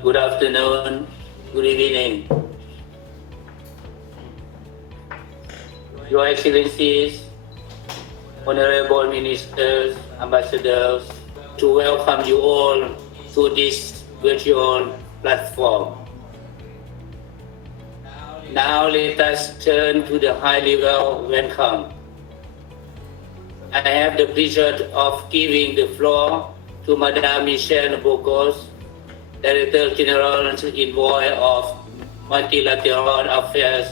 Good afternoon, good evening. Your Excellencies, Honorable Ministers, Ambassadors, to welcome you all to this virtual platform. Now let us turn to the high-level welcome. I have the pleasure of giving the floor to Madame Michelle Bocos, Director General and Envoy of Multilateral Affairs,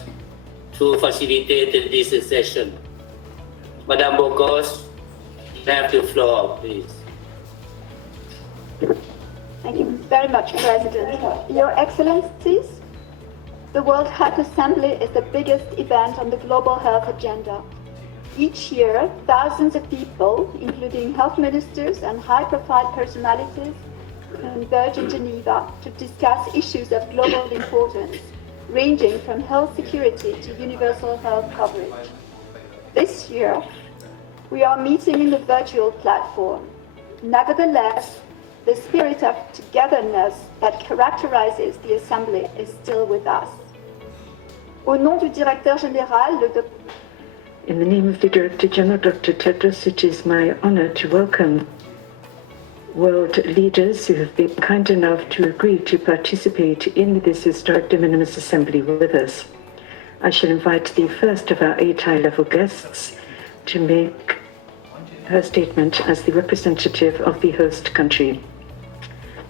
to facilitate this session. Madame Bocos, you have the floor, please. Thank you very much, President. Your Excellencies, the World Health Assembly is the biggest event on the global health agenda. Each year, thousands of people, including health ministers and high-profile personalities, converge in Geneva to discuss issues of global importance, ranging from health security to universal health coverage. This year, we are meeting in a virtual platform. Nevertheless, the spirit of togetherness that characterizes the Assembly is still with us. Au nom du Directeur Général, le Dr. In the name of the Director General, Dr. Tedros, it is my honor to welcome world leaders who have been kind enough to agree to participate in this historic de minimis assembly with us. I shall invite the first of our 8 high-level guests to make her statement as the representative of the host country.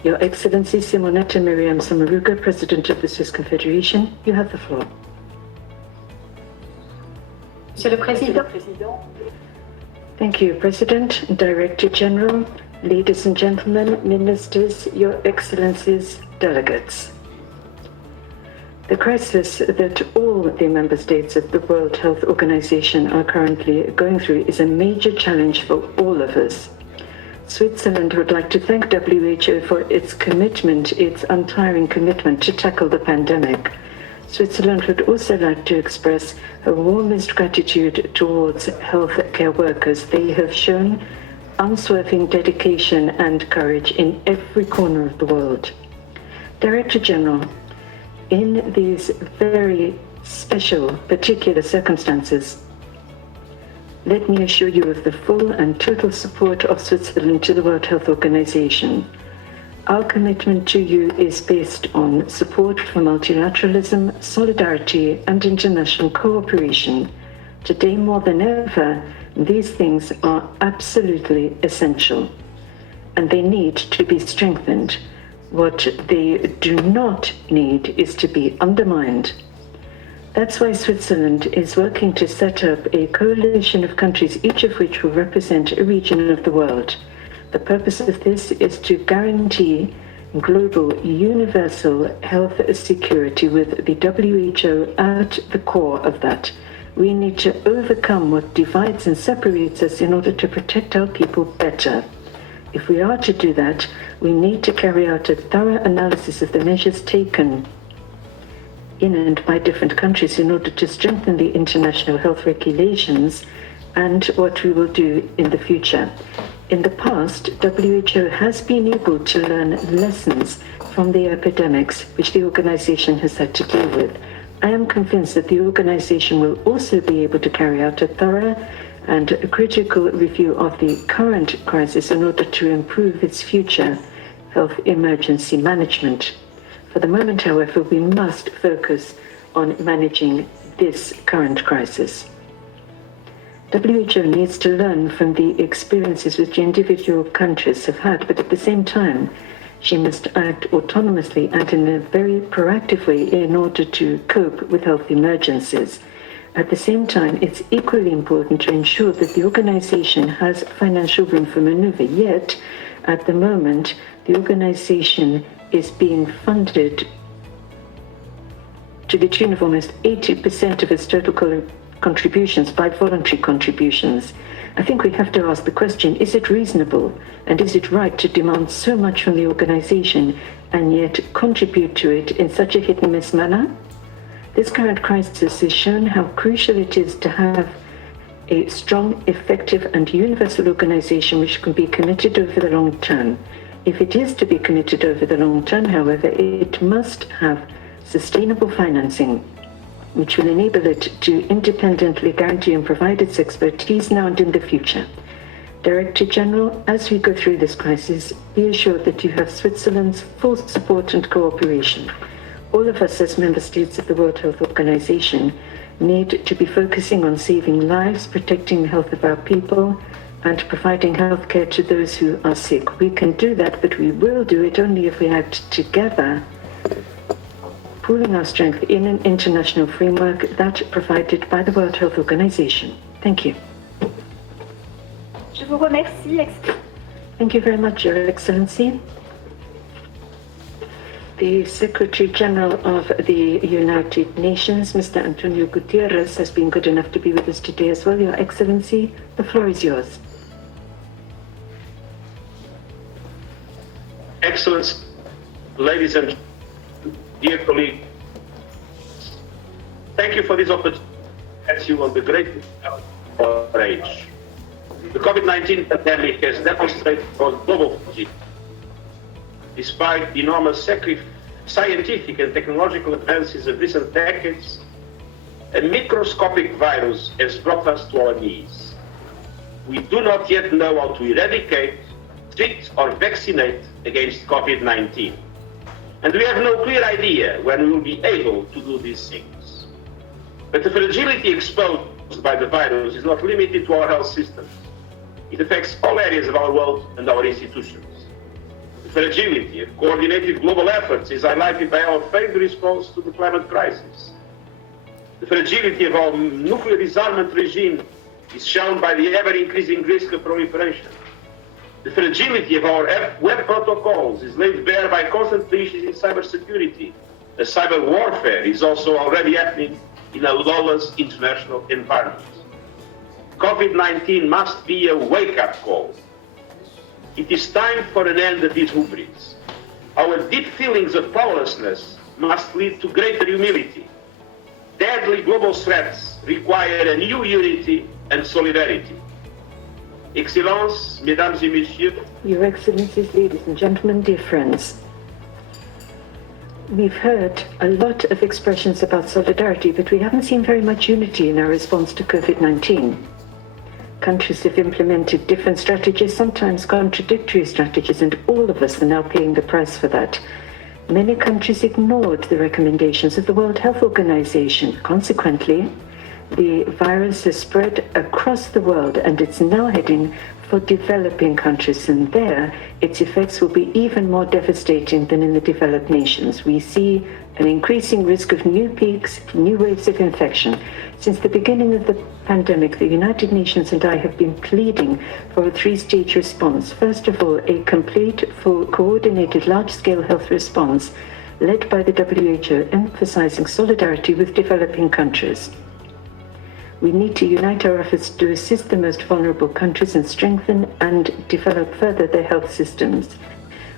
Your Excellency Simonetta Miriam Samaruga, President of the Swiss Confederation, you have the floor. Monsieur le Président. Thank you, President, Director General, ladies and gentlemen, ministers, Your Excellencies, delegates. The crisis that all the member states of the World Health Organization are currently going through is a major challenge for all of us. Switzerland would like to thank WHO for its commitment, its untiring commitment to tackle the pandemic. Switzerland would also like to express her warmest gratitude towards healthcare workers. They have shown unswerving dedication and courage in every corner of the world. Director General, in these very special, particular circumstances, let me assure you of the full and total support of Switzerland to the World Health Organization. Our commitment to you is based on support for multilateralism, solidarity, and international cooperation. Today, more than ever, these things are absolutely essential, and they need to be strengthened. What they do not need is to be undermined. That's why Switzerland is working to set up a coalition of countries, each of which will represent a region of the world. The purpose of this is to guarantee global universal health security with the WHO at the core of that. We need to overcome what divides and separates us in order to protect our people better. If we are to do that, we need to carry out a thorough analysis of the measures taken in and by different countries in order to strengthen the international health regulations and what we will do in the future. In the past, WHO has been able to learn lessons from the epidemics which the organization has had to deal with. I am convinced that the organization will also be able to carry out a thorough and a critical review of the current crisis in order to improve its future health emergency management. For the moment, however, we must focus on managing this current crisis. WHO needs to learn from the experiences which individual countries have had, but at the same time, she must act autonomously and in a very proactive way in order to cope with health emergencies. At the same time, it's equally important to ensure that the organization has financial room for maneuver. Yet, at the moment, the organization is being funded to the tune of almost 80% of its total contributions by voluntary contributions. I think we have to ask the question, is it reasonable and is it right to demand so much from the organization and yet contribute to it in such a hit-and-miss manner? This current crisis has shown how crucial it is to have a strong, effective and universal organization which can be committed over the long term. If it is to be committed over the long term, however, it must have sustainable financing, which will enable it to independently guarantee and provide its expertise now and in the future. Director General, as we go through this crisis, be assured that you have Switzerland's full support and cooperation. All of us as member states of the World Health Organization need to be focusing on saving lives, protecting the health of our people, and providing health care to those who are sick. We can do that, but we will do it only if we act together, pooling our strength in an international framework that provided by the World Health Organization. Thank you. Je vous remercie. Thank you very much, Your Excellency. The Secretary General of the United Nations, Mr. Antonio Guterres, has been good enough to be with us today as well. Your Excellency, the floor is yours. Excellency, ladies and dear colleagues, thank you for this opportunity to address you on the great age. The COVID-19 pandemic has demonstrated our global fragility. Despite the enormous scientific and technological advances of recent decades, a microscopic virus has brought us to our knees. We do not yet know how to eradicate, treat, or vaccinate against COVID-19. And we have no clear idea when we will be able to do these things. But the fragility exposed by the virus is not limited to our health systems. It affects all areas of our world and our institutions. The fragility of coordinated global efforts is highlighted by our failed response to the climate crisis. The fragility of our nuclear disarmament regime is shown by the ever-increasing risk of proliferation. The fragility of our web protocols is laid bare by constant breaches in cybersecurity, as cyber warfare is also already happening in a lawless international environment. COVID-19 must be a wake-up call. It is time for an end of these hubris. Our deep feelings of powerlessness must lead to greater humility. Deadly global threats require a new unity and solidarity. Excellences, Mesdames et Messieurs, Your Excellencies, ladies and gentlemen, dear friends. We've heard a lot of expressions about solidarity, but we haven't seen very much unity in our response to COVID-19. Countries have implemented different strategies, sometimes contradictory strategies, and all of us are now paying the price for that. Many countries ignored the recommendations of the World Health Organization. Consequently, the virus has spread across the world, and it's now heading for developing countries, and there its effects will be even more devastating than in the developed nations. We see an increasing risk of new peaks, new waves of infection. Since the beginning of the pandemic, the United Nations and I have been pleading for a three-stage response. First of all, a complete, full, coordinated, large-scale health response led by the WHO, emphasizing solidarity with developing countries. We need to unite our efforts to assist the most vulnerable countries and strengthen and develop further their health systems.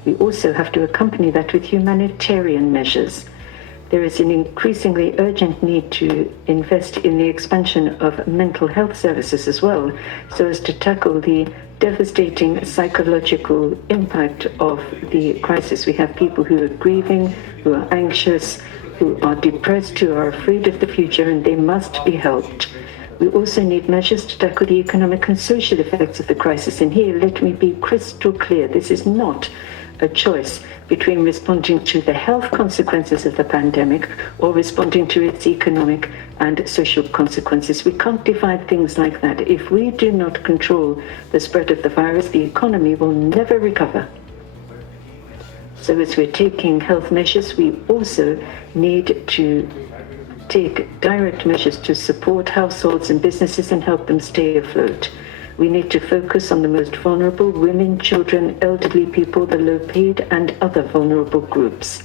We also have to accompany that with humanitarian measures. There is an increasingly urgent need to invest in the expansion of mental health services as well, so as to tackle the devastating psychological impact of the crisis. We have people who are grieving, who are anxious, who are depressed, who are afraid of the future, and they must be helped. We also need measures to tackle the economic and social effects of the crisis. And here, let me be crystal clear. This is not a choice between responding to the health consequences of the pandemic or responding to its economic and social consequences. We can't divide things like that. If we do not control the spread of the virus, the economy will never recover. So as we're taking health measures, we also need to take direct measures to support households and businesses and help them stay afloat. We need to focus on the most vulnerable, women, children, elderly people, the low-paid, and other vulnerable groups.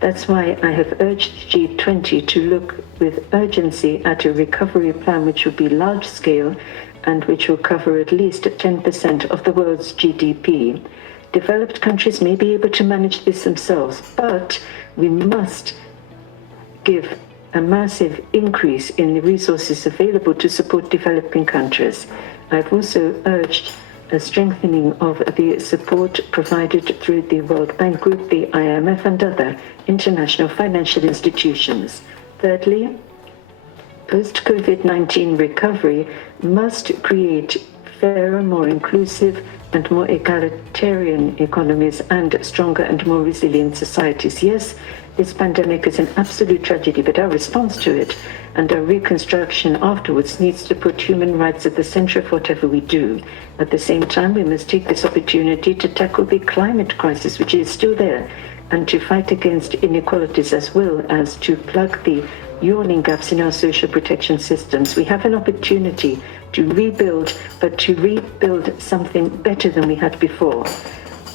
That's why I have urged G20 to look with urgency at a recovery plan which will be large-scale and which will cover at least 10% of the world's GDP. Developed countries may be able to manage this themselves, but we must give a massive increase in the resources available to support developing countries. I've also urged a strengthening of the support provided through the World Bank Group, the IMF, and other international financial institutions. Thirdly, post-COVID-19 recovery must create fairer, more inclusive, and more egalitarian economies and stronger and more resilient societies. Yes, this pandemic is an absolute tragedy, but our response to it and our reconstruction afterwards needs to put human rights at the center of whatever we do. At the same time, we must take this opportunity to tackle the climate crisis, which is still there, and to fight against inequalities as well as to plug the yawning gaps in our social protection systems. We have an opportunity to rebuild, but to rebuild something better than we had before.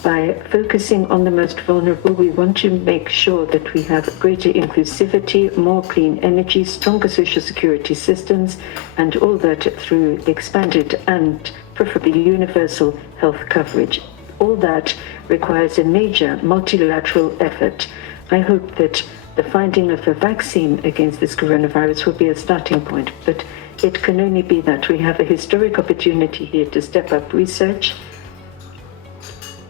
By focusing on the most vulnerable, we want to make sure that we have greater inclusivity, more clean energy, stronger social security systems, and all that through expanded and preferably universal health coverage. All that requires a major multilateral effort. I hope that the finding of a vaccine against this coronavirus will be a starting point, but it can only be that. We have a historic opportunity here to step up research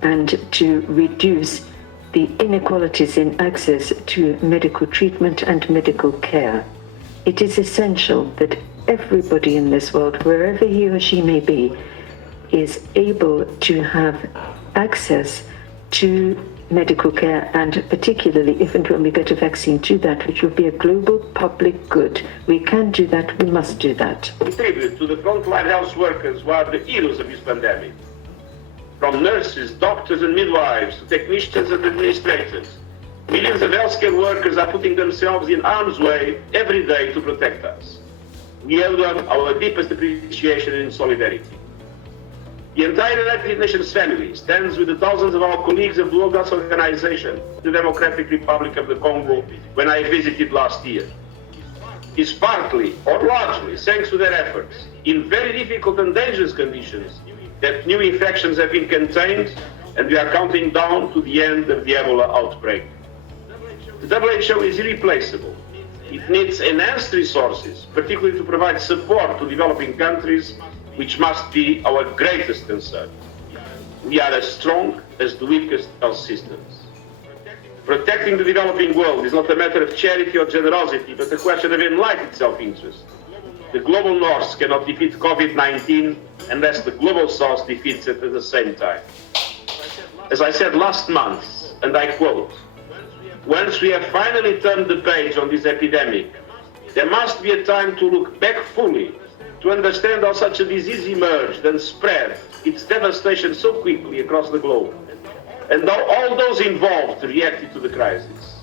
and to reduce the inequalities in access to medical treatment and medical care. It is essential that everybody in this world, wherever he or she may be, is able to have access to medical care, and particularly if and when we get a vaccine, to that which will be a global public good. We can do that, we must do that. Tribute to the frontline health workers who are the heroes of this pandemic. From nurses, doctors and midwives to technicians and administrators, millions of healthcare workers are putting themselves in harm's way every day to protect us. We owe them our deepest appreciation and solidarity. The entire United Nations family stands with the thousands of our colleagues of the World Health Organization, the Democratic Republic of the Congo, when I visited last year. It's partly or largely thanks to their efforts in very difficult and dangerous conditions that new infections have been contained, and we are counting down to the end of the Ebola outbreak. The WHO is irreplaceable. It needs enhanced resources, particularly to provide support to developing countries, which must be our greatest concern. We are as strong as the weakest health systems. Protecting the developing world is not a matter of charity or generosity, but a question of enlightened self-interest. The global north cannot defeat COVID-19 unless the global south defeats it at the same time. As I said last month, and I quote, "Once we have finally turned the page on this epidemic, there must be a time to look back fully to understand how such a disease emerged and spread its devastation so quickly across the globe, and how all those involved reacted to the crisis.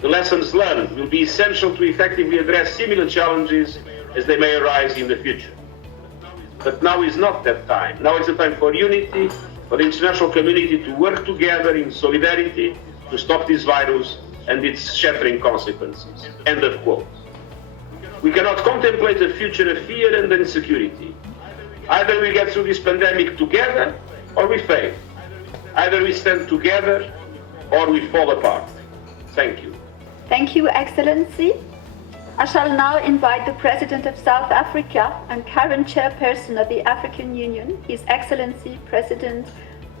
The lessons learned will be essential to effectively address similar challenges as they may arise in the future. But now is not that time. Now is a time for unity, for the international community to work together in solidarity to stop this virus and its shattering consequences." End of quote. We cannot contemplate a future of fear and insecurity. Either we get through this pandemic together or we fail. Either we stand together or we fall apart. Thank you. Thank you, Excellency. I shall now invite the President of South Africa and current Chairperson of the African Union, His Excellency President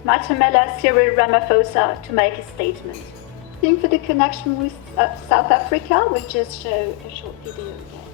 Matamela Cyril Ramaphosa, to make a statement. I think for the connection with South Africa, we'll just show a short video again.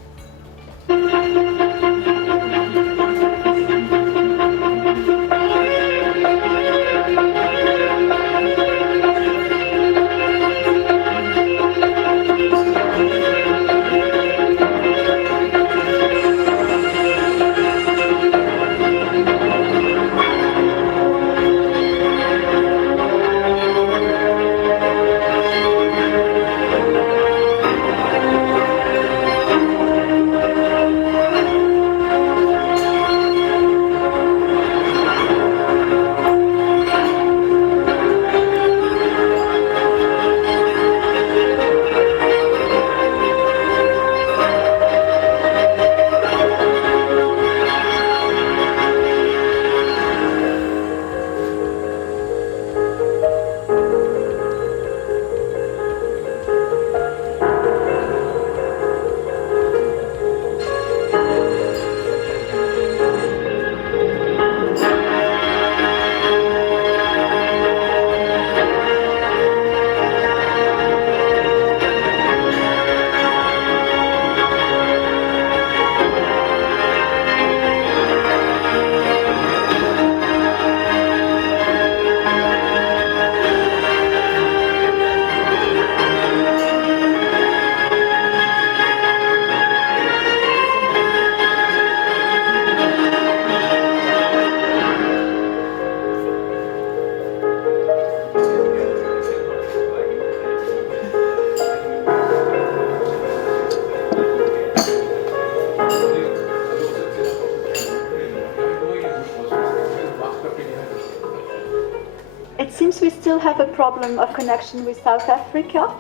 have a problem of connection with South Africa,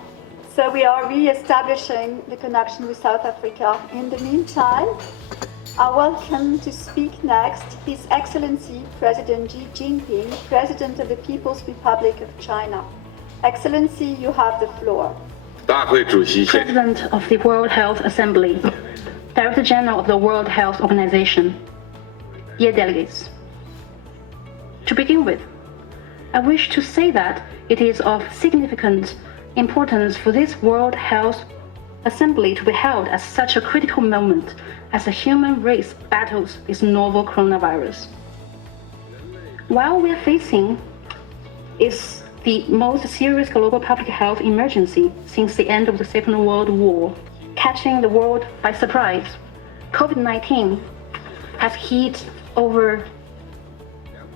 so we are re-establishing the connection with South Africa. In the meantime, I welcome to speak next His Excellency President Xi Jinping, President of the People's Republic of China. Excellency, you have the floor. President of the World Health Assembly, Director General of the World Health Organization, dear delegates. To begin with, I wish to say that it is of significant importance for this World Health Assembly to be held at such a critical moment as the human race battles this novel coronavirus. While we are facing is the most serious global public health emergency since the end of the Second World War, catching the world by surprise, COVID-19 has hit over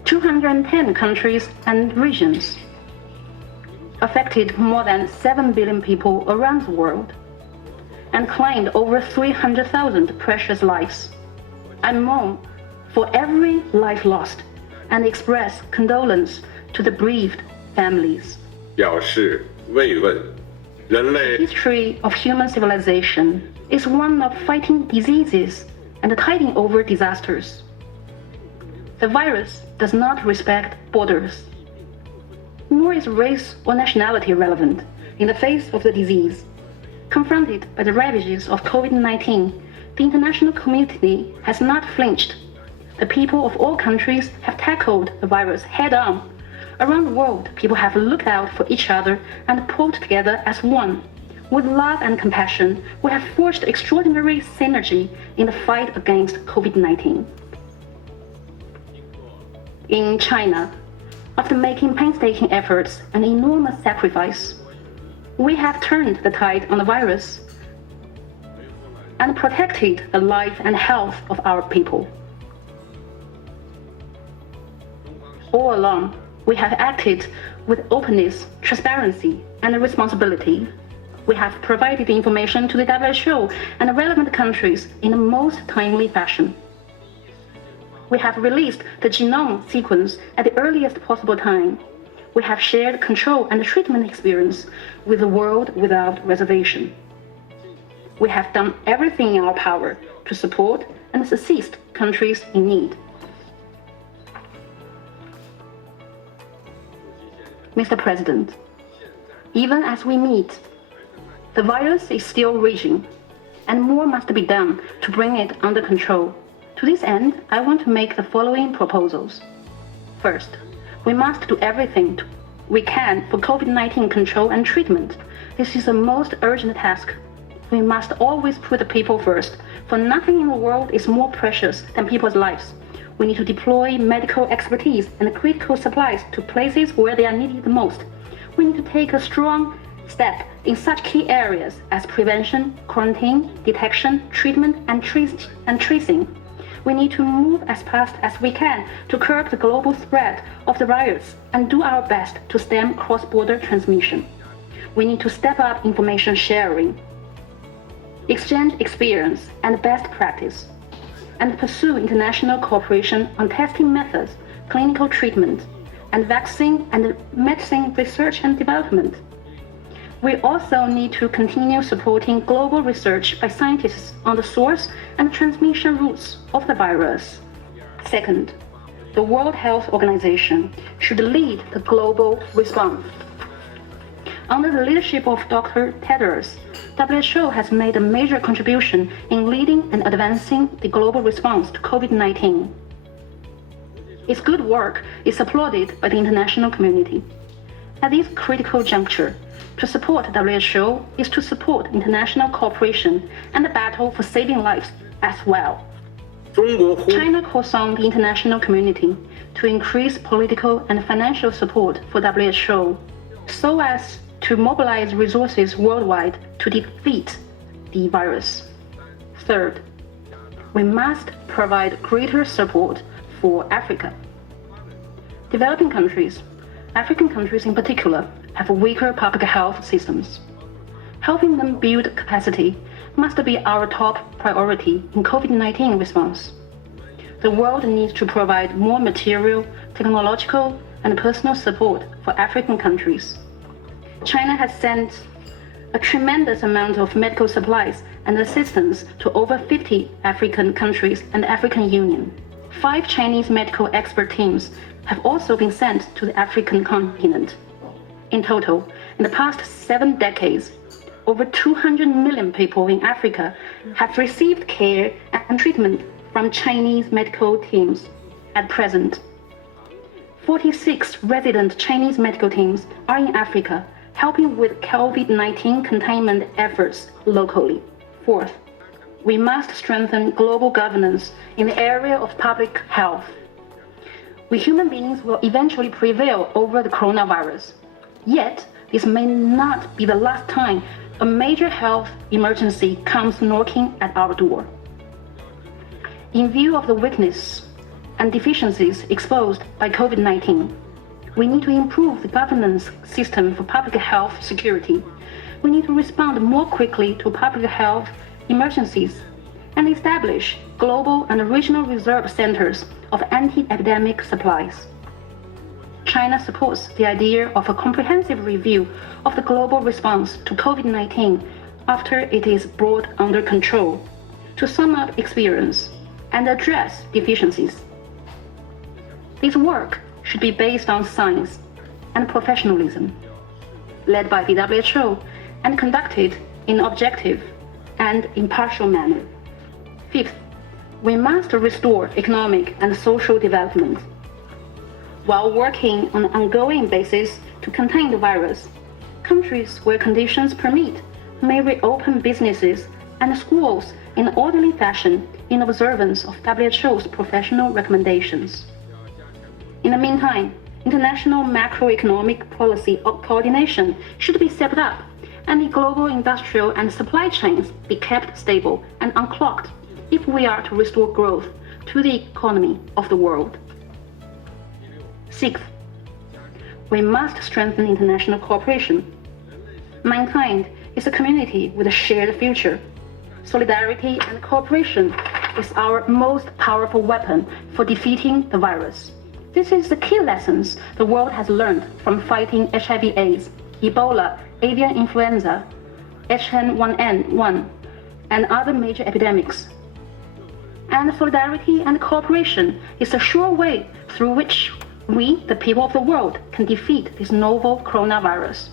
210 countries and regions, affected more than 7 billion people around the world, and claimed over 300,000 precious lives. I mourn for every life lost and express condolence to the bereaved families. The history of human civilization is one of fighting diseases and tiding over disasters. The virus does not respect borders, nor is race or nationality relevant in the face of the disease. Confronted by the ravages of COVID-19, the international community has not flinched. The people of all countries have tackled the virus head-on. Around the world, people have looked out for each other and pulled together as one. With love and compassion, we have forged extraordinary synergy in the fight against COVID-19. In China, after making painstaking efforts and enormous sacrifice, we have turned the tide on the virus and protected the life and health of our people. All along, we have acted with openness, transparency, and responsibility. We have provided information to the WHO and relevant countries in the most timely fashion. We have released the genome sequence at the earliest possible time. We have shared control and treatment experience with the world without reservation. We have done everything in our power to support and assist countries in need. Mr. President, even as we meet, the virus is still raging, and more must be done to bring it under control. To this end, I want to make the following proposals. First, we must do everything we can for COVID-19 control and treatment. This is the most urgent task. We must always put the people first, for nothing in the world is more precious than people's lives. We need to deploy medical expertise and critical supplies to places where they are needed the most. We need to take a strong step in such key areas as prevention, quarantine, detection, treatment, and tracing. We need to move as fast as we can to curb the global spread of the virus and do our best to stem cross-border transmission. We need to step up information sharing, exchange experience and best practice, and pursue international cooperation on testing methods, clinical treatment, and vaccine and medicine research and development. We also need to continue supporting global research by scientists on the source and transmission routes of the virus. Second, the World Health Organization should lead the global response. Under the leadership of Dr. Tedros, WHO has made a major contribution in leading and advancing the global response to COVID-19. Its good work is applauded by the international community. At this critical juncture, to support WHO is to support international cooperation and the battle for saving lives as well. China calls on the international community to increase political and financial support for WHO so as to mobilize resources worldwide to defeat the virus. Third, we must provide greater support for Africa. Developing countries, African countries in particular, have weaker public health systems. Helping them build capacity must be our top priority in COVID-19 response. The world needs to provide more material, technological, and personal support for African countries. China has sent a tremendous amount of medical supplies and assistance to over 50 African countries and the African Union. 5 Chinese medical expert teams have also been sent to the African continent. In total, in the past 7 decades, over 200 million people in Africa have received care and treatment from Chinese medical teams. At present, 46 resident Chinese medical teams are in Africa, helping with COVID-19 containment efforts locally. Fourth, we must strengthen global governance in the area of public health. We human beings will eventually prevail over the coronavirus. Yet, this may not be the last time a major health emergency comes knocking at our door. In view of the weakness and deficiencies exposed by COVID-19, we need to improve the governance system for public health security. We need to respond more quickly to public health emergencies and establish global and regional reserve centers of anti-epidemic supplies. China supports the idea of a comprehensive review of the global response to COVID-19 after it is brought under control, to sum up experience and address deficiencies. This work should be based on science and professionalism, led by the WHO and conducted in an objective and impartial manner. Fifth, we must restore economic and social development. While working on an ongoing basis to contain the virus, countries where conditions permit may reopen businesses and schools in an orderly fashion in observance of WHO's professional recommendations. In the meantime, international macroeconomic policy coordination should be stepped up, and the global industrial and supply chains be kept stable and unclogged if we are to restore growth to the economy of the world. Sixth, we must strengthen international cooperation. Mankind is a community with a shared future. Solidarity and cooperation is our most powerful weapon for defeating the virus. This is the key lessons the world has learned from fighting HIV/AIDS, Ebola, avian influenza, H1N1, and other major epidemics. And solidarity and cooperation is a sure way through which we, the people of the world, can defeat this novel coronavirus.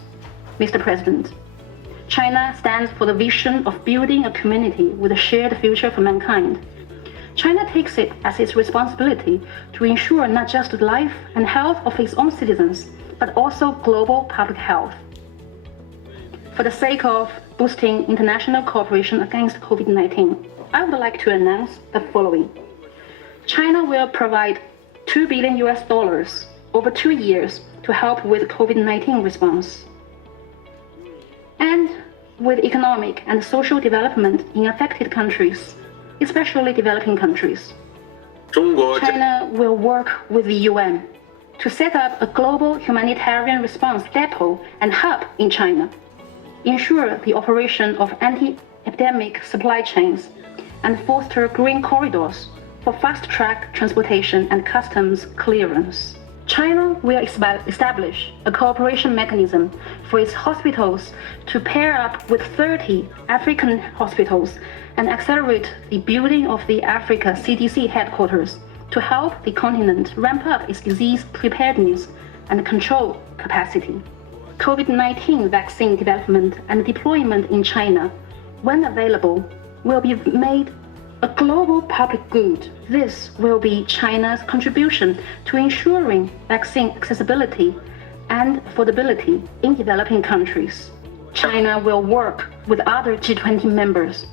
Mr. President, China stands for the vision of building a community with a shared future for mankind. China takes it as its responsibility to ensure not just the life and health of its own citizens, but also global public health. For the sake of boosting international cooperation against COVID-19, I would like to announce the following. China will provide $2 billion over 2 years to help with COVID-19 response. And with economic and social development in affected countries, especially developing countries. China will work with the UN to set up a global humanitarian response depot and hub in China, ensure the operation of anti-epidemic supply chains, and foster green corridors for fast-track transportation and customs clearance. China will establish a cooperation mechanism for its hospitals to pair up with 30 African hospitals and accelerate the building of the Africa CDC headquarters to help the continent ramp up its disease preparedness and control capacity. COVID-19 vaccine development and deployment in China, when available, will be made a global public good. This will be China's contribution to ensuring vaccine accessibility and affordability in developing countries. China will work with other G20 members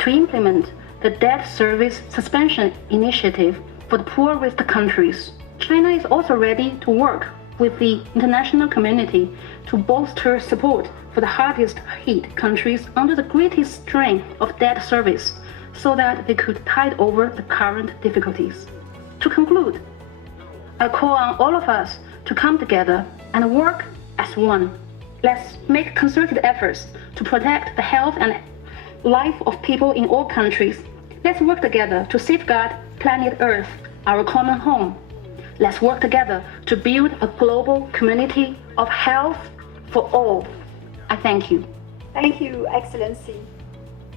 to implement the debt service suspension initiative for the poorest countries. China is also ready to work with the international community to bolster support for the hardest hit countries under the greatest strain of debt service, so that they could tide over the current difficulties. To conclude, I call on all of us to come together and work as one. Let's make concerted efforts to protect the health and life of people in all countries. Let's work together to safeguard planet Earth, our common home. Let's work together to build a global community of health for all. I thank you. Thank you, Excellency.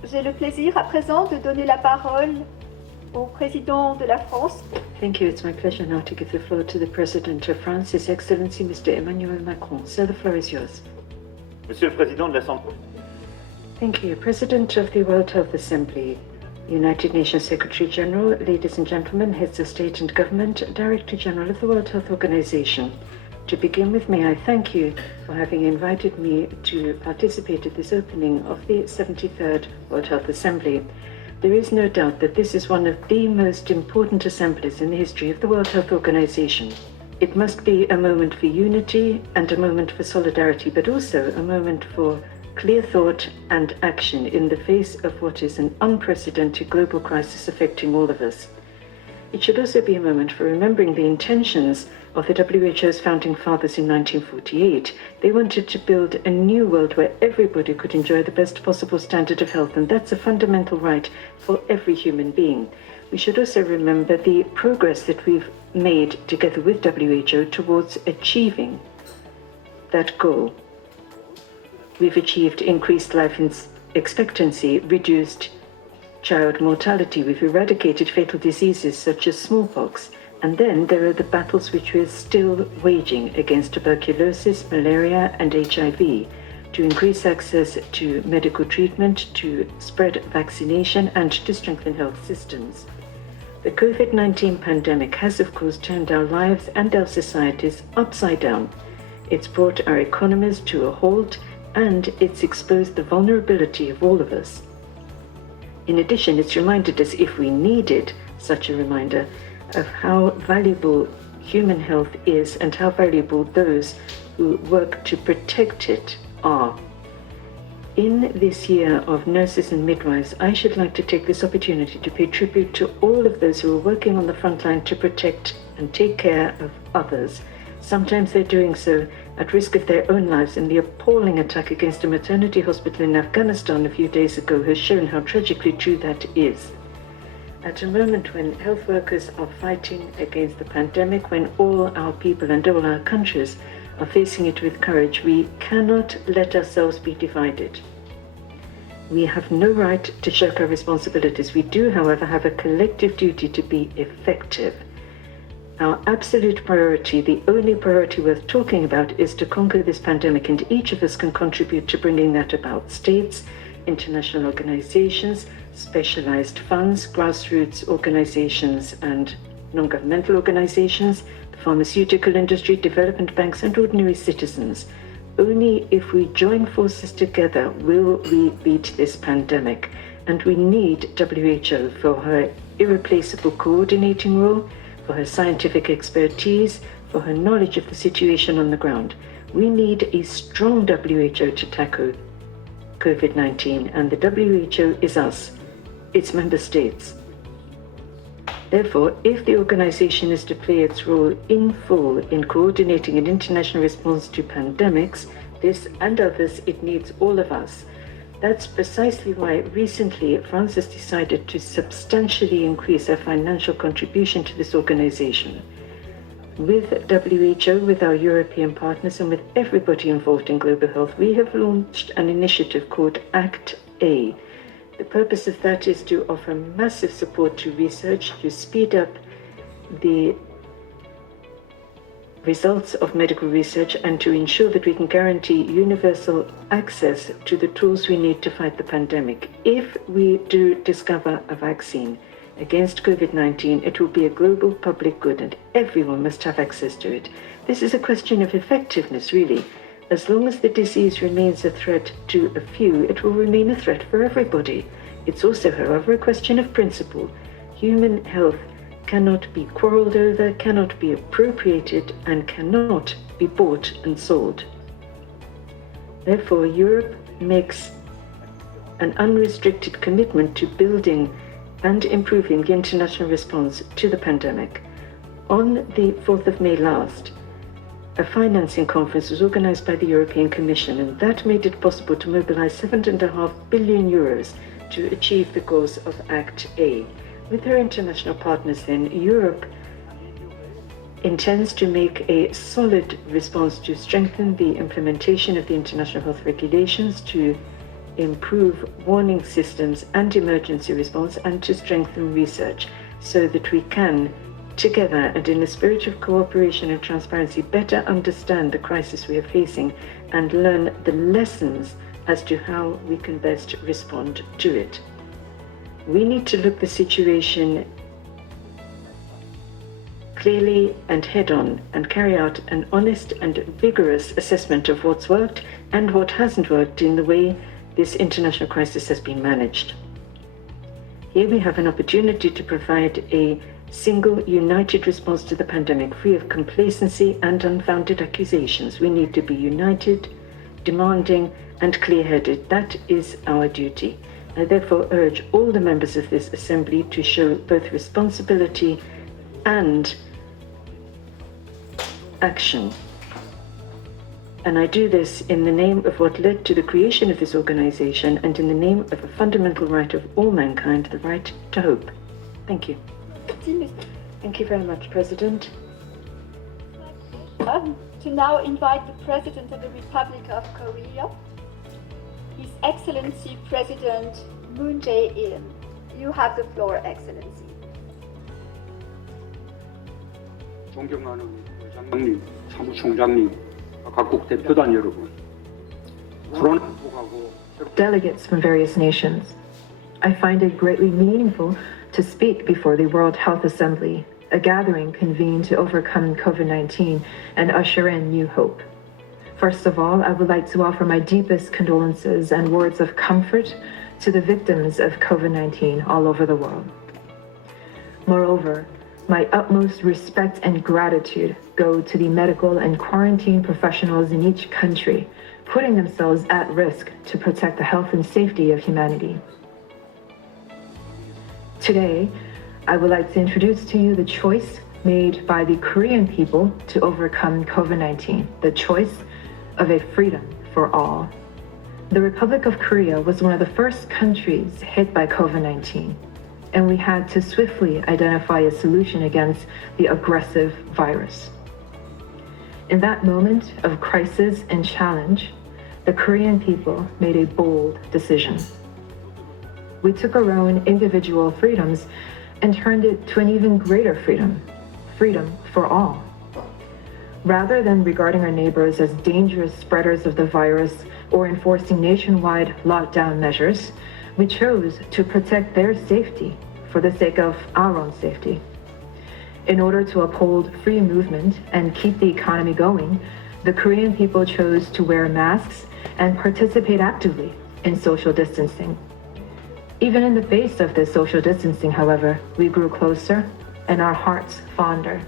J'ai le plaisir à présent de donner la parole au président de la France. Thank you. It's my pleasure now to give the floor to the President of France, His Excellency Mr. Emmanuel Macron. Sir, the floor is yours. Monsieur le Président de l'Assemblée. Thank you. President of the World Health Assembly, United Nations Secretary General, ladies and gentlemen, heads of state and government, Director General of the World Health Organization. To begin with, may I thank you for having invited me to participate at this opening of the 73rd World Health Assembly. There is no doubt that this is one of the most important assemblies in the history of the World Health Organization. It must be a moment for unity and a moment for solidarity, but also a moment for clear thought and action in the face of what is an unprecedented global crisis affecting all of us. It should also be a moment for remembering the intentions of the WHO's founding fathers in 1948. They wanted to build a new world where everybody could enjoy the best possible standard of health, and that's a fundamental right for every human being. We should also remember the progress that we've made together with WHO towards achieving that goal. We've achieved increased life expectancy, reduced child mortality, we've eradicated fatal diseases such as smallpox, and then there are the battles which we're still waging against tuberculosis, malaria, and HIV, to increase access to medical treatment, to spread vaccination, and to strengthen health systems. The COVID-19 pandemic has, of course, turned our lives and our societies upside down. It's brought our economies to a halt, and it's exposed the vulnerability of all of us. In addition, it's reminded us, if we needed such a reminder, of how valuable human health is and how valuable those who work to protect it are. In this year of nurses and midwives, I should like to take this opportunity to pay tribute to all of those who are working on the front line to protect and take care of others. Sometimes they're doing so at risk of their own lives, and the appalling attack against a maternity hospital in Afghanistan a few days ago has shown how tragically true that is. At a moment when health workers are fighting against the pandemic, when all our people and all our countries are facing it with courage, we cannot let ourselves be divided. We have no right to shirk our responsibilities. We do, however, have a collective duty to be effective. Our absolute priority, the only priority worth talking about, is to conquer this pandemic, and each of us can contribute to bringing that about. States, international organizations, specialized funds, grassroots organizations and non-governmental organizations, the pharmaceutical industry, development banks, and ordinary citizens. Only if we join forces together will we beat this pandemic, and we need WHO for her irreplaceable coordinating role, for her scientific expertise, for her knowledge of the situation on the ground. We need a strong WHO to tackle COVID-19, and the WHO is us, its member states. Therefore, if the organization is to play its role in full in coordinating an international response to pandemics, this and others, it needs all of us. That's precisely why recently France has decided to substantially increase our financial contribution to this organization. With WHO, with our European partners, and with everybody involved in global health, we have launched an initiative called WHA. The purpose of that is to offer massive support to research, to speed up the results of medical research, and to ensure that we can guarantee universal access to the tools we need to fight the pandemic. If we do discover a vaccine against COVID-19, it will be a global public good, and everyone must have access to it. This is a question of effectiveness, really. As long as the disease remains a threat to a few, it will remain a threat for everybody. It's also, however, a question of principle. Human health cannot be quarreled over, cannot be appropriated, and cannot be bought and sold. Therefore, Europe makes an unrestricted commitment to building and improving the international response to the pandemic. On the 4th of May last, a financing conference was organized by the European Commission, and that made it possible to mobilize 7.5 billion euros to achieve the goals of WHA. With her international partners then, Europe intends to make a solid response to strengthen the implementation of the international health regulations, to improve warning systems and emergency response, and to strengthen research so that we can, together and in a spirit of cooperation and transparency, better understand the crisis we are facing and learn the lessons as to how we can best respond to it. We need to look the situation clearly and head-on and carry out an honest and vigorous assessment of what's worked and what hasn't worked in the way this international crisis has been managed. Here we have an opportunity to provide a single, united response to the pandemic, free of complacency and unfounded accusations. We need to be united, demanding, and clear-headed. That is our duty. I therefore urge all the members of this assembly to show both responsibility and action. And I do this in the name of what led to the creation of this organization and in the name of a fundamental right of all mankind, the right to hope. Thank you. Thank you very much, President. To now invite the President of the Republic of Korea, His Excellency President Moon Jae-in. You have the floor, Excellency. 존경하는 의장님, 사무총장님, 각국 대표단 여러분, 코로나 극복하고 Delegates from various nations, I find it greatly meaningful to speak before the World Health Assembly, a gathering convened to overcome COVID-19 and usher in new hope. First of all, I would like to offer my deepest condolences and words of comfort to the victims of COVID-19 all over the world. Moreover, my utmost respect and gratitude go to the medical and quarantine professionals in each country, putting themselves at risk to protect the health and safety of humanity. Today, I would like to introduce to you the choice made by the Korean people to overcome COVID-19, the choice of a freedom for all. The Republic of Korea was one of the first countries hit by COVID-19, and we had to swiftly identify a solution against the aggressive virus. In that moment of crisis and challenge, the Korean people made a bold decision. We took our own individual freedoms and turned it to an even greater freedom, freedom for all. Rather than regarding our neighbors as dangerous spreaders of the virus or enforcing nationwide lockdown measures, we chose to protect their safety for the sake of our own safety. In order to uphold free movement and keep the economy going, the Korean people chose to wear masks and participate actively in social distancing. Even in the face of this social distancing, however, we grew closer and our hearts fonder.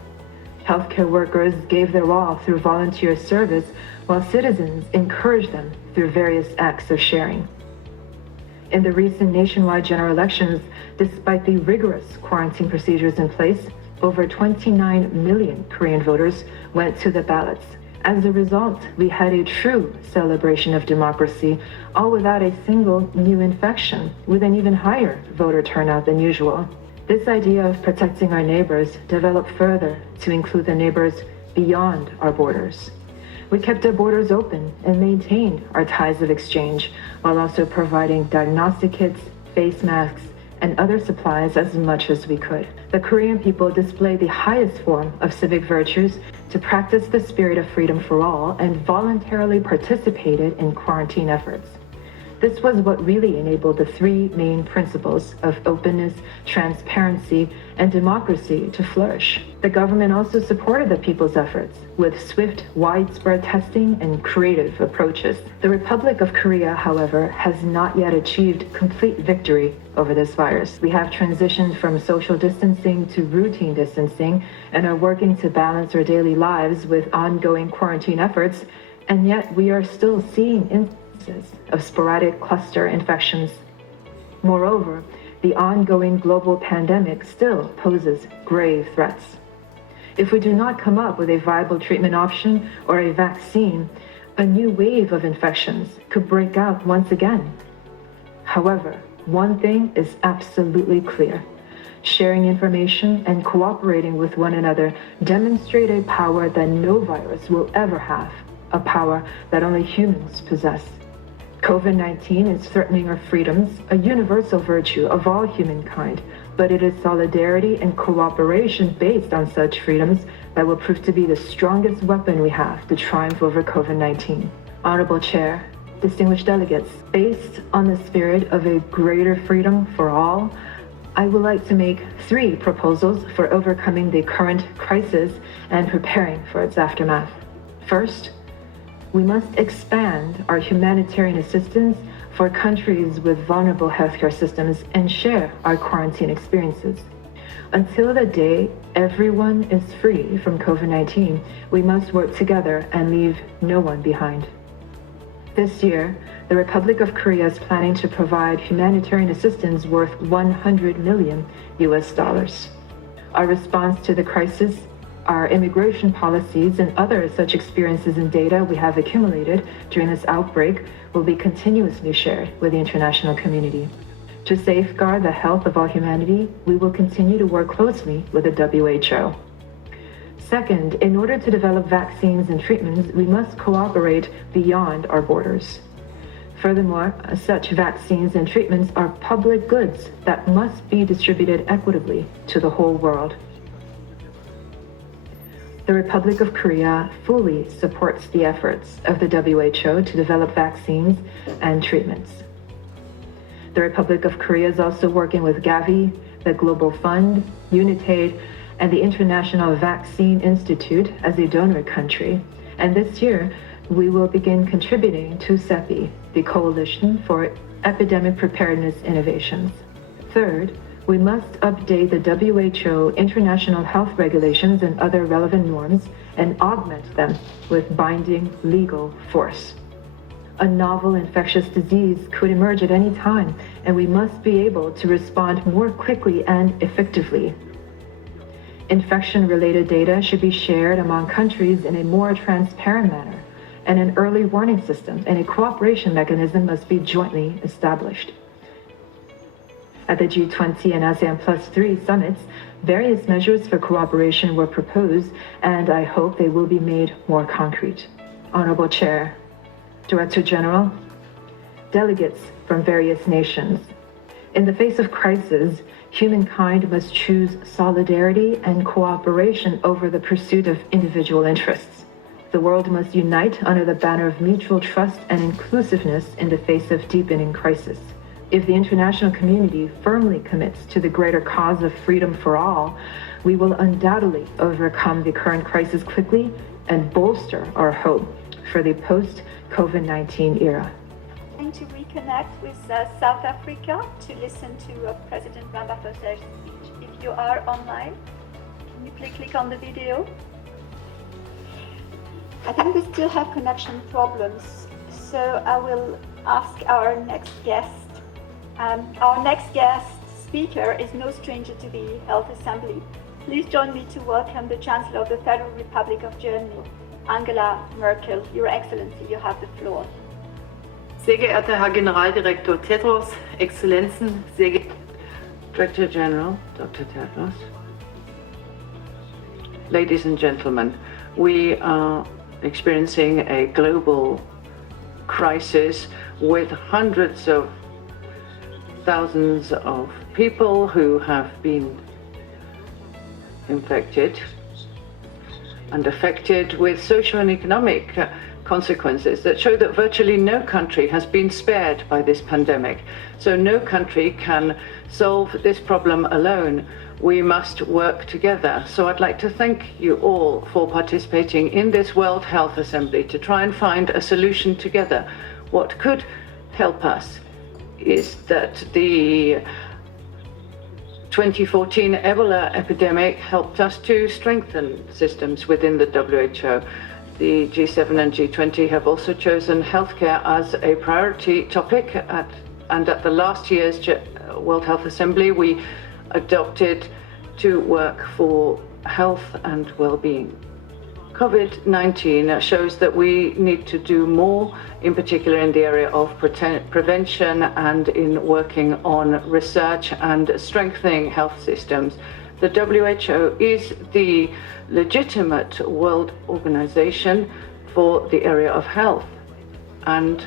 Healthcare workers gave their all through volunteer service, while citizens encouraged them through various acts of sharing. In the recent nationwide general elections, despite the rigorous quarantine procedures in place, over 29 million Korean voters went to the ballots. As a result, we had a true celebration of democracy, all without a single new infection, with an even higher voter turnout than usual. This idea of protecting our neighbors developed further to include the neighbors beyond our borders. We kept our borders open and maintained our ties of exchange, while also providing diagnostic kits, face masks, and other supplies as much as we could. The Korean people displayed the highest form of civic virtues to practice the spirit of freedom for all and voluntarily participated in quarantine efforts. This was what really enabled the three main principles of openness, transparency, and democracy to flourish. The government also supported the people's efforts with swift, widespread testing and creative approaches. The Republic of Korea, however, has not yet achieved complete victory over this virus. We have transitioned from social distancing to routine distancing and are working to balance our daily lives with ongoing quarantine efforts, and yet we are still seeing instances of sporadic cluster infections. Moreover, the ongoing global pandemic still poses grave threats. If we do not come up with a viable treatment option or a vaccine, a new wave of infections could break out once again. However, one thing is absolutely clear. sharing information, and cooperating with one another demonstrate a power that no virus will ever have, a power that only humans possess. COVID-19 is threatening our freedoms, a universal virtue of all humankind, but it is solidarity and cooperation based on such freedoms that will prove to be the strongest weapon we have to triumph over COVID-19. Honorable Chair, distinguished delegates, based on the spirit of a greater freedom for all, I would like to make 3 proposals for overcoming the current crisis and preparing for its aftermath. First, we must expand our humanitarian assistance for countries with vulnerable healthcare systems and share our quarantine experiences. Until the day everyone is free from COVID-19, we must work together and leave no one behind. This year, the Republic of Korea is planning to provide humanitarian assistance worth $100 million. Our response to the crisis, our immigration policies, and other such experiences and data we have accumulated during this outbreak will be continuously shared with the international community. To safeguard the health of all humanity, we will continue to work closely with the WHO. Second, in order to develop vaccines and treatments, we must cooperate beyond our borders. Furthermore, such vaccines and treatments are public goods that must be distributed equitably to the whole world. The Republic of Korea fully supports the efforts of the WHO to develop vaccines and treatments. The Republic of Korea is also working with Gavi, the Global Fund, UNITAID, and the International Vaccine Institute as a donor country. And this year, we will begin contributing to CEPI, the Coalition for Epidemic Preparedness Innovations. Third, we must update the WHO international health regulations and other relevant norms and augment them with binding legal force. A novel infectious disease could emerge at any time, and we must be able to respond more quickly and effectively. Infection-related data should be shared among countries in a more transparent manner, and an early warning system and a cooperation mechanism must be jointly established. At the G20 and ASEAN Plus 3 summits, various measures for cooperation were proposed, and I hope they will be made more concrete. Honorable Chair, Director General, delegates from various nations, in the face of crisis, humankind must choose solidarity and cooperation over the pursuit of individual interests. The world must unite under the banner of mutual trust and inclusiveness in the face of deepening crisis. If the international community firmly commits to the greater cause of freedom for all, we will undoubtedly overcome the current crisis quickly and bolster our hope for the post-COVID-19 era. I'm going to reconnect with South Africa to listen to President Ramaphosa's speech. If you are online, can you please click on the video? I think we still have connection problems, so I will ask our next guest. Our next guest speaker is no stranger to the Health Assembly. Please join me to welcome the Chancellor of the Federal Republic of Germany, Angela Merkel. Your Excellency, you have the floor. Sehr geehrter Herr Generaldirektor Tedros, Exzellenzen, sehr geehrter Director General Dr. Tedros, ladies and gentlemen, we are experiencing a global crisis with hundreds of thousands of people who have been infected and affected with social and economic consequences that show that virtually no country has been spared by this pandemic. So no country can solve this problem alone. We must work together. So I'd like to thank you all for participating in this World Health Assembly to try and find a solution together. What could help us is that the 2014 Ebola epidemic helped us to strengthen systems within the WHO. The G7 and G20 have also chosen healthcare as a priority topic, and at the last year's World Health Assembly, we adopted to work for health and well-being. COVID-19 shows that we need to do more, in particular in the area of prevention and in working on research and strengthening health systems. The WHO is the legitimate world organization for the area of health, and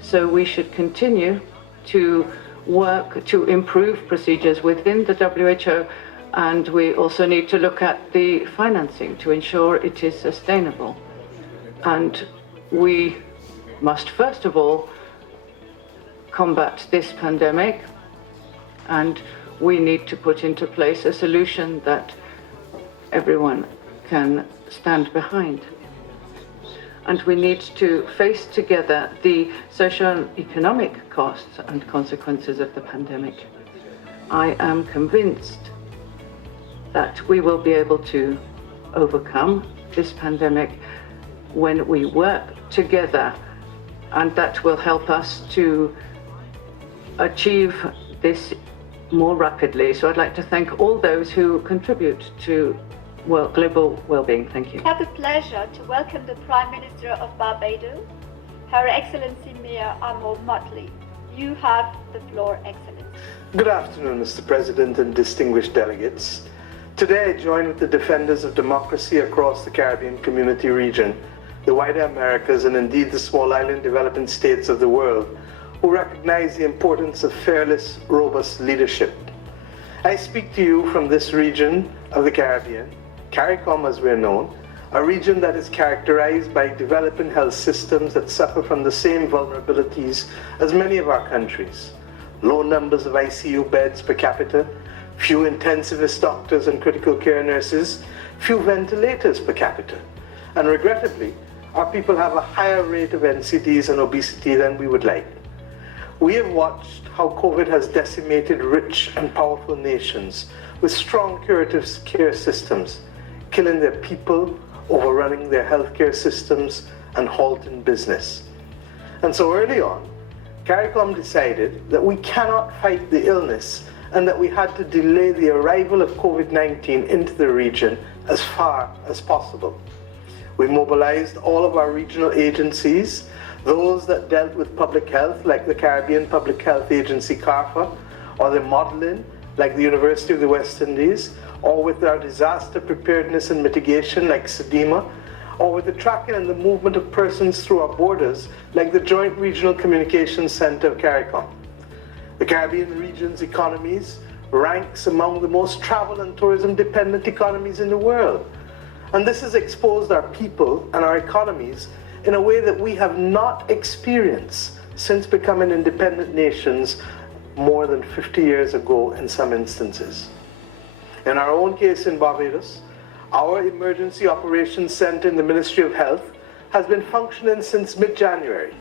so we should continue to work to improve procedures within the WHO, and we also need to look at the financing to ensure it is sustainable. And we must first of all combat this pandemic, and we need to put into place a solution that everyone can stand behind. And we need to face together the socio-economic costs and consequences of the pandemic. I am convinced that we will be able to overcome this pandemic when we work together, and that will help us to achieve this more rapidly. So I'd like to thank all those who contribute to global well-being. Thank you. I have the pleasure to welcome the Prime Minister of Barbados, Her Excellency Mayor Armand Motley. You have the floor, Excellency. Good afternoon, Mr. President and distinguished delegates. Today I join with the defenders of democracy across the Caribbean Community region, the wider Americas, and indeed the small island developing states of the world, who recognize the importance of fearless, robust leadership. I speak to you from this region of the Caribbean, CARICOM as we're known, a region that is characterized by developing health systems that suffer from the same vulnerabilities as many of our countries. Low numbers of ICU beds per capita, few intensivist doctors and critical care nurses, few ventilators per capita. And regrettably, our people have a higher rate of NCDs and obesity than we would like. We have watched how COVID has decimated rich and powerful nations with strong curative care systems, killing their people, overrunning their healthcare systems, and halting business. And so early on, CARICOM decided that we cannot fight the illness and that we had to delay the arrival of COVID-19 into the region as far as possible. We mobilized all of our regional agencies, those that dealt with public health, like the Caribbean Public Health Agency, CARFA, or the modeling, like the University of the West Indies, or with our disaster preparedness and mitigation, like SEDEMA, or with the tracking and the movement of persons through our borders, like the Joint Regional Communications Center of CARICOM. The Caribbean region's economies ranks among the most travel and tourism dependent economies in the world. And this has exposed our people and our economies in a way that we have not experienced since becoming independent nations more than 50 years ago in some instances. In our own case in Barbados, our Emergency Operations Center in the Ministry of Health has been functioning since mid-January.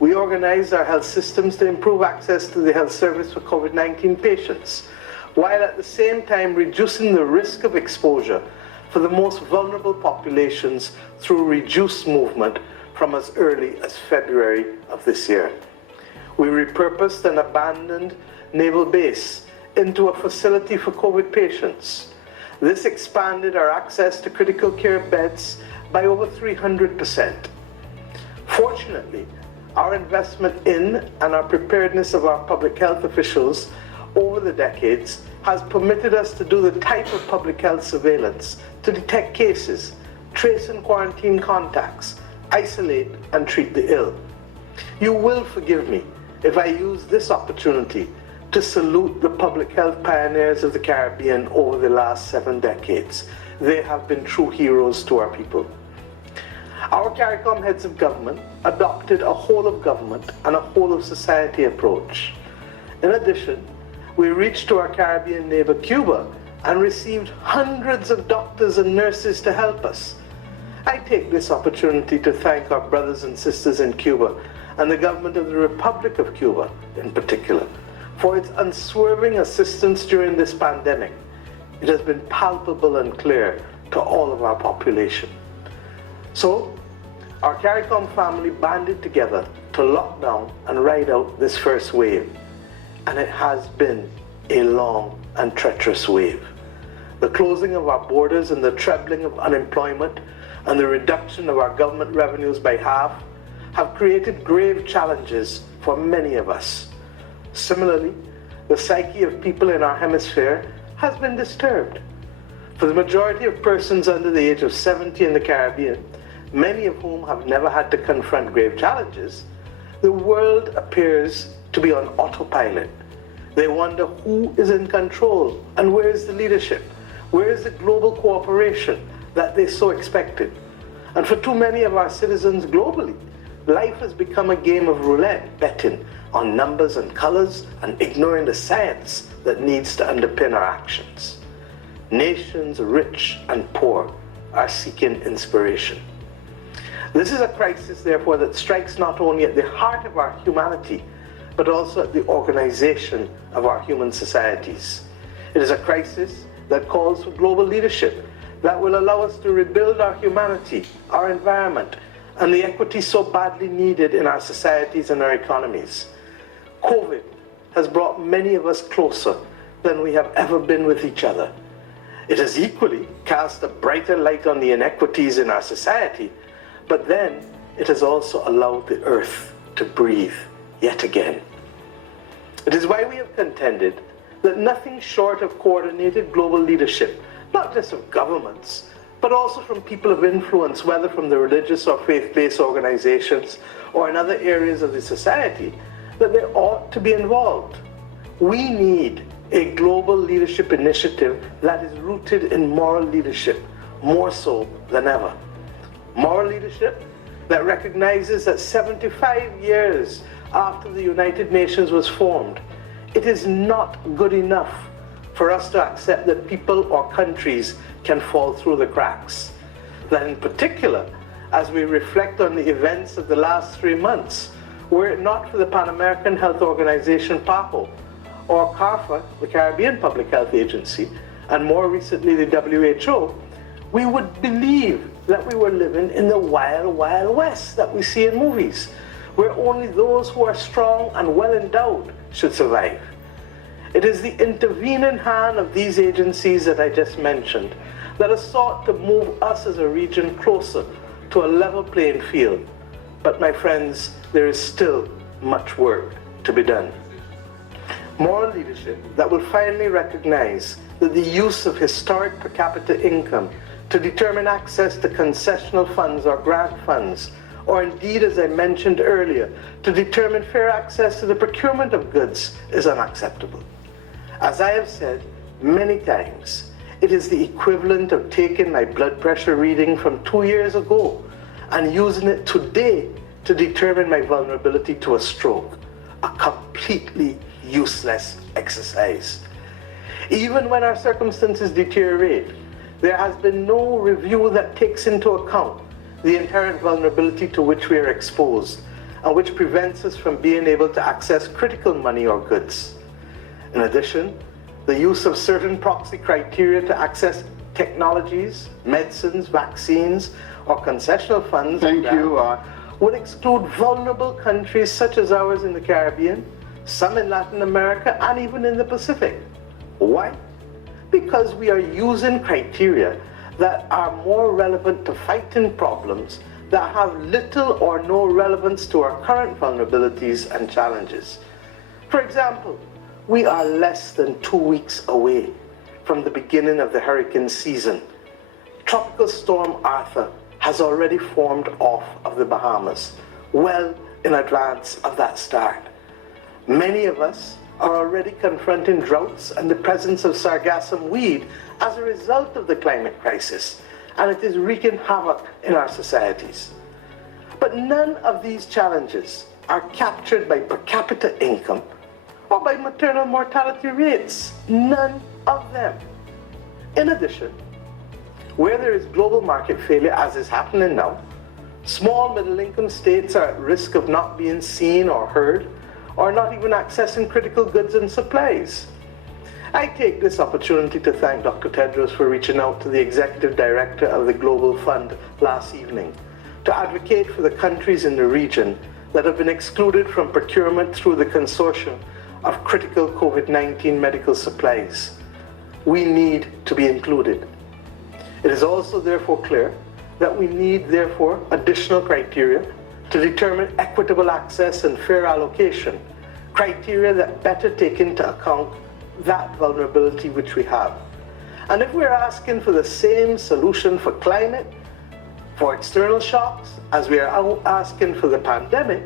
We organized our health systems to improve access to the health service for COVID-19 patients, while at the same time reducing the risk of exposure for the most vulnerable populations through reduced movement from as early as February of this year. We repurposed an abandoned naval base into a facility for COVID patients. This expanded our access to critical care beds by over 300%. Fortunately, our investment in and our preparedness of our public health officials over the decades has permitted us to do the type of public health surveillance to detect cases, trace and quarantine contacts, isolate and treat the ill. You will forgive me if I use this opportunity to salute the public health pioneers of the Caribbean over the last 7 decades. They have been true heroes to our people. Our CARICOM heads of government adopted a whole of government and a whole of society approach. In addition, we reached to our Caribbean neighbor Cuba and received hundreds of doctors and nurses to help us. I take this opportunity to thank our brothers and sisters in Cuba and the government of the Republic of Cuba in particular for its unswerving assistance during this pandemic. It has been palpable and clear to all of our population. So, our CARICOM family banded together to lock down and ride out this first wave. And it has been a long and treacherous wave. The closing of our borders and the trebling of unemployment and the reduction of our government revenues by half have created grave challenges for many of us. Similarly, the psyche of people in our hemisphere has been disturbed. For the majority of persons under the age of 70 in the Caribbean, many of whom have never had to confront grave challenges, the world appears to be on autopilot. They wonder who is in control and where is the leadership? Where is the global cooperation that they so expected? And for too many of our citizens globally, life has become a game of roulette, betting on numbers and colors and ignoring the science that needs to underpin our actions. Nations, rich and poor, are seeking inspiration. This is a crisis, therefore, that strikes not only at the heart of our humanity, but also at the organization of our human societies. It is a crisis that calls for global leadership that will allow us to rebuild our humanity, our environment, and the equity so badly needed in our societies and our economies. COVID has brought many of us closer than we have ever been with each other. It has equally cast a brighter light on the inequities in our society, but then it has also allowed the earth to breathe yet again. It is why we have contended that nothing short of coordinated global leadership, not just of governments, but also from people of influence, whether from the religious or faith-based organizations or in other areas of the society, that they ought to be involved. We need a global leadership initiative that is rooted in moral leadership, more so than ever. Moral leadership that recognizes that 75 years after the United Nations was formed, it is not good enough for us to accept that people or countries can fall through the cracks. That in particular, as we reflect on the events of the last 3 months, were it not for the Pan American Health Organization, PAHO, or CARPHA, the Caribbean Public Health Agency, and more recently the WHO, we would believe that we were living in the wild, wild west that we see in movies, where only those who are strong and well endowed should survive. It is the intervening hand of these agencies that I just mentioned that has sought to move us as a region closer to a level playing field. But my friends, there is still much work to be done. Moral leadership that will finally recognize that the use of historic per capita income to determine access to concessional funds or grant funds, or indeed, as I mentioned earlier, to determine fair access to the procurement of goods is unacceptable. As I have said many times, it is the equivalent of taking my blood pressure reading from 2 years ago and using it today to determine my vulnerability to a stroke. A completely useless exercise. Even when our circumstances deteriorate, there has been no review that takes into account the inherent vulnerability to which we are exposed and which prevents us from being able to access critical money or goods. In addition, the use of certain proxy criteria to access technologies, medicines, vaccines, or concessional funds would exclude vulnerable countries such as ours in the Caribbean, some in Latin America, and even in the Pacific. Why? Because we are using criteria that are more relevant to fighting problems that have little or no relevance to our current vulnerabilities and challenges. For example, we are less than 2 weeks away from the beginning of the hurricane season. Tropical Storm Arthur has already formed off of the Bahamas, well in advance of that start. Many of us are already confronting droughts and the presence of sargassum weed as a result of the climate crisis, and it is wreaking havoc in our societies. But none of these challenges are captured by per capita income or by maternal mortality rates. None of them. In addition, where there is global market failure, as is happening now, small middle-income states are at risk of not being seen or heard, or not even accessing critical goods and supplies. I take this opportunity to thank Dr. Tedros for reaching out to the Executive Director of the Global Fund last evening to advocate for the countries in the region that have been excluded from procurement through the consortium of critical COVID-19 medical supplies. We need to be included. It is also therefore clear that we need, therefore, additional criteria to determine equitable access and fair allocation, criteria that better take into account that vulnerability which we have. And if we're asking for the same solution for climate, for external shocks, as we are asking for the pandemic,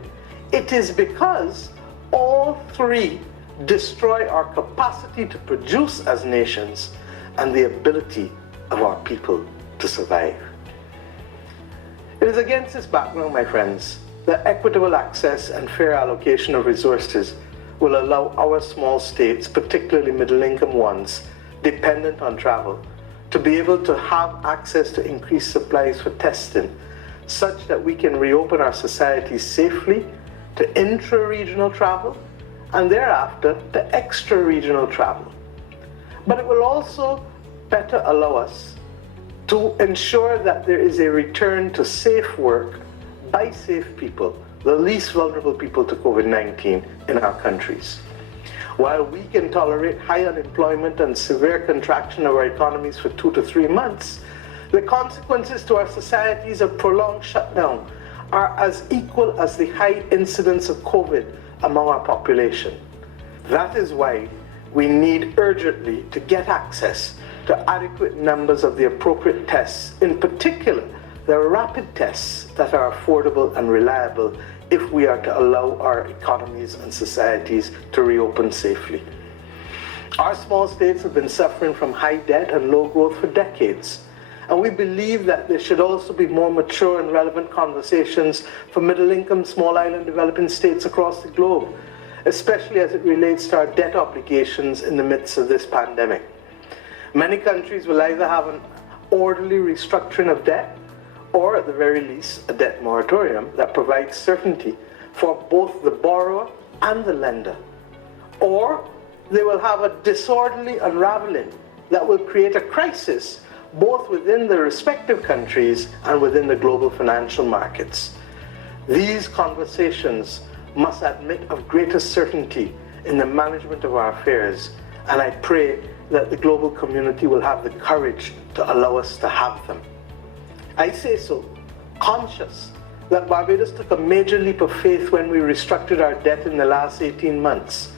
it is because all three destroy our capacity to produce as nations and the ability of our people to survive. It is against this background, my friends, that equitable access and fair allocation of resources will allow our small states, particularly middle-income ones, dependent on travel, to be able to have access to increased supplies for testing, such that we can reopen our societies safely to intra-regional travel and thereafter to extra-regional travel. But it will also better allow us to ensure that there is a return to safe work by safe people, the least vulnerable people to COVID-19 in our countries. While we can tolerate high unemployment and severe contraction of our economies for 2 to 3 months, the consequences to our societies of prolonged shutdown are as equal as the high incidence of COVID among our population. That is why we need urgently to get access to adequate numbers of the appropriate tests, in particular the rapid tests that are affordable and reliable if we are to allow our economies and societies to reopen safely. Our small states have been suffering from high debt and low growth for decades, and we believe that there should also be more mature and relevant conversations for middle-income, small island developing states across the globe, especially as it relates to our debt obligations in the midst of this pandemic. Many countries will either have an orderly restructuring of debt, or at the very least, a debt moratorium that provides certainty for both the borrower and the lender. Or they will have a disorderly unraveling that will create a crisis both within the respective countries and within the global financial markets. These conversations must admit of greater certainty in the management of our affairs, and I pray that the global community will have the courage to allow us to have them. I say so, conscious that Barbados took a major leap of faith when we restructured our debt in the last 18 months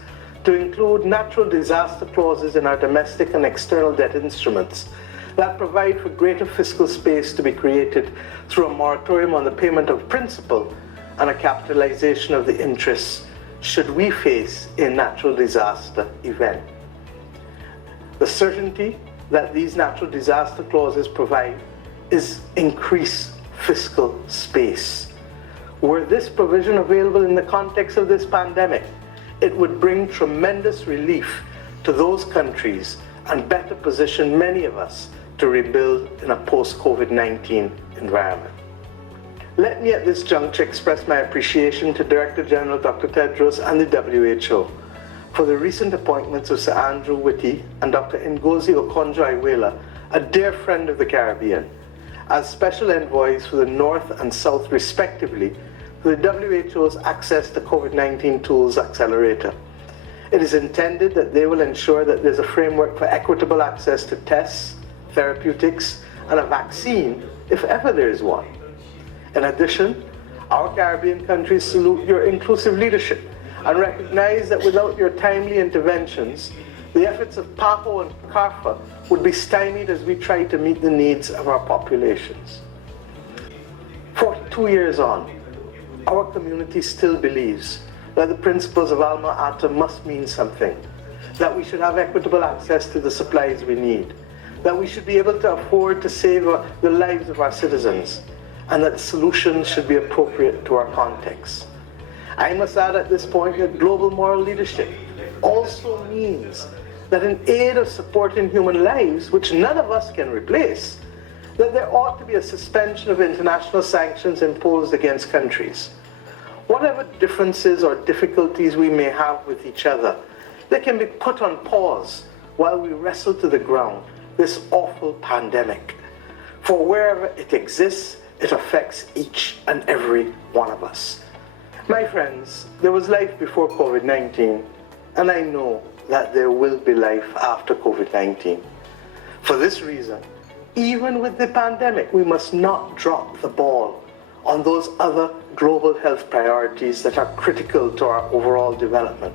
to include natural disaster clauses in our domestic and external debt instruments that provide for greater fiscal space to be created through a moratorium on the payment of principal and a capitalization of the interests should we face a natural disaster event. The certainty that these natural disaster clauses provide is increased fiscal space. Were this provision available in the context of this pandemic, it would bring tremendous relief to those countries and better position many of us to rebuild in a post-COVID-19 environment. Let me at this juncture express my appreciation to Director General Dr. Tedros and the WHO for the recent appointments of Sir Andrew Whitty and Dr. Ngozi Okonjo-Iweala, a dear friend of the Caribbean, as special envoys for the North and South respectively for the WHO's Access to COVID-19 Tools Accelerator. It is intended that they will ensure that there's a framework for equitable access to tests, therapeutics, and a vaccine, if ever there is one. In addition, our Caribbean countries salute your inclusive leadership and recognize that without your timely interventions, the efforts of PAHO and CARFA would be stymied as we try to meet the needs of our populations. 42 years on, our community still believes that the principles of Alma Ata must mean something, that we should have equitable access to the supplies we need, that we should be able to afford to save the lives of our citizens, and that solutions should be appropriate to our context. I must add at this point that global moral leadership also means that in aid of supporting human lives, which none of us can replace, that there ought to be a suspension of international sanctions imposed against countries. Whatever differences or difficulties we may have with each other, they can be put on pause while we wrestle to the ground this awful pandemic. For wherever it exists, it affects each and every one of us. My friends, there was life before COVID-19, and I know that there will be life after COVID-19. For this reason, even with the pandemic, we must not drop the ball on those other global health priorities that are critical to our overall development.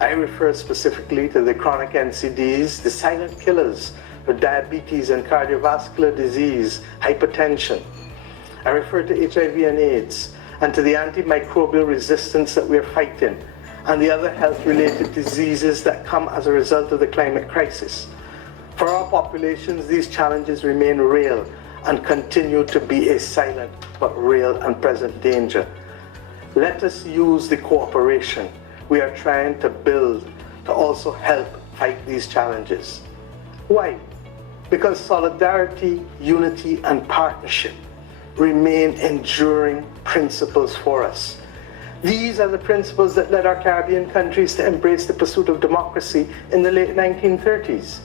I refer specifically to the chronic NCDs, the silent killers of diabetes and cardiovascular disease, hypertension. I refer to HIV and AIDS, and to the antimicrobial resistance that we're fighting, and the other health-related diseases that come as a result of the climate crisis. For our populations, these challenges remain real and continue to be a silent but real and present danger. Let us use the cooperation we are trying to build to also help fight these challenges. Why? Because solidarity, unity, and partnership remain enduring principles for us. These are the principles that led our Caribbean countries to embrace the pursuit of democracy in the late 1930s,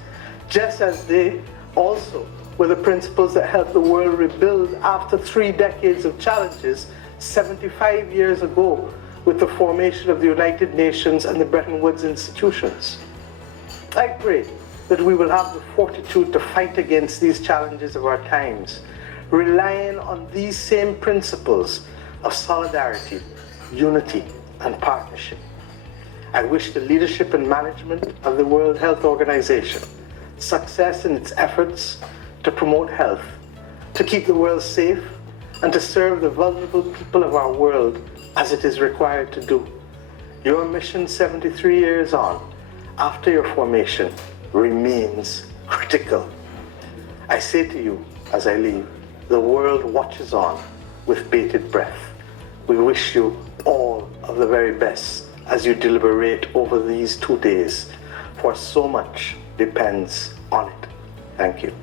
just as they also were the principles that helped the world rebuild after 3 decades of challenges 75 years ago with the formation of the United Nations and the Bretton Woods institutions. I pray that we will have the fortitude to fight against these challenges of our times, relying on these same principles of solidarity, unity, and partnership. I wish the leadership and management of the World Health Organization success in its efforts to promote health, to keep the world safe, and to serve the vulnerable people of our world as it is required to do. Your mission 73 years on, after your formation, remains critical. I say to you as I leave, the world watches on with bated breath. We wish you all of the very best as you deliberate over these 2 days, for so much depends on it. Thank you.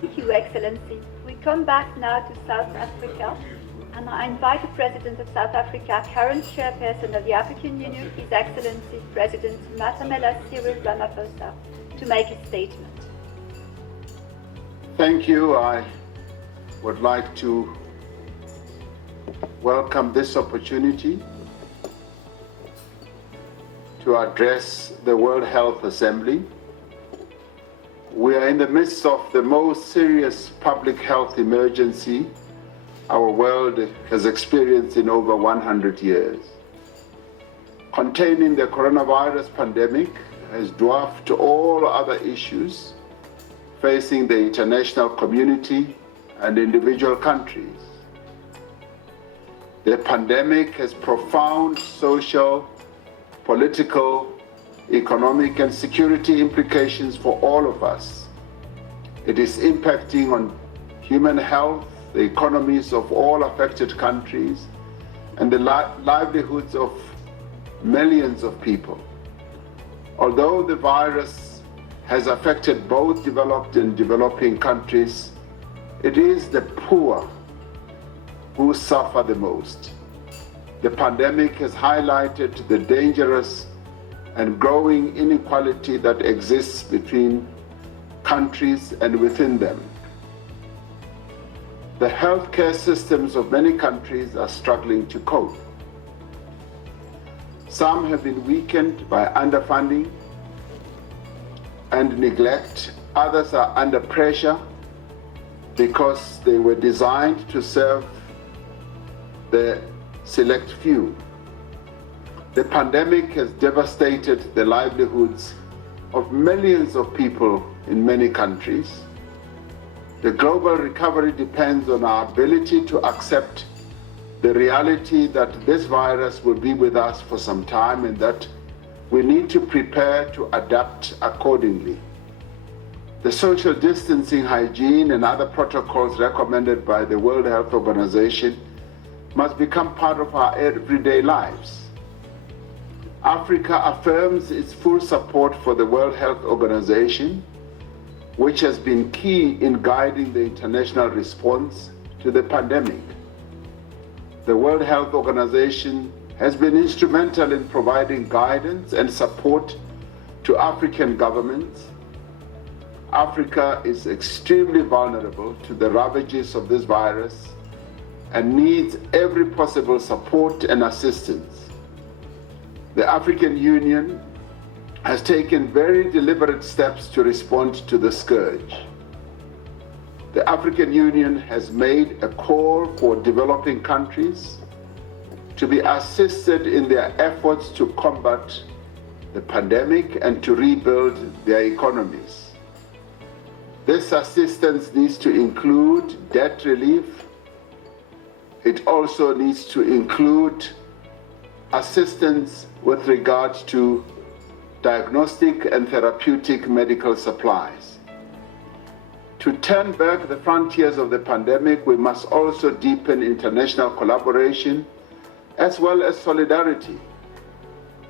Thank you, Excellency. We come back now to South Africa, and I invite the President of South Africa, current Chairperson of the African Union, His Excellency President Matamela Cyril Ramaphosa, to make a statement. Thank you. I would like to welcome this opportunity to address the World Health Assembly. We are in the midst of the most serious public health emergency our world has experienced in over 100 years. Containing the coronavirus pandemic has dwarfed all other issues facing the international community and individual countries. The pandemic has profound social, political, economic, and security implications for all of us. It is impacting on human health, the economies of all affected countries, and the livelihoods of millions of people. Although the virus has affected both developed and developing countries, it is the poor who suffer the most. The pandemic has highlighted the dangerous and growing inequality that exists between countries and within them. The healthcare systems of many countries are struggling to cope. Some have been weakened by underfunding and neglect. Others are under pressure because they were designed to serve the select few. The pandemic has devastated the livelihoods of millions of people in many countries. The global recovery depends on our ability to accept the reality that this virus will be with us for some time and that we need to prepare to adapt accordingly. The social distancing, hygiene, and other protocols recommended by the World Health Organization must become part of our everyday lives. Africa affirms its full support for the World Health Organization, which has been key in guiding the international response to the pandemic. The World Health Organization has been instrumental in providing guidance and support to African governments. Africa is extremely vulnerable to the ravages of this virus and needs every possible support and assistance. The African Union has taken very deliberate steps to respond to the scourge. the African Union has made a call for developing countries to be assisted in their efforts to combat the pandemic and to rebuild their economies. This assistance needs to include debt relief. It also needs to include assistance with regard to diagnostic and therapeutic medical supplies. To turn back the frontiers of the pandemic, we must also deepen international collaboration as well as solidarity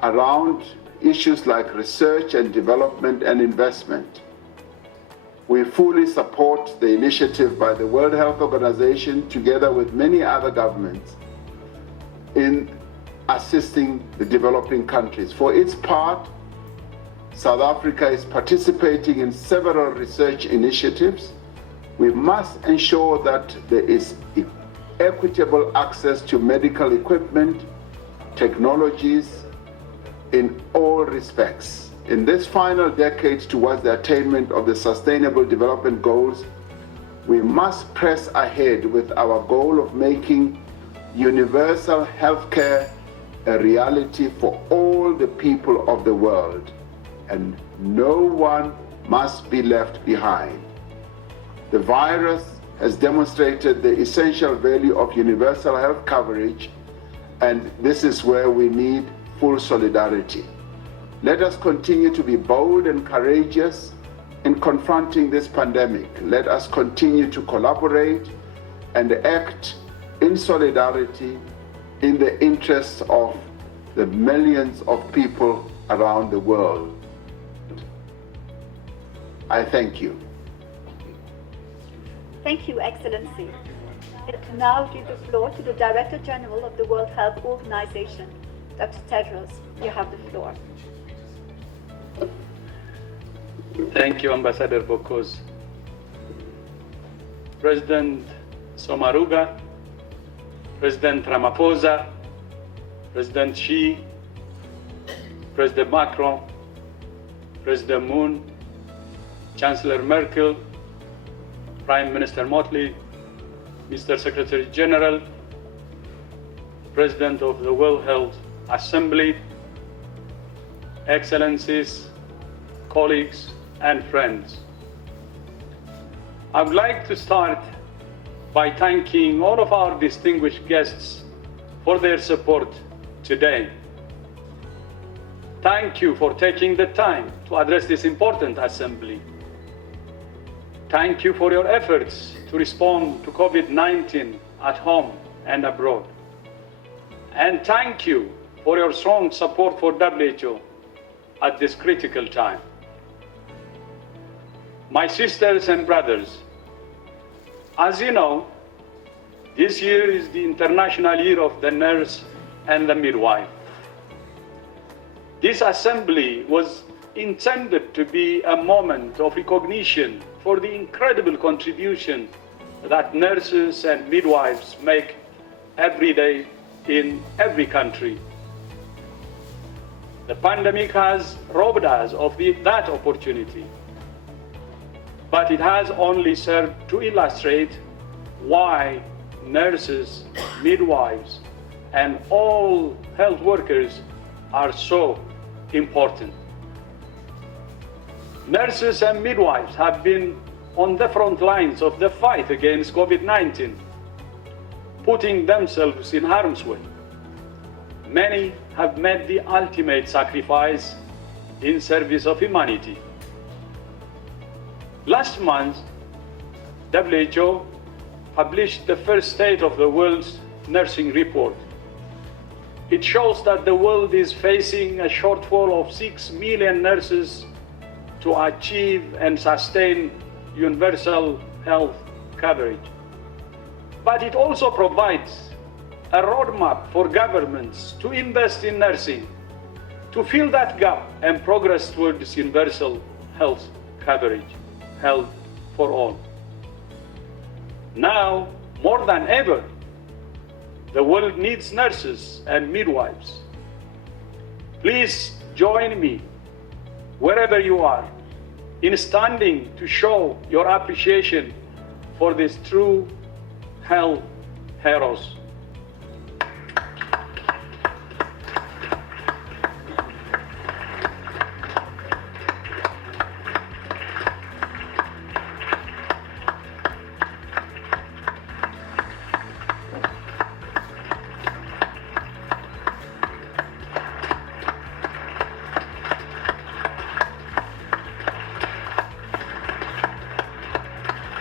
around issues like research and development and investment. We fully support the initiative by the World Health Organization, together with many other governments, in assisting the developing countries. For its part, South Africa is participating in several research initiatives. We must ensure that there is equitable access to medical equipment, technologies, in all respects. In this final decade towards the attainment of the Sustainable Development Goals, we must press ahead with our goal of making universal healthcare a reality for all the people of the world, and no one must be left behind. The virus has demonstrated the essential value of universal health coverage, and this is where we need full solidarity. Let us continue to be bold and courageous in confronting this pandemic. Let us continue to collaborate and act in solidarity in the interests of the millions of people around the world. I thank you. Thank you, Excellency. I now give the floor to the Director General of the World Health Organization, Dr. Tedros. You have the floor. Thank you, Ambassador Bokoz. President Somaruga, President Ramaphosa, President Xi, President Macron, President Moon, Chancellor Merkel, Prime Minister Motley, Mr. Secretary General, President of the World Health Assembly, Excellencies, colleagues, and friends. I would like to start by thanking all of our distinguished guests for their support today. Thank you for taking the time to address this important assembly. Thank you for your efforts to respond to COVID-19 at home and abroad. And thank you for your strong support for WHO at this critical time. My sisters and brothers, as you know, this year is the International Year of the Nurse and the Midwife. This assembly was intended to be a moment of recognition for the incredible contribution that nurses and midwives make every day in every country. The pandemic has robbed us of that opportunity, but it has only served to illustrate why nurses, midwives, and all health workers are so important. Nurses and midwives have been on the front lines of the fight against COVID-19, putting themselves in harm's way. Many have made the ultimate sacrifice in service of humanity. Last month, WHO published the first State of the World's Nursing Report. It shows that the world is facing a shortfall of 6 million nurses to achieve and sustain universal health coverage. But it also provides a roadmap for governments to invest in nursing, to fill that gap and progress towards universal health coverage, health for all. Now, more than ever, the world needs nurses and midwives. Please join me, wherever you are, in standing to show your appreciation for these true health heroes.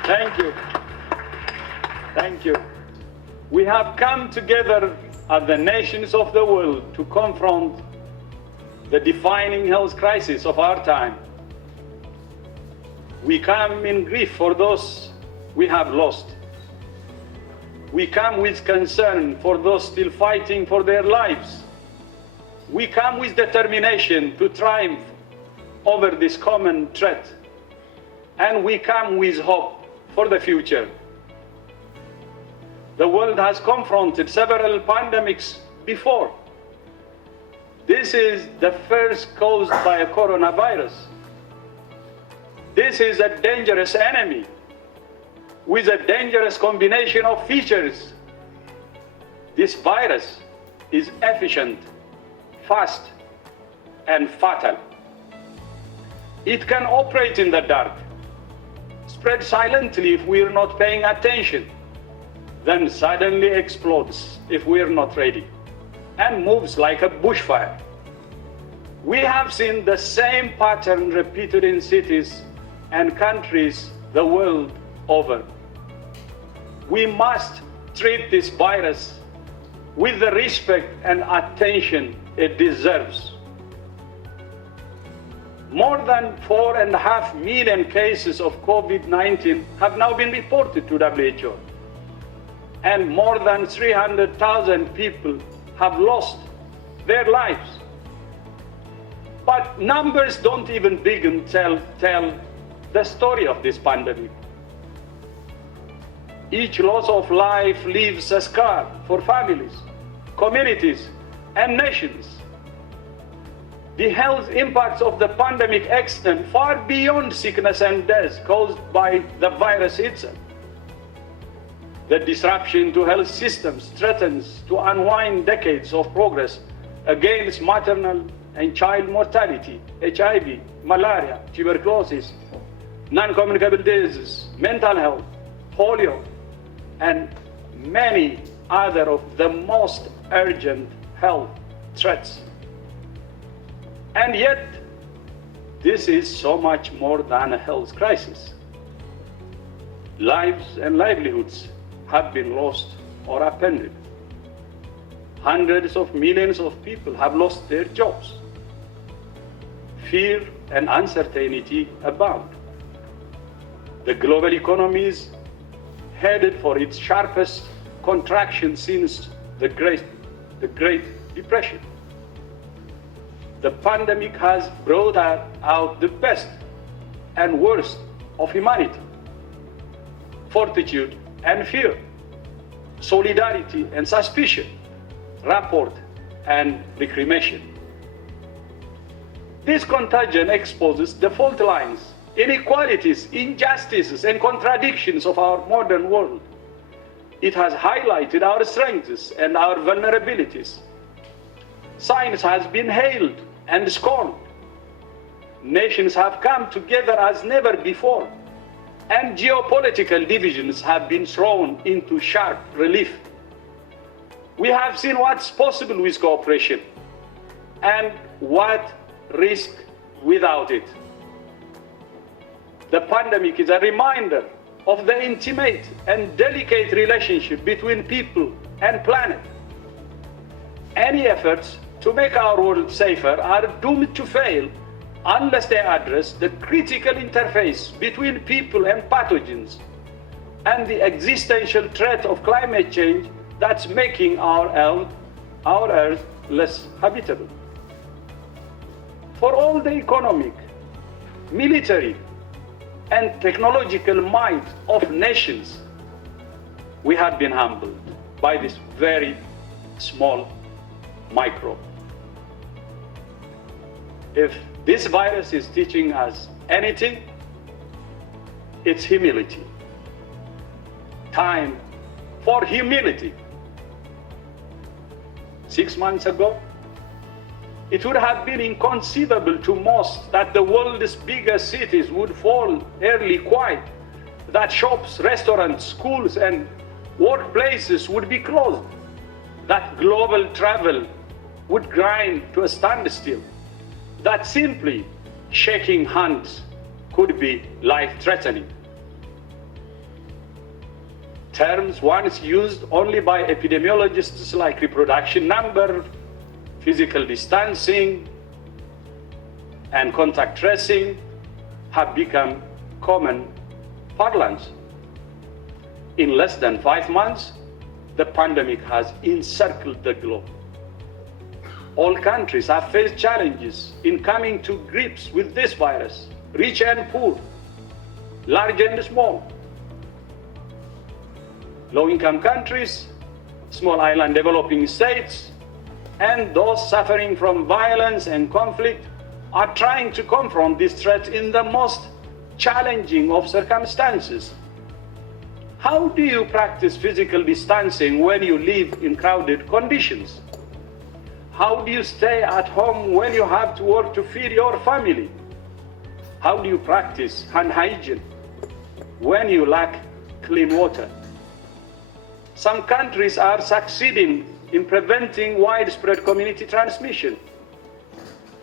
Thank you. Thank you. We have come together as the nations of the world to confront the defining health crisis of our time. We come in grief for those we have lost. We come with concern for those still fighting for their lives. We come with determination to triumph over this common threat. And we come with hope for the future. The world has confronted several pandemics before. This is the first caused by a coronavirus. This is a dangerous enemy with a dangerous combination of features. This virus is efficient, fast, and fatal. It can operate in the dark, spread silently if we're not paying attention, then suddenly explodes if we're not ready, and moves like a bushfire. We have seen the same pattern repeated in cities and countries the world over. We must treat this virus with the respect and attention it deserves. More than 4.5 million cases of COVID-19 have now been reported to WHO, and more than 300,000 people have lost their lives. But numbers don't even begin to tell the story of this pandemic. Each loss of life leaves a scar for families, communities, and nations. The health impacts of the pandemic extend far beyond sickness and death caused by the virus itself. The disruption to health systems threatens to unwind decades of progress against maternal and child mortality, HIV, malaria, tuberculosis, non-communicable diseases, mental health, polio, and many other of the most urgent health threats. And yet, this is so much more than a health crisis. Lives and livelihoods have been lost or upended. Hundreds of millions of people have lost their jobs. Fear and uncertainty abound. The global economy is headed for its sharpest contraction since the Great Depression. The pandemic has brought out the best and worst of humanity: fortitude and fear, solidarity and suspicion, rapport and recrimination. This contagion exposes the fault lines, inequalities, injustices, and contradictions of our modern world. It has highlighted our strengths and our vulnerabilities. Science has been hailed and scorned. Nations have come together as never before, and geopolitical divisions have been thrown into sharp relief. We have seen what's possible with cooperation and what risk without it. The pandemic is a reminder of the intimate and delicate relationship between people and planet. Any efforts to make our world safer are doomed to fail unless they address the critical interface between people and pathogens and the existential threat of climate change that's making our Earth less habitable. For all the economic, military, and technological might of nations, we have been humbled by this very small microbe. If this virus is teaching us anything, it's humility. time for humility. 6 months ago, it would have been inconceivable to most that the world's biggest cities would fall early quiet, that shops, restaurants, schools, and workplaces would be closed, that global travel would grind to a standstill, that simply shaking hands could be life-threatening. Terms once used only by epidemiologists like reproduction number, physical distancing, and contact tracing have become common parlance. In less than 5 months, the pandemic has encircled the globe. All countries have faced challenges in coming to grips with this virus, rich and poor, large and small. Low-income countries, small island developing states, and those suffering from violence and conflict are trying to confront this threat in the most challenging of circumstances. How do you practice physical distancing when you live in crowded conditions? How do you stay at home when you have to work to feed your family? How do you practice hand hygiene when you lack clean water? Some countries are succeeding in preventing widespread community transmission.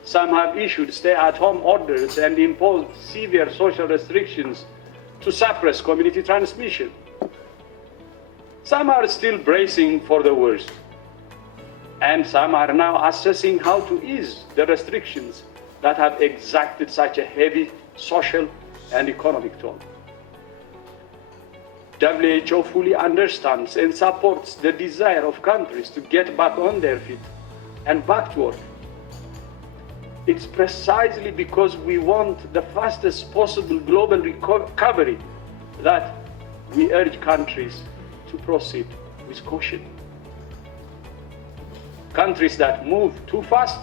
Some have issued stay-at-home orders and imposed severe social restrictions to suppress community transmission. Some are still bracing for the worst, and some are now assessing how to ease the restrictions that have exacted such a heavy social and economic toll. WHO fully understands and supports the desire of countries to get back on their feet and back to work. It's precisely because we want the fastest possible global recovery that we urge countries to proceed with caution. Countries that move too fast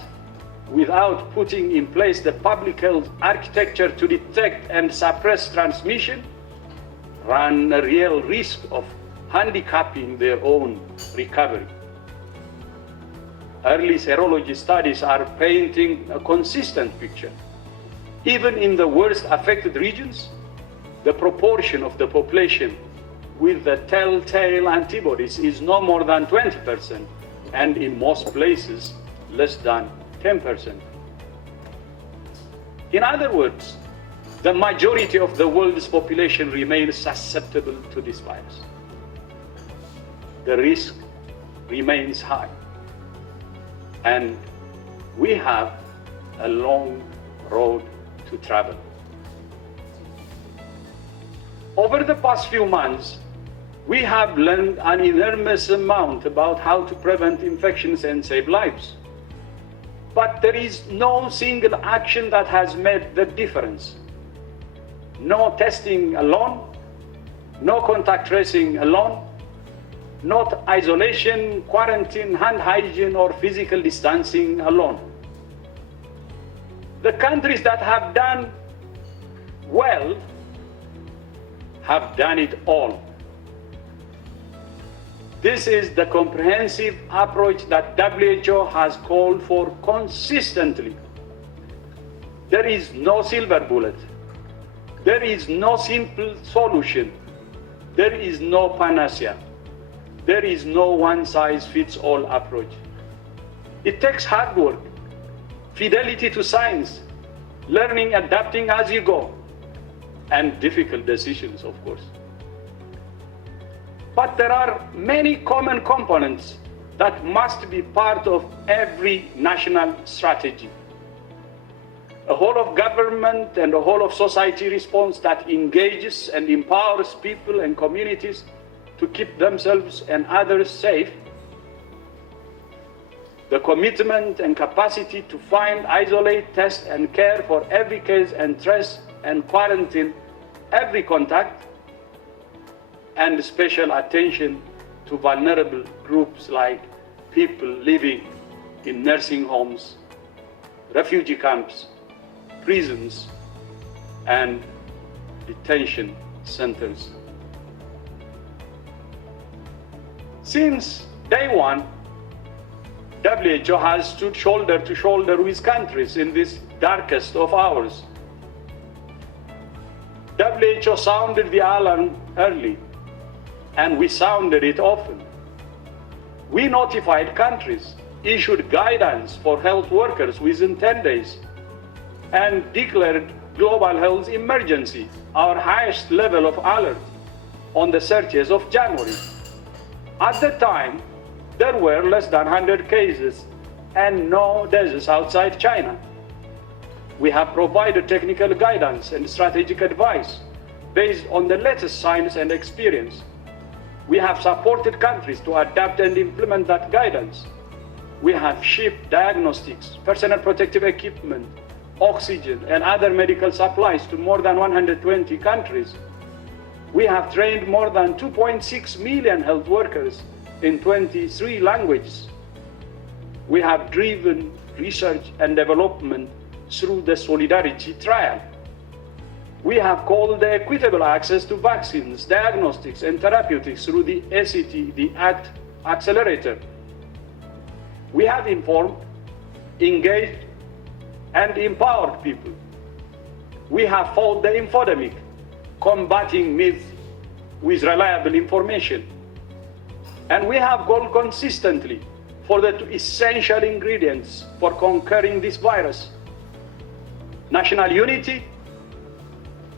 without putting in place the public health architecture to detect and suppress transmission run a real risk of handicapping their own recovery. Early serology studies are painting a consistent picture. Even in the worst affected regions, the proportion of the population with the telltale antibodies is no more than 20%, and in most places, less than 10%. In other words, the majority of the world's population remains susceptible to this virus. The risk remains high, and we have a long road to travel. Over the past few months, we have learned an enormous amount about how to prevent infections and save lives. But there is no single action that has made the difference. No testing alone, no contact tracing alone, not isolation, quarantine, hand hygiene, or physical distancing alone. The countries that have done well have done it all. This is the comprehensive approach that WHO has called for consistently. There is no silver bullet. There is no simple solution. There is no panacea. There is no one-size-fits-all approach. It takes hard work, fidelity to science, learning, adapting as you go, and difficult decisions, of course. But there are many common components that must be part of every national strategy. A whole of government and a whole of society response that engages and empowers people and communities to keep themselves and others safe. The commitment and capacity to find, isolate, test, and care for every case and trace and quarantine every contact, and special attention to vulnerable groups like people living in nursing homes, refugee camps, prisons, and detention centers. Since day one, WHO has stood shoulder to shoulder with countries in this darkest of hours. WHO sounded the alarm early, and we sounded it often. We notified countries, issued guidance for health workers within 10 days, and declared global health emergency, our highest level of alert, on the 30th of January. At the time, there were less than 100 cases and no deaths outside China. We have provided technical guidance and strategic advice based on the latest science and experience. We have supported countries to adapt and implement that guidance. We have shipped diagnostics, personal protective equipment, oxygen, and other medical supplies to more than 120 countries. We have trained more than 2.6 million health workers in 23 languages. We have driven research and development through the Solidarity Trial. We have called the equitable access to vaccines, diagnostics, and therapeutics through the ACT, the ACT Accelerator. We have informed, engaged, and empowered people. We have fought the infodemic, combating myths with reliable information. And we have called consistently for the two essential ingredients for conquering this virus: national unity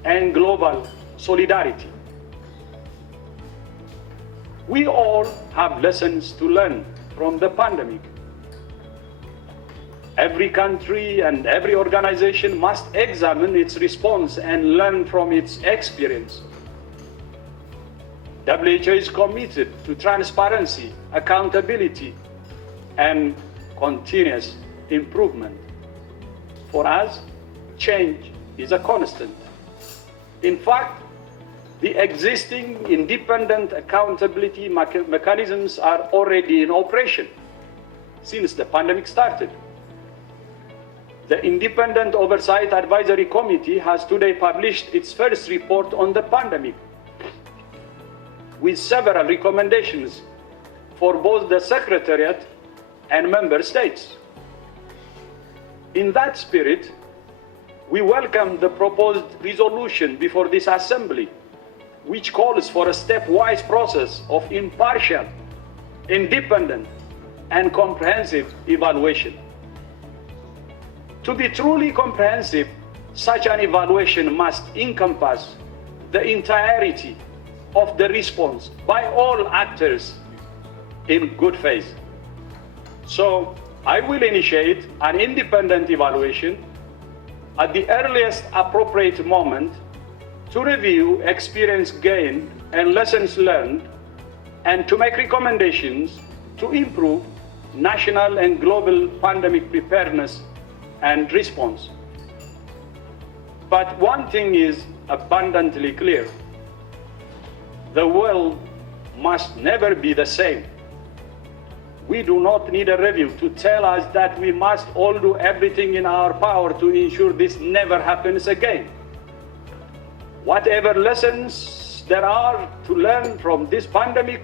and global solidarity. We all have lessons to learn from the pandemic. Every country and every organization must examine its response and learn from its experience. WHO is committed to transparency, accountability, and continuous improvement. For us, change is a constant. In fact, the existing independent accountability mechanisms are already in operation since the pandemic started. The Independent Oversight Advisory Committee has today published its first report on the pandemic, with several recommendations for both the Secretariat and Member States. In that spirit, we welcome the proposed resolution before this Assembly, which calls for a stepwise process of impartial, independent, and comprehensive evaluation. To be truly comprehensive, such an evaluation must encompass the entirety of the response by all actors in good faith. So, I will initiate an independent evaluation at the earliest appropriate moment to review experience gained and lessons learned, and to make recommendations to improve national and global pandemic preparedness and response. But one thing is abundantly clear: the world must never be the same. We do not need a review to tell us that we must all do everything in our power to ensure this never happens again. Whatever lessons there are to learn from this pandemic,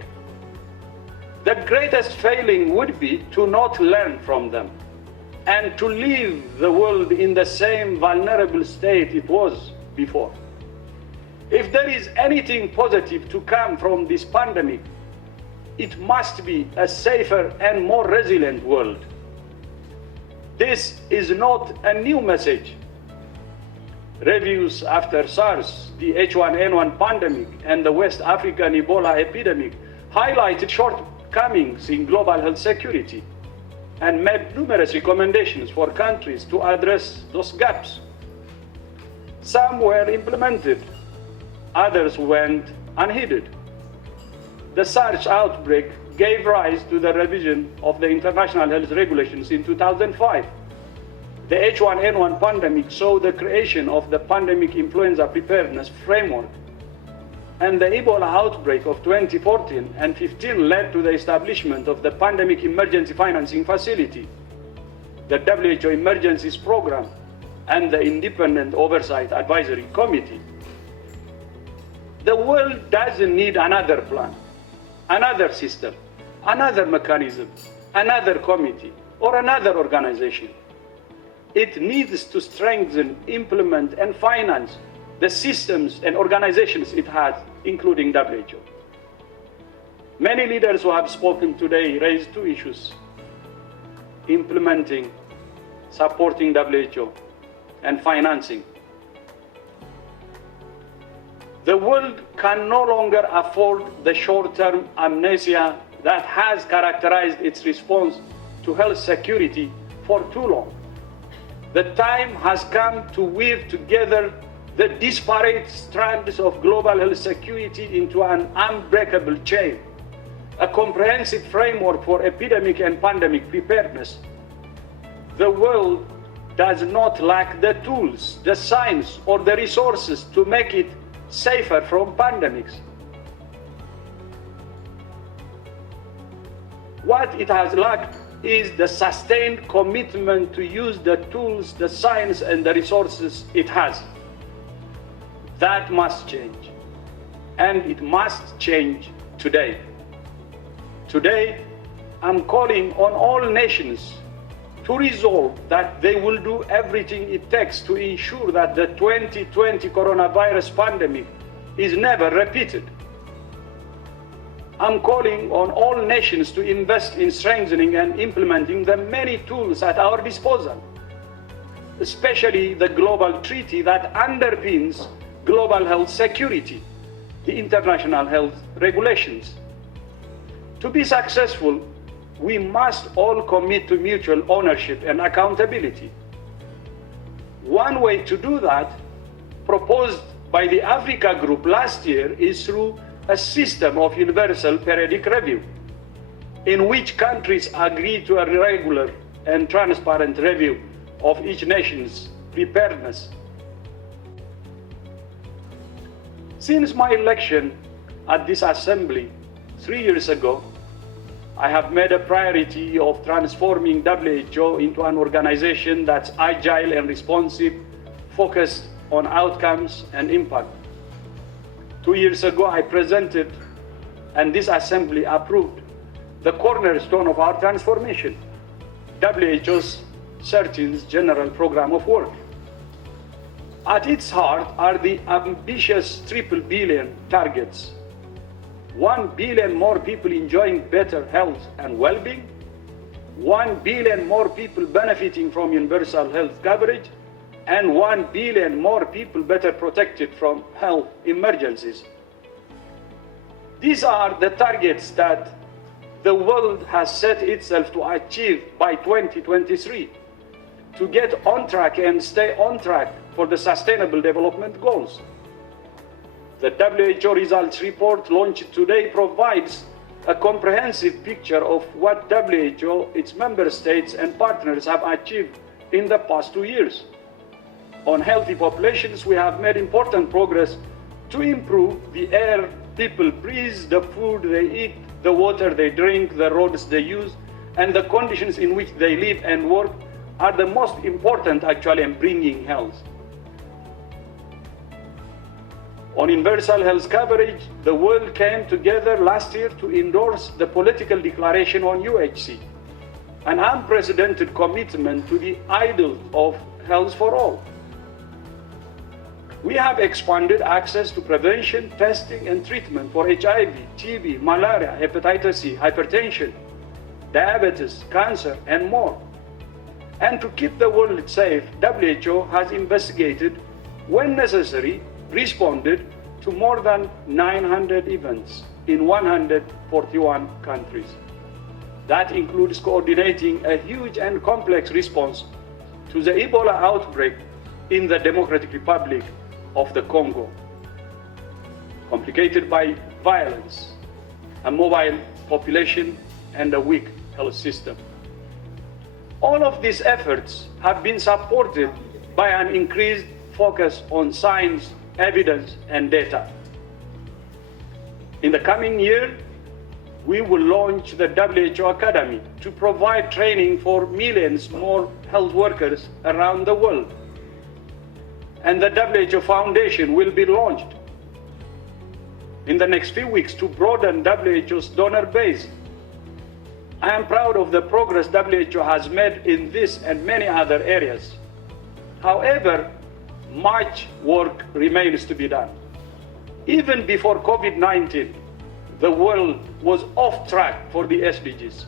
the greatest failing would be to not learn from them and to leave the world in the same vulnerable state it was before. If there is anything positive to come from this pandemic, it must be a safer and more resilient world. This is not a new message. Reviews after SARS, the H1N1 pandemic, and the West African Ebola epidemic highlighted shortcomings in global health security and made numerous recommendations for countries to address those gaps. Some were implemented, others went unheeded. The SARS outbreak gave rise to the revision of the international health regulations in 2005. The H1N1 pandemic saw the creation of the Pandemic Influenza Preparedness Framework, and the Ebola outbreak of 2014 and 15 led to the establishment of the Pandemic Emergency Financing Facility, the WHO Emergencies Program, and the Independent Oversight Advisory Committee. The world doesn't need another plan, another system, another mechanism, another committee, or another organization. It needs to strengthen, implement, and finance the systems and organizations it has, including WHO. Many leaders who have spoken today raised two issues: implementing, supporting WHO, and financing. The world can no longer afford the short-term amnesia that has characterized its response to health security for too long. The time has come to weave together the disparate strands of global health security into an unbreakable chain, a comprehensive framework for epidemic and pandemic preparedness. The world does not lack the tools, the science, or the resources to make it safer from pandemics. What it has lacked is the sustained commitment to use the tools, the science, and the resources it has. That must change, and it must change today. Today, I'm calling on all nations to resolve that they will do everything it takes to ensure that the 2020 coronavirus pandemic is never repeated. I'm calling on all nations to invest in strengthening and implementing the many tools at our disposal, especially the global treaty that underpins global health security, the international health regulations. To be successful, we must all commit to mutual ownership and accountability. One way to do that, proposed by the Africa Group last year, is through a system of universal periodic review, in which countries agree to a regular and transparent review of each nation's preparedness. Since my election at this assembly 3 years ago, I have made a priority of transforming WHO into an organization that's agile and responsive, focused on outcomes and impact. 2 years ago, I presented, and this assembly approved, the cornerstone of our transformation, WHO's 13th General Program of Work. At its heart are the ambitious triple billion targets: 1 billion more people enjoying better health and well-being, 1 billion more people benefiting from universal health coverage, and 1 billion more people better protected from health emergencies. These are the targets that the world has set itself to achieve by 2023, to get on track and stay on track for the Sustainable Development Goals. The WHO results report launched today provides a comprehensive picture of what WHO, its member states, and partners have achieved in the past 2 years. On healthy populations, we have made important progress to improve the air people breathe, the food they eat, the water they drink, the roads they use, and the conditions in which they live and work are the most important actually in bringing health. On universal health coverage, the world came together last year to endorse the political declaration on WHA, an unprecedented commitment to the ideal of health for all. We have expanded access to prevention, testing, and treatment for HIV, TB, malaria, hepatitis C, hypertension, diabetes, cancer, and more. And to keep the world safe, WHO has investigated, when necessary, responded to more than 900 events in 141 countries. That includes coordinating a huge and complex response to the Ebola outbreak in the Democratic Republic of the Congo, complicated by violence, a mobile population, and a weak health system. All of these efforts have been supported by an increased focus on science, evidence, and data. In the coming year, we will launch the WHO Academy to provide training for millions more health workers around the world. And the WHO Foundation will be launched in the next few weeks to broaden WHO's donor base I am proud of the progress WHO has made in this and many other areas. However, much work remains to be done. Even before COVID-19, the world was off track for the SDGs.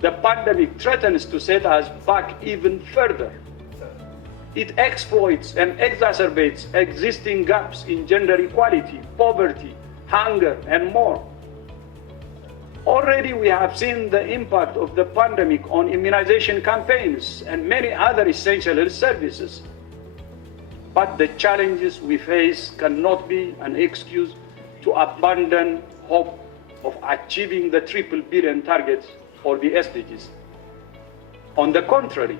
The pandemic threatens to set us back even further. It exploits and exacerbates existing gaps in gender equality, poverty, hunger, and more. Already we have seen the impact of the pandemic on immunization campaigns and many other essential health services. But the challenges we face cannot be an excuse to abandon hope of achieving the triple billion targets or the SDGs. On the contrary,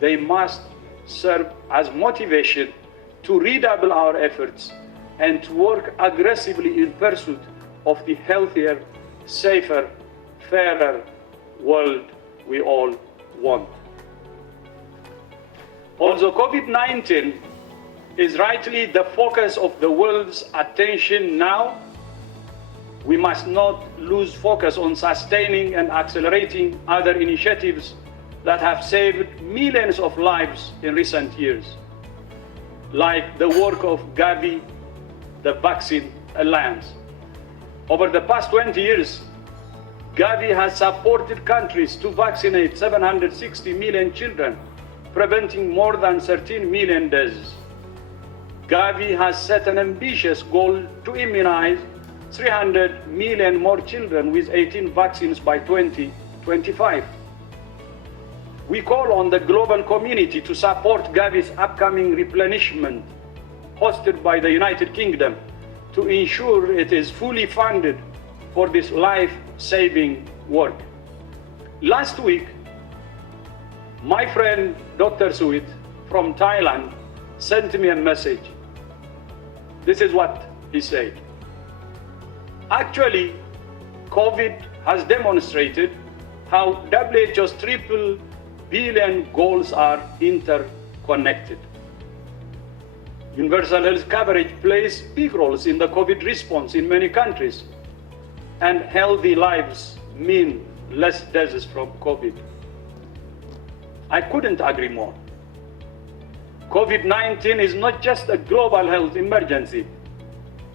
they must serve as motivation to redouble our efforts and to work aggressively in pursuit of the healthier, safer, fairer world we all want. Although COVID-19 is rightly the focus of the world's attention now, we must not lose focus on sustaining and accelerating other initiatives that have saved millions of lives in recent years, like the work of Gavi, the Vaccine Alliance. Over the past 20 years, Gavi has supported countries to vaccinate 760 million children, preventing more than 13 million deaths. Gavi has set an ambitious goal to immunize 300 million more children with 18 vaccines by 2025. We call on the global community to support Gavi's upcoming replenishment, hosted by the United Kingdom, to ensure it is fully funded for this life-saving work. Last week, my friend Dr. Suit from Thailand sent me a message. This is what he said. Actually, COVID has demonstrated how WHO's triple billion goals are interconnected. Universal health coverage plays big roles in the COVID response in many countries, and healthy lives mean less deaths from COVID. I couldn't agree more. COVID-19 is not just a global health emergency.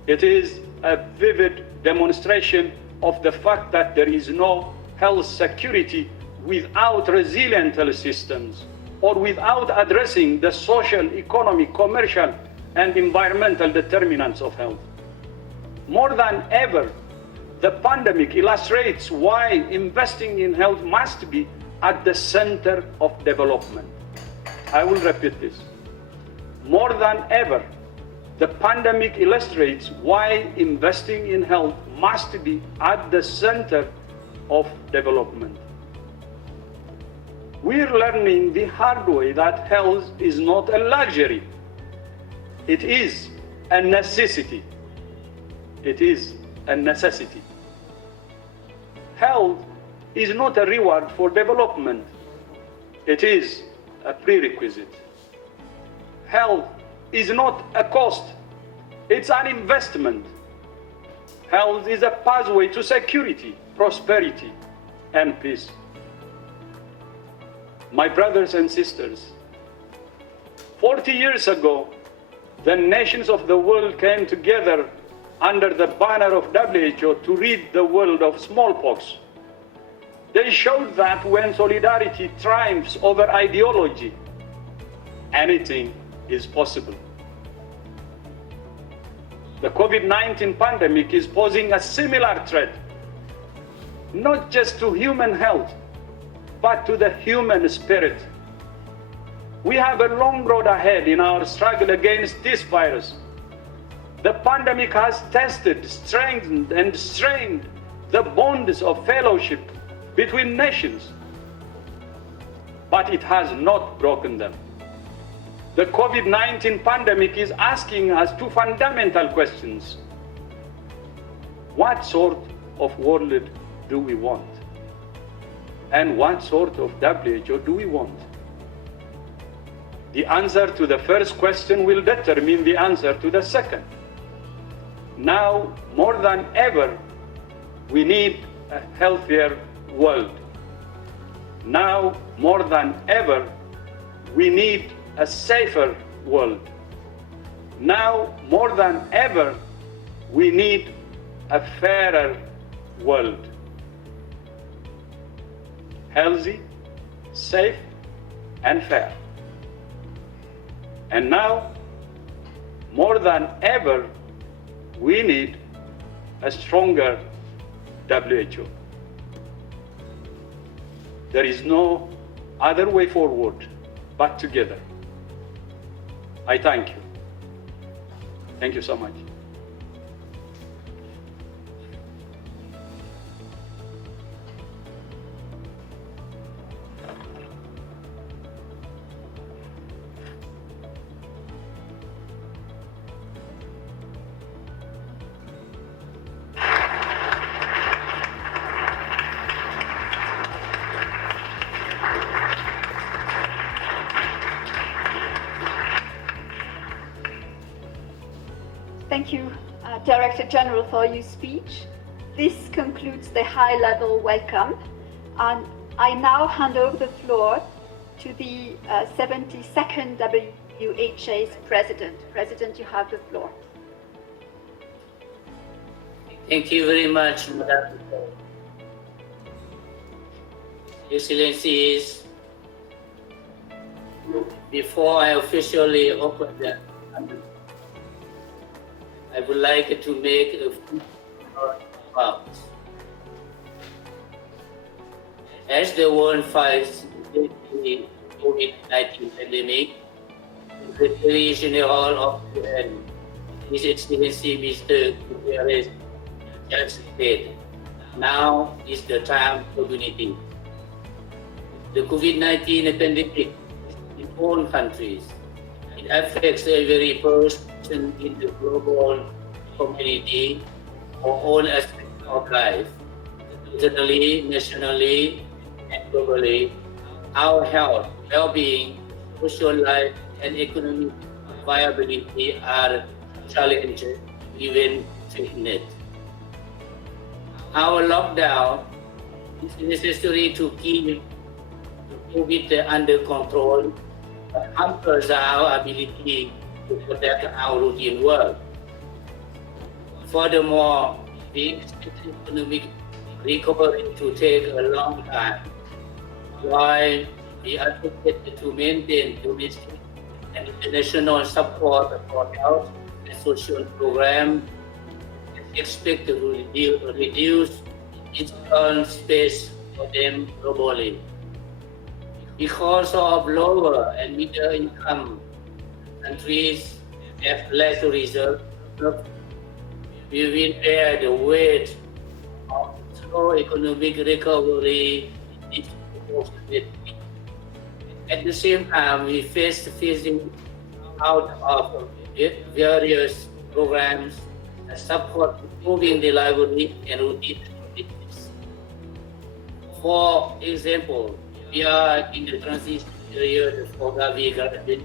It is a vivid demonstration of the fact that there is no health security without resilient health systems, or without addressing the social, economic, commercial, and environmental determinants of health. More than ever, the pandemic illustrates why investing in health must be at the center of development. I will repeat this. More than ever, the pandemic illustrates why investing in health must be at the center of development. We're learning the hard way that health is not a luxury. It is a necessity. It is a necessity. Health is not a reward for development. It is a prerequisite. Health is not a cost. It's an investment. Health is a pathway to security, prosperity, and peace. My brothers and sisters, 40 years ago, the nations of the world came together under the banner of WHO to rid the world of smallpox. They showed that when solidarity triumphs over ideology, anything is possible. The COVID-19 pandemic is posing a similar threat, not just to human health, but to the human spirit. We have a long road ahead in our struggle against this virus. The pandemic has tested, strengthened, and strained the bonds of fellowship between nations, but it has not broken them. The COVID-19 pandemic is asking us two fundamental questions. What sort of world do we want? And what sort of WHO do we want? The answer to the first question will determine the answer to the second. Now, more than ever, we need a healthier world. Now, more than ever, we need a safer world. Now, more than ever, we need a fairer world. Healthy, safe, and fair. And now, more than ever, we need a stronger WHO. There is no other way forward but together. I thank you. Thank you so much. Thank you, Director General, for your speech. This concludes the high-level welcome, and I now hand over the floor to the 72nd WHA's President. President, you have the floor. Thank you very much, Madam. Excellencies, before I officially open the I would like to make a few remarks. As the world fights the COVID-19 pandemic, the Secretary General of the UN, His Excellency Mr. Guterres, just said, now is the time for unity. The COVID-19 pandemic in all countries. It affects every person in the global community for all aspects of life, regionally, nationally, and globally. Our health, well-being, social life, and economic viability are challenged, even threatened. Our lockdown is necessary to keep COVID under control, but hampers our ability to protect our routine work. Furthermore, we expect economic recovery to take a long time, while we advocate to maintain domestic and international support for health and social programs. Expect to reduce its current space for them globally. Because of lower and middle income countries have less reserves, we will bear the weight of slow economic recovery in this possibility. At the same time, we face phasing out of various programs that support improving the livelihood and routine activities. For example, we are in the transition period for Gavi government.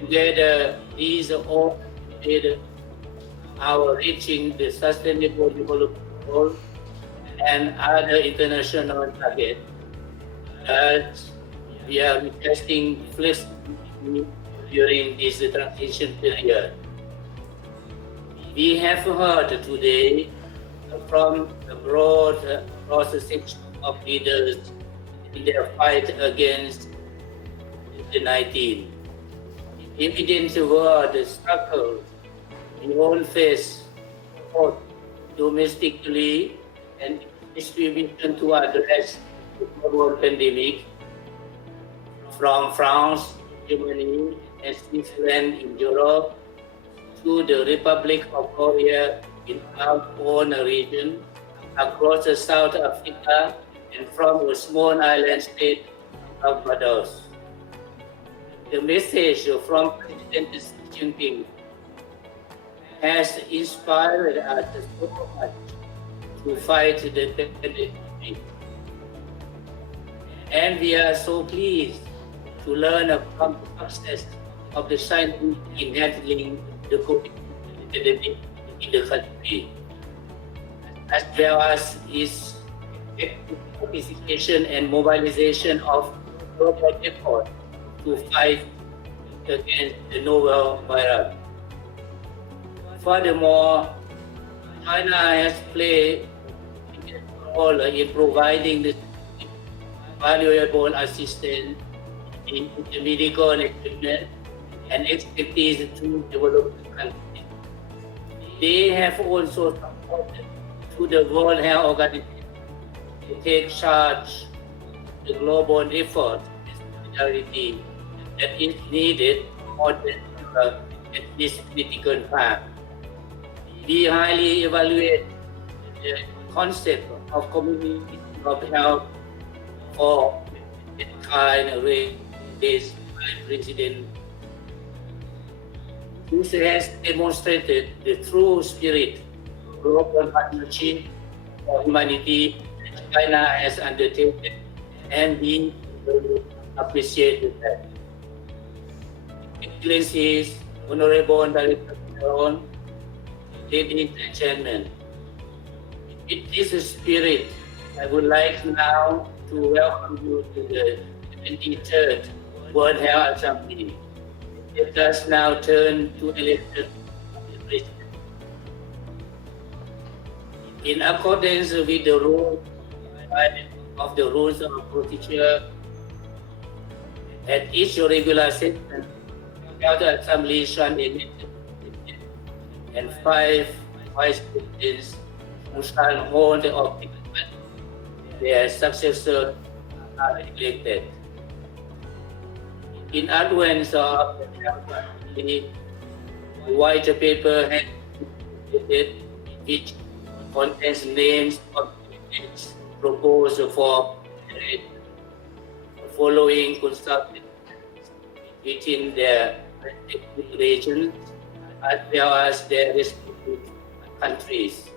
Together, these all made our reaching the Sustainable Development Goals and other international targets. Thus, we are requesting flexibility during this transition period. We have heard today from a broad cross-section of leaders in their fight against COVID-19. Evident were the struggles we all face, both domestically and distribution to address the global pandemic, from France, Germany, and Switzerland in Europe, to the Republic of Korea in our own region, across South Africa, and from a small island state of Barbados. The message from President Xi Jinping has inspired us so much to fight the pandemic. And we are so pleased to learn from the success of the scientists in handling the COVID pandemic in the country, as well as its participation and mobilization of global effort to fight against the novel virus. Furthermore, China has played a role in providing the valuable assistance in the medical equipment and expertise to developing countries. They have also supported to the World Health Organization to take charge of the global effort and solidarity that is needed more than ever at this critical time. We highly evaluate the concept of community of health for mankind raised by President. This has demonstrated the true spirit of global partnership for humanity that China has undertaken, and we appreciate that. Excellencies, Honorable Director General, ladies and gentlemen, in this spirit, I would like now to welcome you to the 23rd World Health Assembly. Let us now turn to election of the President. In accordance with the rules of the rules of procedure, at each regular session, the Assembly shall elect and 5 vice presidents who shall hold the office when their successors are elected. In advance of the white paper has been created, which contains names of candidates proposed for election, following consultation within their respective regions as well as their respective countries.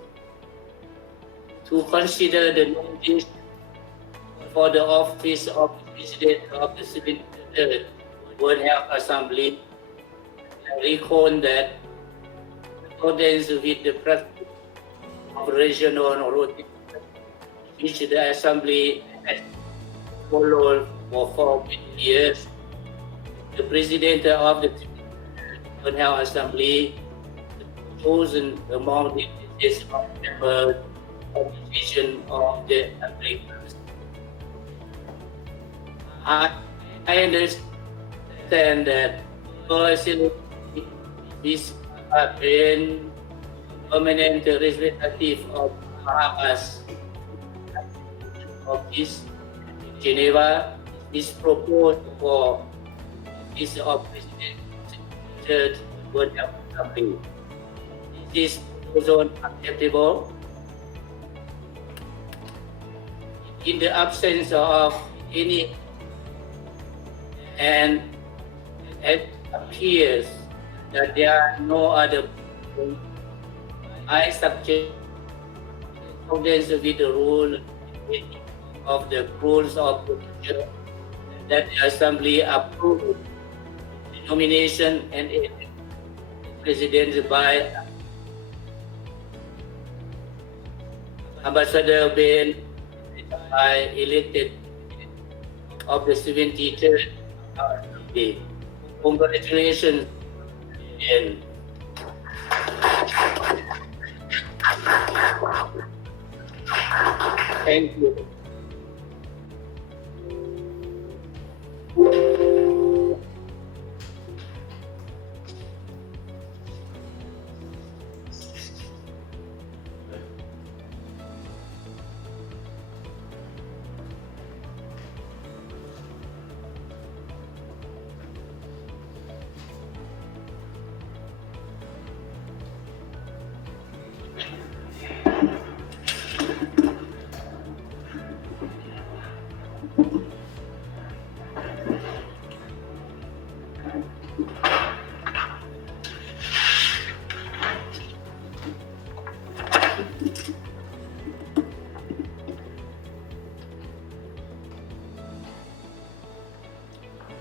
To consider the nomination for the office of President of the 73rd World Health Assembly, I recall that in accordance with the practice of regional rotation, which the Assembly has followed for 4 years, the President of the World Health Assembly chosen among the members of the Division of the Americas. I understand that personally, this been permanent representative of Bahamas of this Geneva is proposed for this of President Third World Health Assembly. This proposal acceptable? In the absence of any, and it appears that there are no other, I suggest accordance with the rule of the rules of procedure that the Assembly approve the nomination and President by Ambassador Ben by elected of the 73rd Assembly. Congratulations, Ben. Thank you.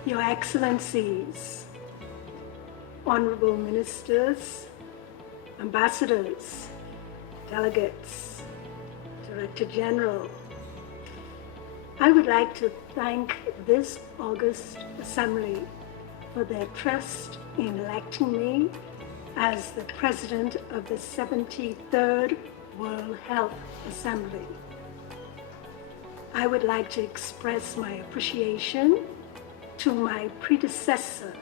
Your Excellencies, Honorable Ministers, Ambassadors, Delegates, Director General, I would like to thank this August Assembly for their trust in electing me as the President of the 73rd World Health Assembly. I would like to express my appreciation to my predecessor,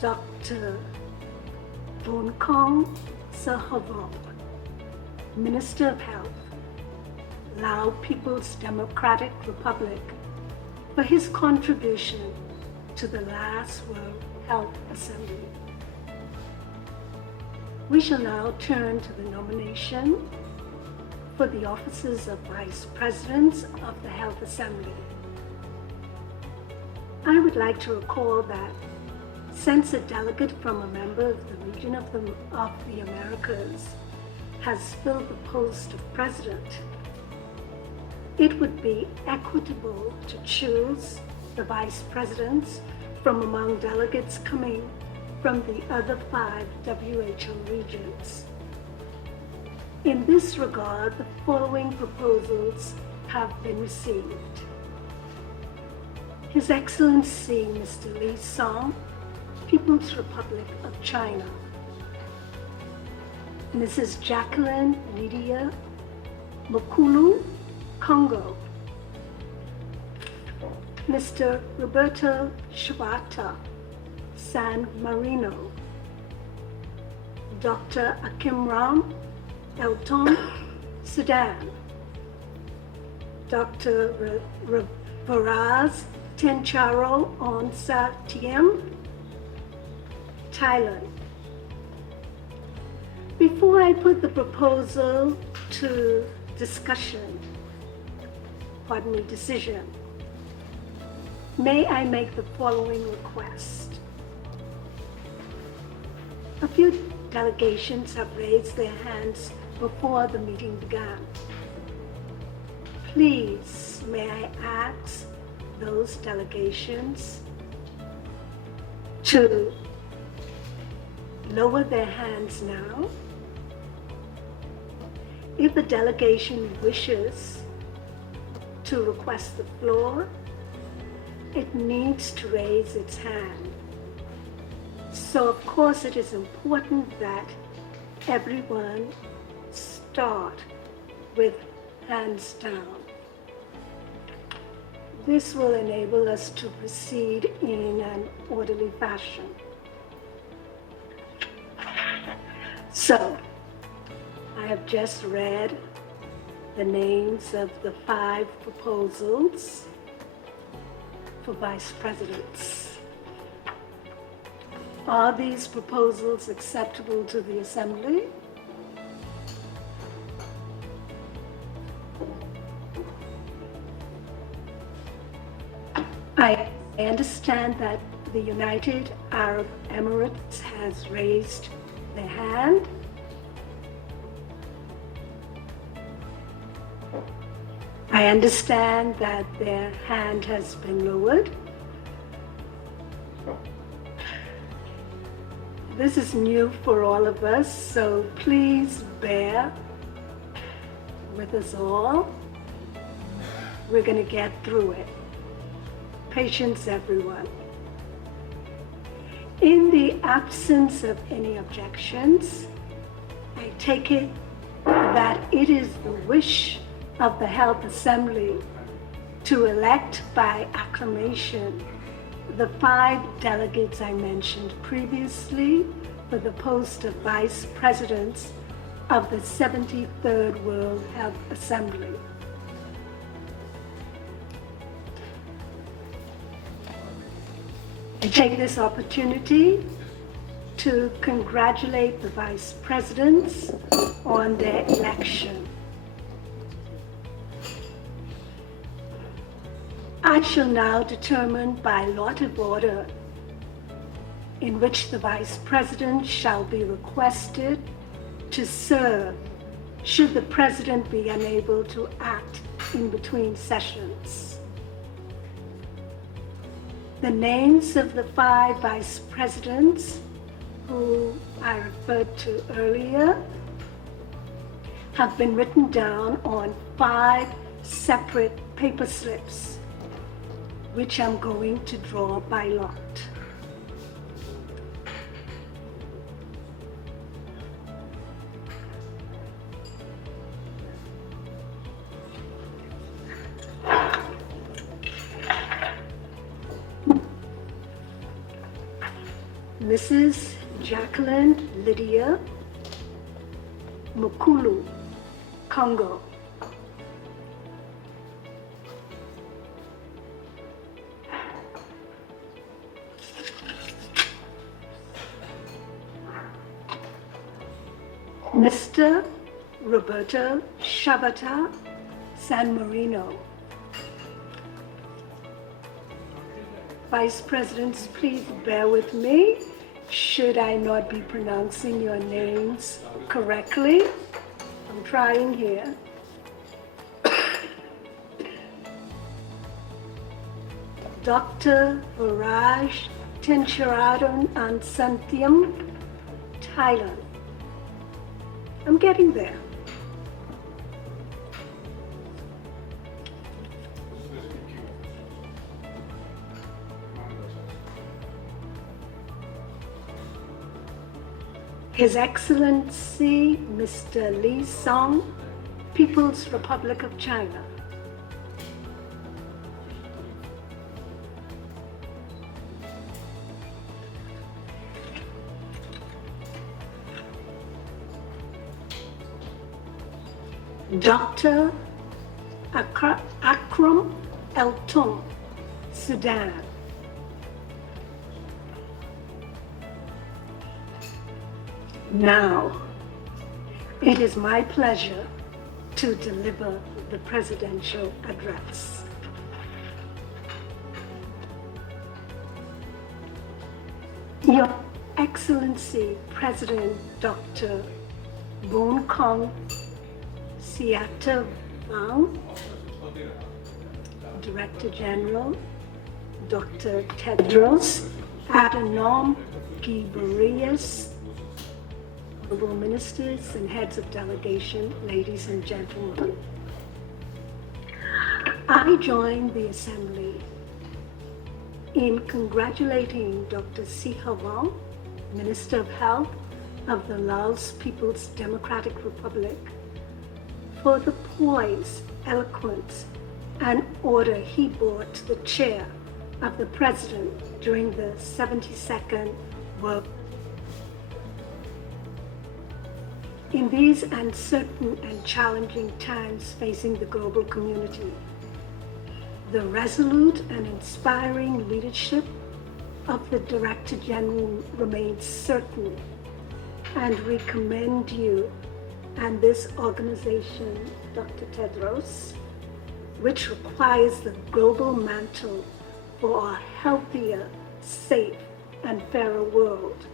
Dr. Bonkong Sahavong, Minister of Health, Lao People's Democratic Republic, for his contribution to the last World Health Assembly. We shall now turn to the nomination for the offices of Vice Presidents of the Health Assembly. I would like to recall that since a delegate from a member of the region of the Americas has filled the post of President, it would be equitable to choose the Vice Presidents from among delegates coming from the other 5 WHO regions. In this regard, the following proposals have been received. His Excellency Mr. Li Song, People's Republic of China. Mrs. Jacqueline Lydia Mokulu, Congo. Mr. Roberto Shibata, San Marino. Dr. Akimram Elton, Sudan. Dr. Varaz Tencharo Onsa Tiem, Thailand. Before I put the proposal to decision, may I make the following request? A few delegations have raised their hands before the meeting began. Please, may I ask those delegations to lower their hands now? If the delegation wishes to request the floor, it needs to raise its hand. So of course it is important that everyone start with hands down. This will enable us to proceed in an orderly fashion. So, I have just read the names of the 5 proposals for vice presidents. Are these proposals acceptable to the Assembly? I understand that the United Arab Emirates has raised their hand. I understand that their hand has been lowered. This is new for all of us, so please bear with us all. We're going to get through it. Patience, everyone. In the absence of any objections, I take it that it is the wish of the Health Assembly to elect by acclamation the 5 delegates I mentioned previously for the post of Vice Presidents of the 73rd World Health Assembly. I take this opportunity to congratulate the Vice Presidents on their election. I shall now determine by lot of order in which the Vice President shall be requested to serve should the President be unable to act in between sessions. The names of the 5 Vice Presidents who I referred to earlier have been written down on 5 separate paper slips, which I'm going to draw by lot. Mrs. Jacqueline Lydia Mukulu, Congo. Mr. Roberto Shabata San Marino. Vice Presidents, please bear with me should I not be pronouncing your names correctly. I'm trying here. Dr. Viraj Tencharadan and Santiam, Thailand. I'm getting there. His Excellency Mr. Li Song, People's Republic of China. Dr. Akram Elton, Sudan. Now, it is my pleasure to deliver the presidential address. Your Excellency President Dr. Boon Kong Siata Wang, Director General Dr. Tedros Adhanom Ghebreyesus, Honorable Ministers and Heads of Delegation, ladies and gentlemen. I join the Assembly in congratulating Dr. Siha Wang, Minister of Health of the Laos People's Democratic Republic, for the poise, eloquence, and order he brought to the chair of the President during the 72nd World. In these uncertain and challenging times facing the global community, the resolute and inspiring leadership of the Director General remains certain, and we commend you and this organization, Dr. Tedros, which requires the global mantle for a healthier, safe, and fairer world.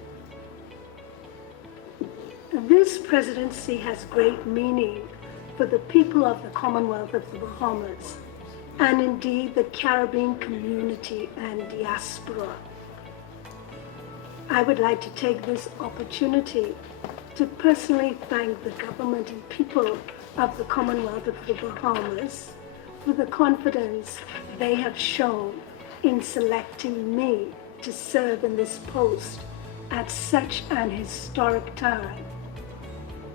This presidency has great meaning for the people of the Commonwealth of the Bahamas, and indeed the Caribbean community and diaspora. I would like to take this opportunity to personally thank the government and people of the Commonwealth of the Bahamas for the confidence they have shown in selecting me to serve in this post at such an historic time.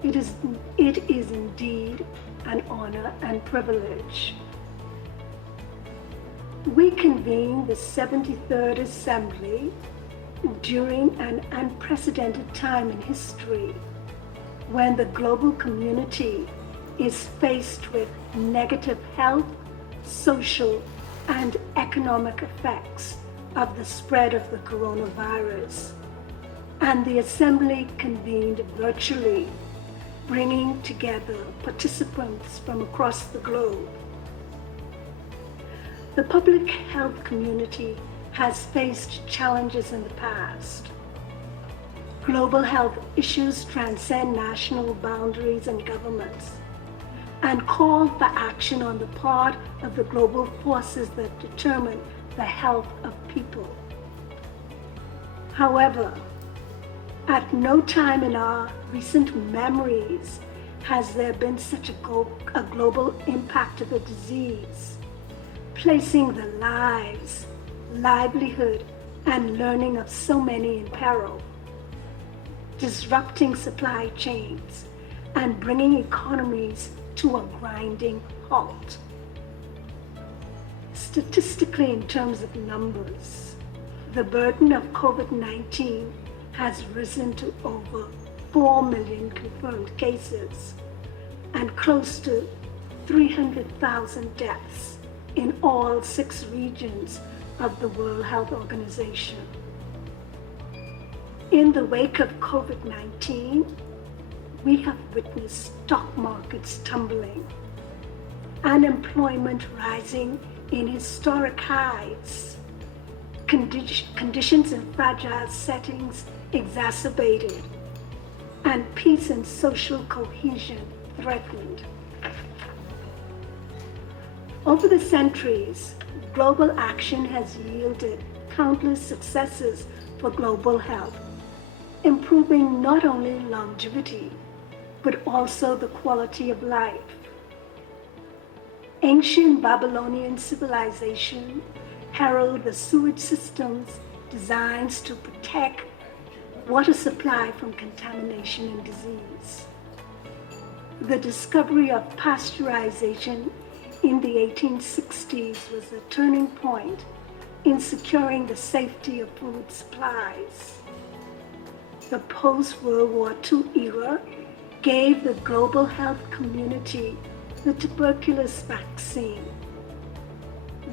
It is indeed an honor and privilege. We convene the 73rd Assembly during an unprecedented time in history when the global community is faced with negative health, social, and economic effects of the spread of the coronavirus. And the Assembly convened virtually, bringing together participants from across the globe. The public health community has faced challenges in the past. Global health issues transcend national boundaries and governments and call for action on the part of the global forces that determine the health of people. However, at no time in our recent memories has there been such a global impact of the disease placing the lives, livelihood, and learning of so many in peril, disrupting supply chains, and bringing economies to a grinding halt. Statistically, in terms of numbers, the burden of COVID-19 has risen to over 4 million confirmed cases and close to 300,000 deaths in all 6 regions of the World Health Organization. In the wake of COVID-19, we have witnessed stock markets tumbling, unemployment rising in historic highs, conditions in fragile settings exacerbated, and peace and social cohesion threatened. Over the centuries, global action has yielded countless successes for global health, improving not only longevity, but also the quality of life. Ancient Babylonian civilization heralded the sewage systems designed to protect water supply from contamination and disease. The discovery of pasteurization in the 1860s was a turning point in securing the safety of food supplies. The post-World War II era gave the global health community the tuberculosis vaccine.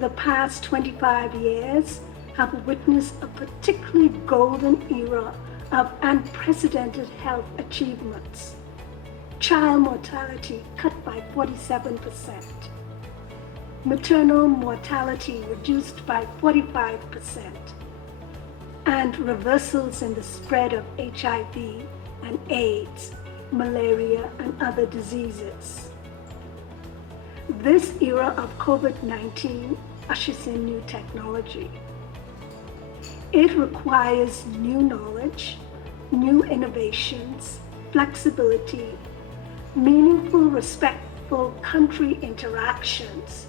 The past 25 years have witnessed a particularly golden era of unprecedented health achievements. Child mortality cut by 47%. Maternal mortality reduced by 45%. And reversals in the spread of HIV and AIDS, malaria, and other diseases. This era of COVID-19 ushers in new technology. It requires new knowledge, new innovations, flexibility, meaningful, respectful country interactions,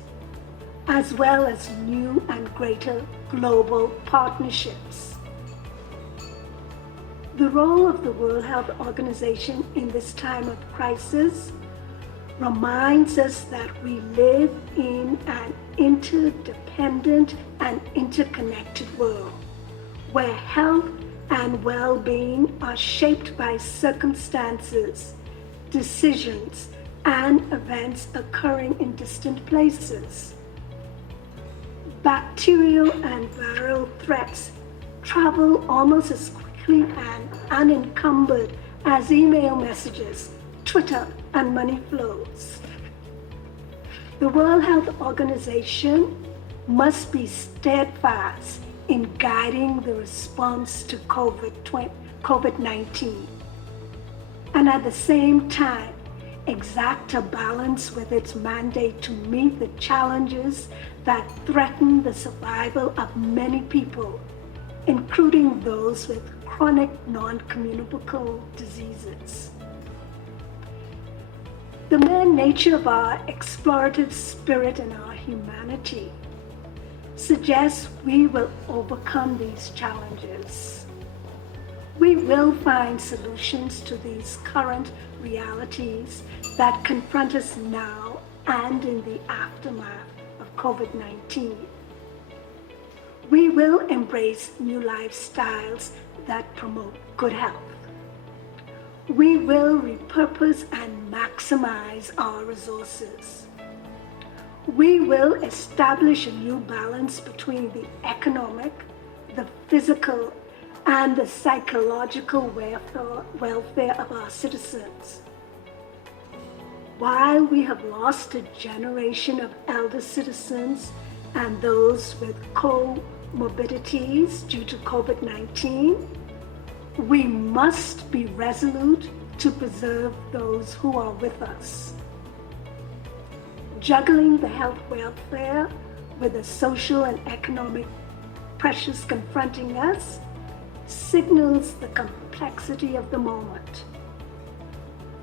as well as new and greater global partnerships. The role of the World Health Organization in this time of crisis reminds us that we live in an interdependent and interconnected world where health and well-being are shaped by circumstances, decisions, and events occurring in distant places. Bacterial and viral threats travel almost as quickly and unencumbered as email messages, Twitter, and money flows. The World Health Organization must be steadfast in guiding the response to COVID-19, and at the same time exact a balance with its mandate to meet the challenges that threaten the survival of many people, including those with chronic non-communicable diseases. The mere nature of our explorative spirit and our humanity suggests we will overcome these challenges. We will find solutions to these current realities that confront us now and in the aftermath of COVID-19. We will embrace new lifestyles that promote good health. We will repurpose and maximize our resources. We will establish a new balance between the economic, the physical, and the psychological welfare of our citizens. While we have lost a generation of elder citizens and those with comorbidities due to COVID-19, we must be resolute to preserve those who are with us. Juggling the health welfare with the social and economic pressures confronting us signals the complexity of the moment.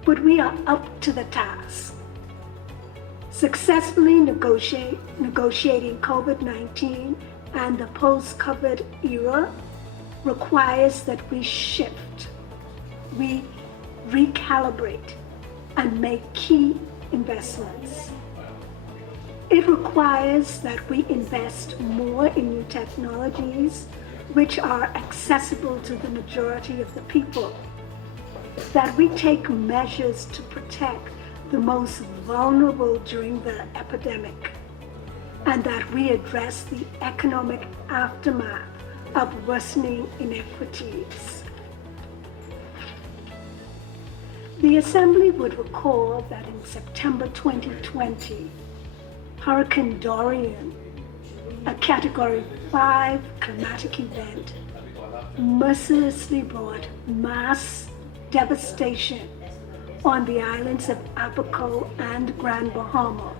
But we are up to the task. Successfully negotiating COVID-19 and the post-COVID era requires that we shift, we recalibrate, and make key investments. It requires that we invest more in new technologies which are accessible to the majority of the people, that we take measures to protect the most vulnerable during the epidemic, and that we address the economic aftermath of worsening inequities. The Assembly would recall that in September 2020, Hurricane Dorian, a Category 5 climatic event, mercilessly brought mass devastation on the islands of Abaco and Grand Bahama,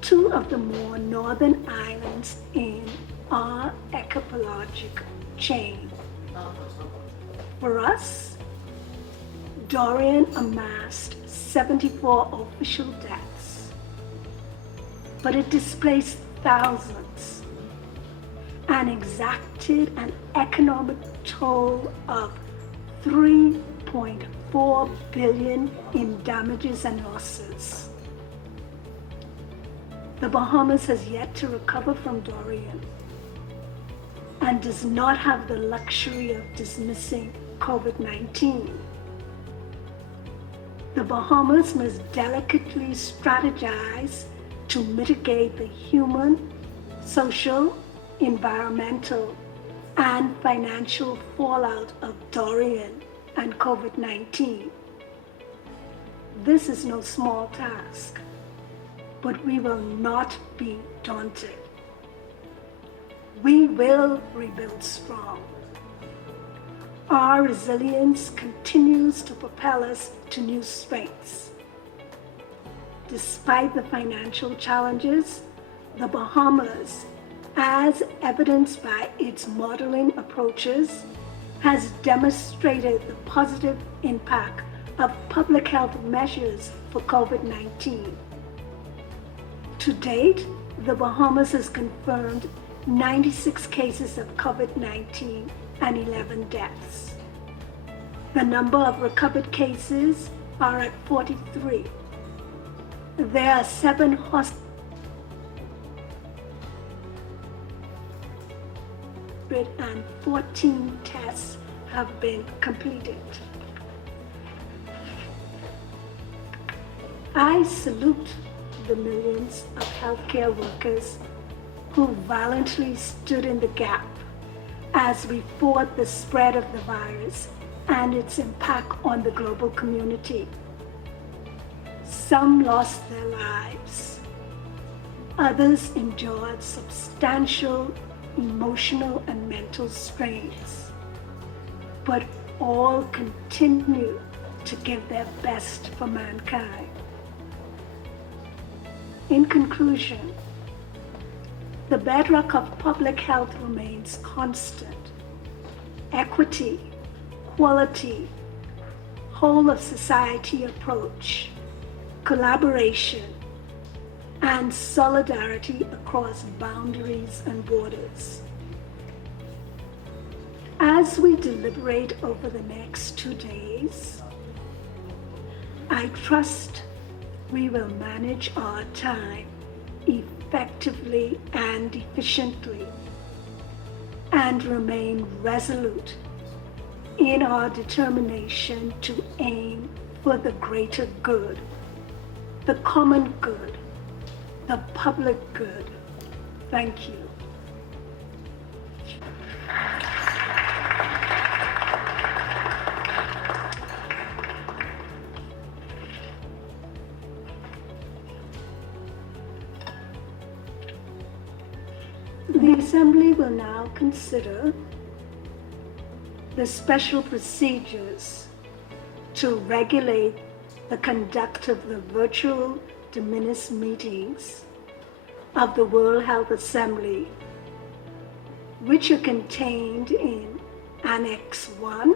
two of the more northern islands in our archipelagic chain. For us, Dorian amassed 74 official deaths, but it displaced thousands and exacted an economic toll of $3.4 billion in damages and losses. The Bahamas has yet to recover from Dorian and does not have the luxury of dismissing COVID-19. The Bahamas must delicately strategize to mitigate the human, social, environmental, and financial fallout of Dorian and COVID-19. This is no small task, but we will not be daunted. We will rebuild strong. Our resilience continues to propel us to new strengths. Despite the financial challenges, the Bahamas, as evidenced by its modeling approaches, has demonstrated the positive impact of public health measures for COVID-19. To date, the Bahamas has confirmed 96 cases of COVID-19 and 11 deaths. The number of recovered cases are at 43. There are 7 hospitals and 14 tests have been completed. I salute the millions of healthcare workers who valiantly stood in the gap as we fought the spread of the virus and its impact on the global community. Some lost their lives. Others endured substantial emotional and mental strains, but all continue to give their best for mankind. In conclusion, the bedrock of public health remains constant. Equity, quality, whole of society approach, collaboration, and solidarity across boundaries and borders. As we deliberate over the next 2 days, I trust we will manage our time effectively and efficiently and remain resolute in our determination to aim for the greater good, the common good, the public good. Thank you. The Assembly will now consider the special procedures to regulate the conduct of the virtual de minimis meetings of the World Health Assembly, which are contained in Annex 1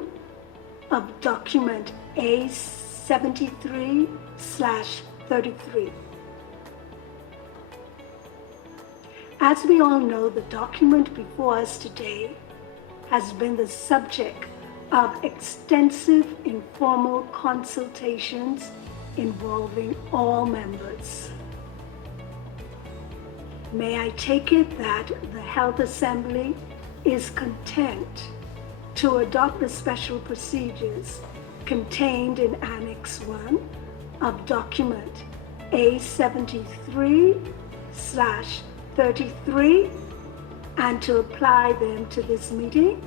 of document A73/33. As we all know, the document before us today has been the subject of extensive informal consultations involving all members. May I take it that the Health Assembly is content to adopt the special procedures contained in Annex 1 of document A73/33 and to apply them to this meeting?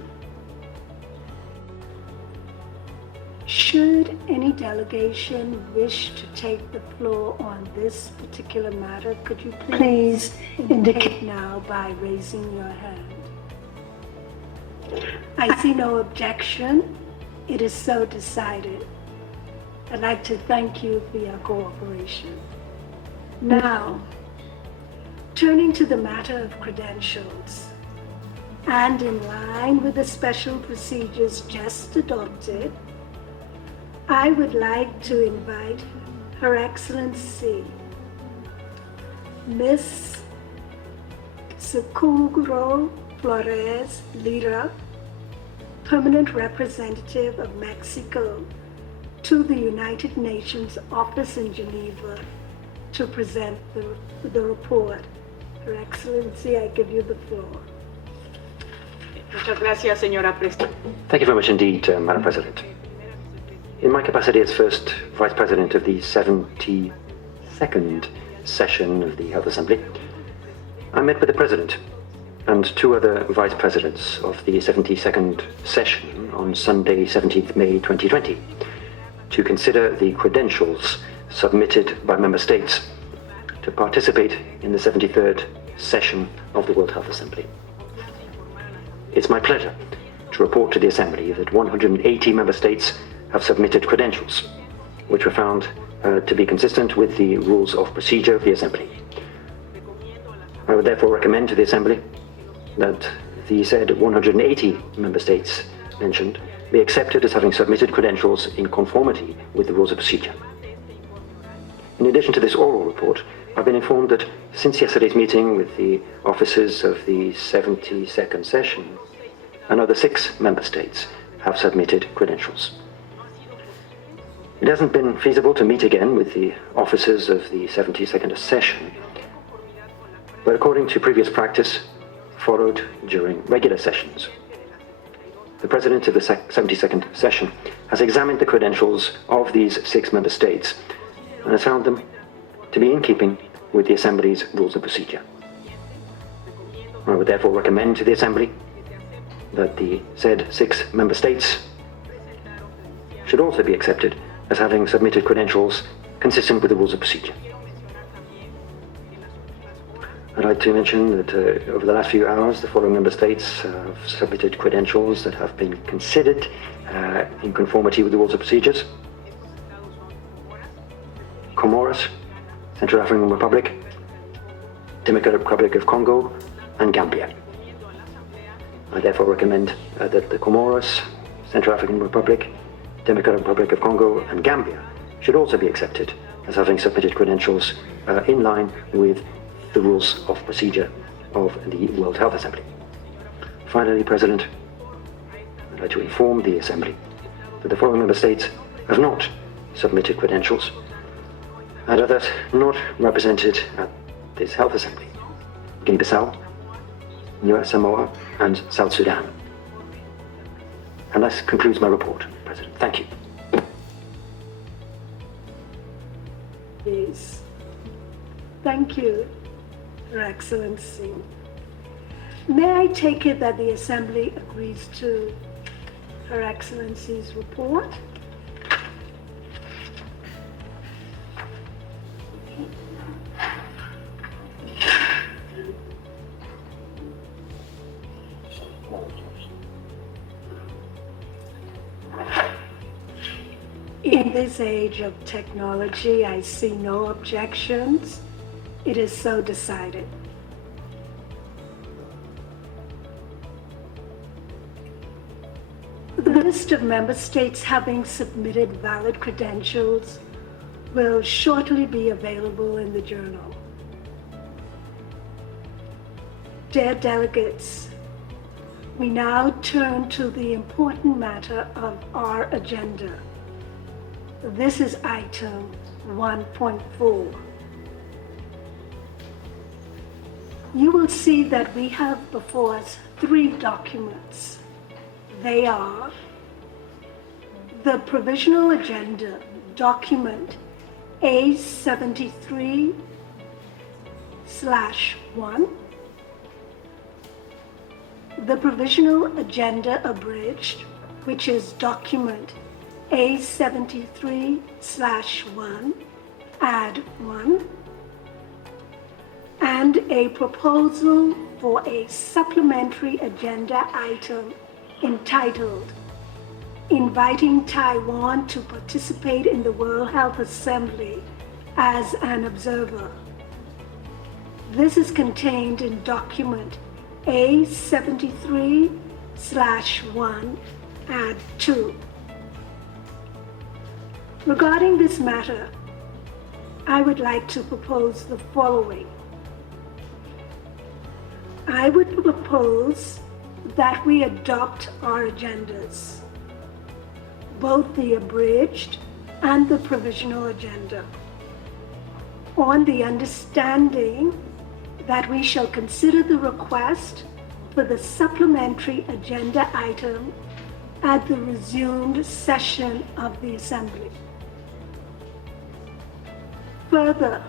Should any delegation wish to take the floor on this particular matter, could you please indicate now by raising your hand? I see no objection. It is so decided. I'd like to thank you for your cooperation. Now, turning to the matter of credentials, and in line with the special procedures just adopted, I would like to invite Her Excellency, Miss Socorro Flores Lira, Permanent Representative of Mexico to the United Nations Office in Geneva, to present the report. Her Excellency, I give you the floor. Muchas gracias, señora Presidenta. Thank you very much indeed, Madam President. In my capacity as first Vice President of the 72nd session of the Health Assembly, I met with the President and two other Vice Presidents of the 72nd session on Sunday, 17th May 2020, to consider the credentials submitted by Member States to participate in the 73rd session of the World Health Assembly. It's my pleasure to report to the Assembly that 180 Member States have submitted credentials, which were found to be consistent with the rules of procedure of the Assembly. I would therefore recommend to the Assembly that the said 180 Member States mentioned be accepted as having submitted credentials in conformity with the rules of procedure. In addition to this oral report, I've been informed that since yesterday's meeting with the officers of the 72nd session, another 6 Member States have submitted credentials. It hasn't been feasible to meet again with the officers of the 72nd session, but according to previous practice followed during regular sessions, the President of the 72nd session has examined the credentials of these 6 Member States and has found them to be in keeping with the Assembly's rules of procedure. I would therefore recommend to the Assembly that the said 6 Member States should also be accepted as having submitted credentials consistent with the rules of procedure. I'd like to mention that over the last few hours, the following Member States have submitted credentials that have been considered in conformity with the rules of procedures: Comoros, Central African Republic, Democratic Republic of Congo, and Gambia. I therefore recommend that the Comoros, Central African Republic, Democratic Republic of Congo, and Gambia should also be accepted as having submitted credentials in line with the rules of procedure of the World Health Assembly. Finally, President, I'd like to inform the Assembly that the following Member States have not submitted credentials and others not represented at this Health Assembly: Guinea-Bissau, New Samoa, and South Sudan. And that concludes my report, President. Thank you. Yes. Thank you, Your Excellency. May I take it that the Assembly agrees to Her Excellency's report? In this age of technology, I see no objections. It is so decided. The list of member states having submitted valid credentials will shortly be available in the journal. Dear delegates, we now turn to the important matter of our agenda. This is item 1.4. You will see that we have before us 3 documents. They are the Provisional Agenda, document A73/1, the Provisional Agenda Abridged, which is document A73/1, add 1, and a proposal for a supplementary agenda item entitled Inviting Taiwan to Participate in the World Health Assembly as an Observer. This is contained in document A73/1, add 2. Regarding this matter, I would like to propose the following. I would propose that we adopt our agendas, both the abridged and the provisional agenda, on the understanding that we shall consider the request for the supplementary agenda item at the resumed session of the Assembly. Further,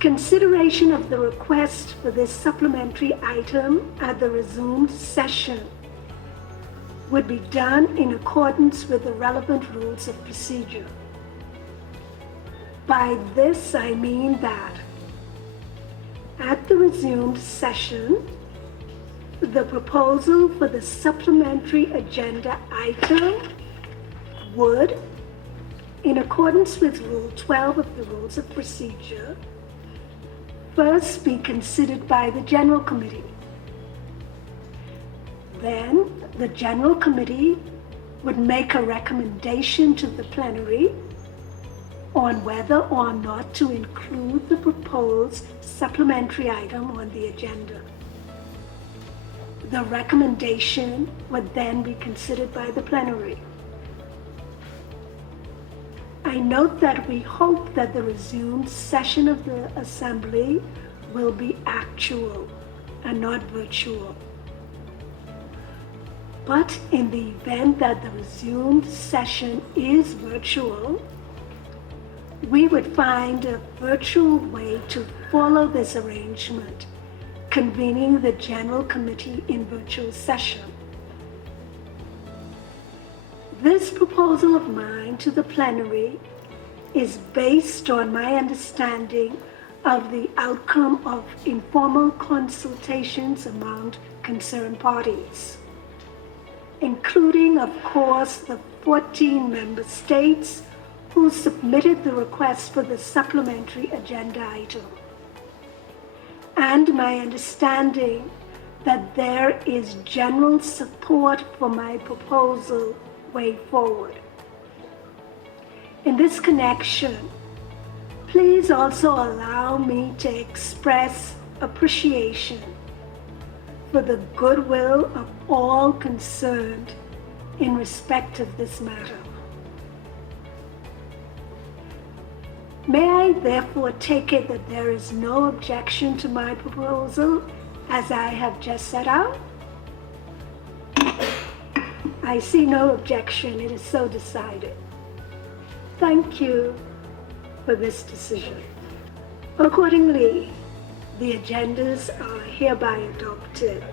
consideration of the request for this supplementary item at the resumed session would be done in accordance with the relevant rules of procedure. By this, I mean that at the resumed session, the proposal for the supplementary agenda item would, in accordance with Rule 12 of the Rules of Procedure, first be considered by the General Committee. Then, the General Committee would make a recommendation to the plenary on whether or not to include the proposed supplementary item on the agenda. The recommendation would then be considered by the plenary. I note that we hope that the resumed session of the Assembly will be actual and not virtual. But in the event that the resumed session is virtual, we would find a virtual way to follow this arrangement, convening the General Committee in virtual session. This proposal of mine to the plenary is based on my understanding of the outcome of informal consultations among concerned parties, including, of course, the 14 member states who submitted the request for the supplementary agenda item, and my understanding that there is general support for my proposal way forward. In this connection, please also allow me to express appreciation for the goodwill of all concerned in respect of this matter. May I therefore take it that there is no objection to my proposal as I have just set out? I see no objection. It is so decided. Thank you for this decision. Accordingly, the agendas are hereby adopted,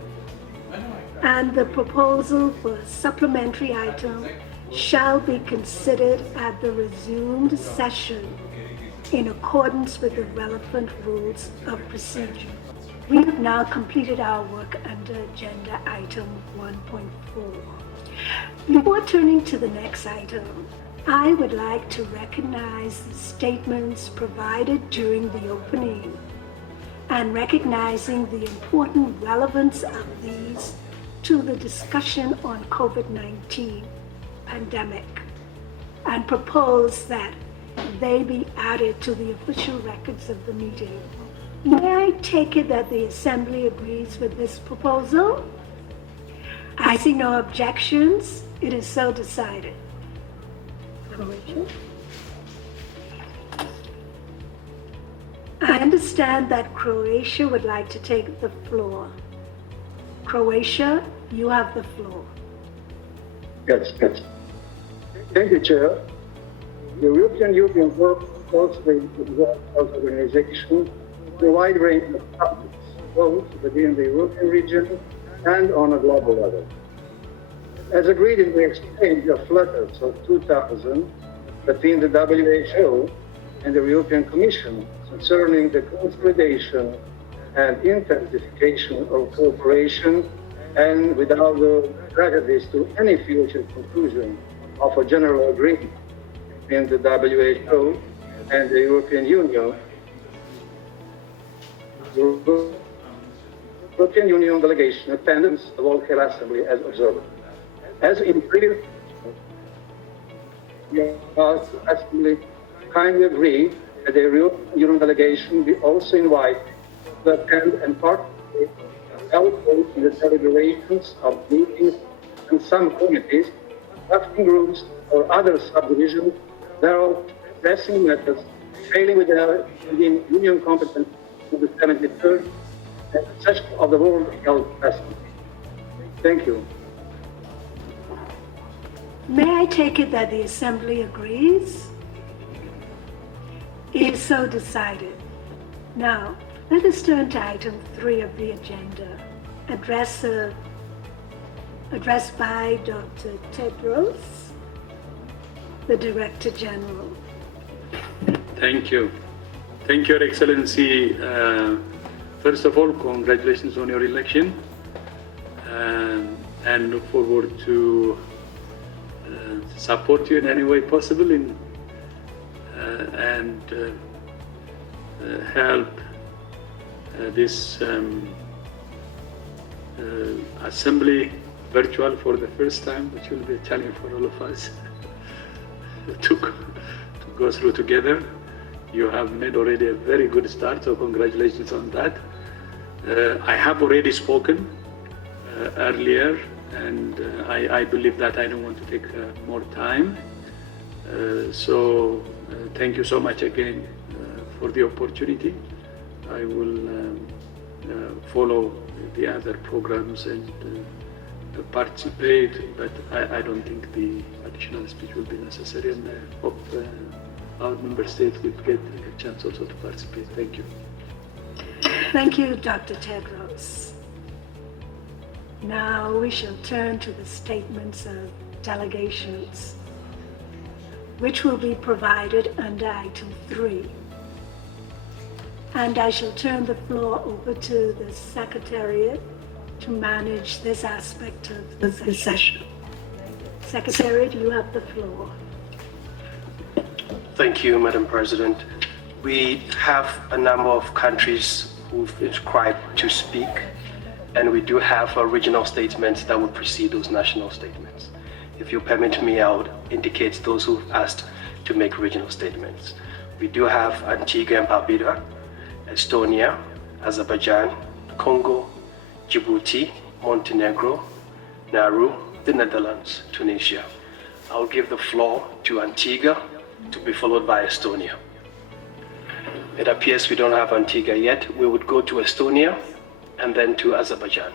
and the proposal for a supplementary item shall be considered at the resumed session in accordance with the relevant rules of procedure. We have now completed our work under agenda item 1.4. Before turning to the next item, I would like to recognize the statements provided during the opening and recognizing the important relevance of these to the discussion on COVID-19 pandemic, and propose that they be added to the official records of the meeting. May I take it that the Assembly agrees with this proposal? I see no objections. It is so decided. Croatia? I understand that Croatia would like to take the floor. Croatia, you have the floor. Yes. Thank you, Chair. The European Union works closely with the World Health Organization in a wide range of topics, both within the European region and on a global level. As agreed in the exchange of letters of 2000 between the WHO and the European Commission concerning the consolidation and intensification of cooperation, and without prejudice to any future conclusion of a general agreement in the WHO and the European Union, the European Union delegation attendance the World Health Assembly as observer. As in previous, the Assembly kindly agreed that the European Union delegation be also invited to attend and participate in the deliberations of meetings and some committees, working groups, or other subdivisions thereof pressing matters failing within Union competence to the 73rd session of the World Health Assembly. Thank you. May I take it that the Assembly agrees? It is so decided. Now, let us turn to item 3 of the agenda, address by Dr. Tedros, the Director General. Thank you. Thank you, Your Excellency. First of all, congratulations on your election, and look forward to support you in any way possible and help this assembly virtual for the first time, which will be a challenge for all of us to go through together. You have made already a very good start, so congratulations on that. I have already spoken earlier, and I believe that I don't want to take more time. So thank you so much again for the opportunity. I will follow the other programs and participate, but I don't think the additional speech will be necessary, and I hope our member states will get a chance also to participate. Thank you. Thank you, Dr. Tedros. Now we shall turn to the statements of delegations, which will be provided under item 3. And I shall turn the floor over to the Secretariat to manage this aspect of the session. Secretariat, you have the floor. Thank you, Madam President. We have a number of countries who've inscribed to speak, and we do have regional statements that will precede those national statements. If you permit me, I would indicate those who've asked to make regional statements. We do have Antigua and Barbuda, Estonia, Azerbaijan, Congo, Djibouti, Montenegro, Nauru, the Netherlands, Tunisia. I'll give the floor to Antigua, to be followed by Estonia. It appears we don't have Antigua yet. We would go to Estonia and then to Azerbaijan.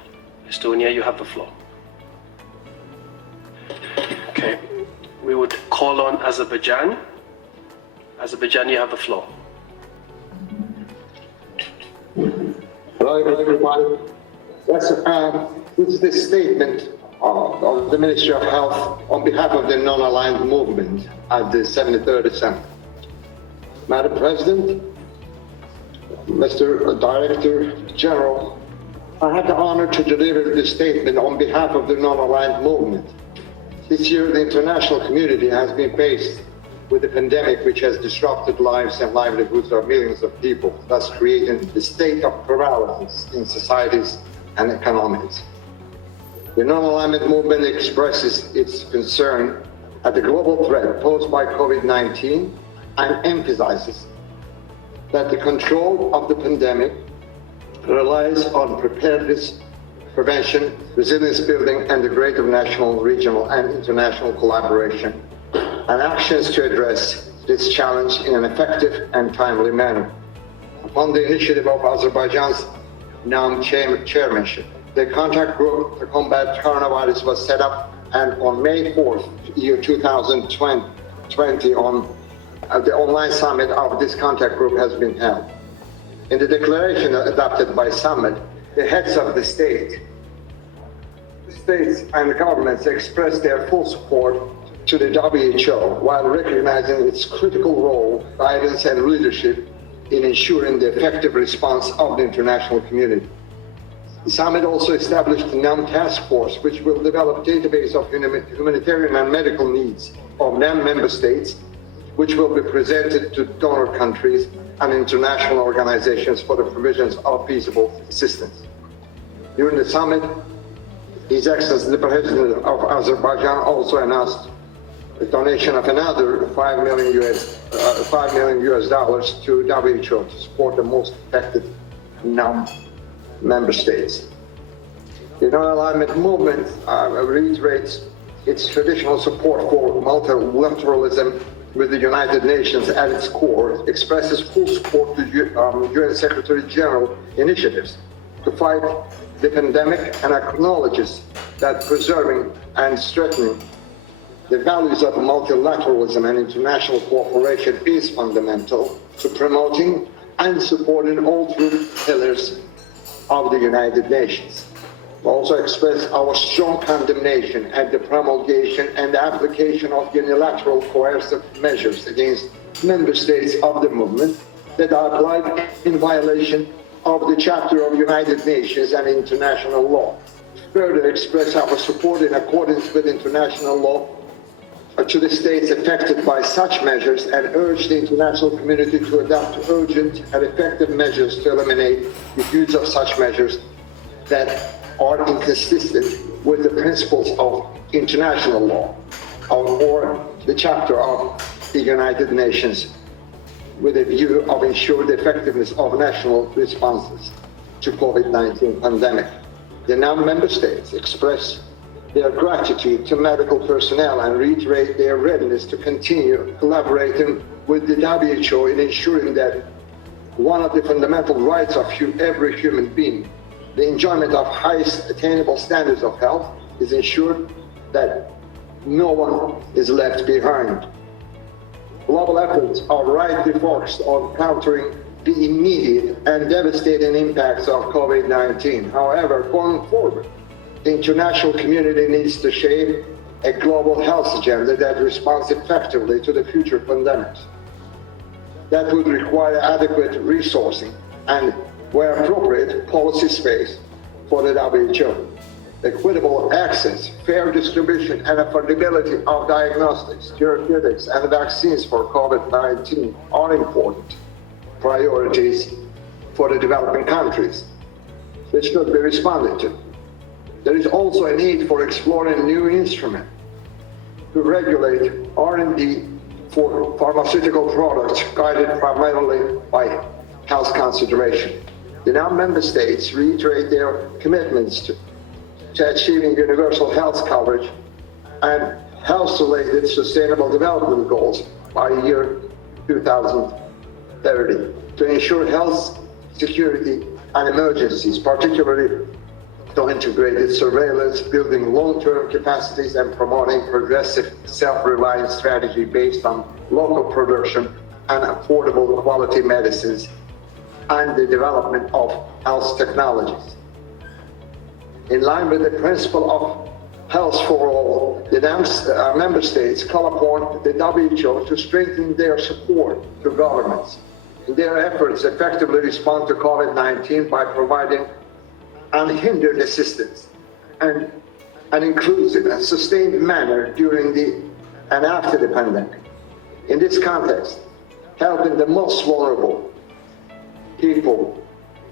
Estonia, you have the floor. Okay, we would call on Azerbaijan. Azerbaijan, you have the floor. Hello, everyone. This is the statement of the Ministry of Health on behalf of the non-aligned movement at the 73rd Assembly. Madam President, Mr. Director General, I have the honor to deliver this statement on behalf of the non-aligned movement. This year, the international community has been faced with a pandemic which has disrupted lives and livelihoods of millions of people, thus creating a state of paralysis in societies and economies. The non-alignment movement expresses its concern at the global threat posed by COVID-19 and emphasizes that the control of the pandemic relies on preparedness, prevention, resilience building, and the greater national, regional, and international collaboration, and actions to address this challenge in an effective and timely manner. Upon the initiative of Azerbaijan's NAM chairmanship, the contact group to combat coronavirus was set up, and on May 4th, year 2020, the online summit of this contact group has been held. In the declaration adopted by summit, the heads of the states and the governments expressed their full support to the WHO while recognizing its critical role, guidance, and leadership in ensuring the effective response of the international community. The summit also established the NAM task force, which will develop a database of humanitarian and medical needs of NAM member states, which will be presented to donor countries and international organizations for the provisions of feasible assistance. During the summit, His Excellency the President of Azerbaijan also announced the donation of another $5 million to WHO to support the most affected NAM member states. The non-alignment movement reiterates its traditional support for multilateralism with the United Nations at its core, expresses full support to UN Secretary General initiatives to fight the pandemic, and acknowledges that preserving and strengthening the values of multilateralism and international cooperation is fundamental to promoting and supporting all three pillars of the United Nations. We also express our strong condemnation at the promulgation and application of unilateral coercive measures against member states of the movement that are applied in violation of the Chapter of United Nations and international law. Further express our support in accordance with international law to the states affected by such measures and urge the international community to adopt urgent and effective measures to eliminate the use of such measures that are inconsistent with the principles of international law or the Chapter of the United Nations, with a view of ensuring the effectiveness of national responses to COVID-19 pandemic. The NAM member states express their gratitude to medical personnel and reiterate their readiness to continue collaborating with the WHO in ensuring that one of the fundamental rights of every human being, the enjoyment of highest attainable standards of health, is ensured that no one is left behind. Global efforts are rightly focused on countering the immediate and devastating impacts of COVID-19. However, going forward, the international community needs to shape a global health agenda that responds effectively to the future pandemics. That would require adequate resourcing and, where appropriate, policy space for the WHO. Equitable access, fair distribution, and affordability of diagnostics, therapeutics, and vaccines for COVID-19 are important priorities for the developing countries, which should be responded to. There is also a need for exploring new instruments to regulate R&D for pharmaceutical products guided primarily by health consideration. The NAM member states reiterate their commitments to achieving universal health coverage and health-related sustainable development goals by the year 2030 to ensure health security and emergencies, particularly to integrated surveillance, building long-term capacities, and promoting progressive self-reliant strategy based on local production and affordable quality medicines and the development of health technologies. In line with the principle of health for all, the member states call upon the WHO to strengthen their support to governments in their efforts to effectively respond to COVID-19 by providing unhindered assistance and an inclusive and sustained manner during and after the pandemic. In this context, helping the most vulnerable people,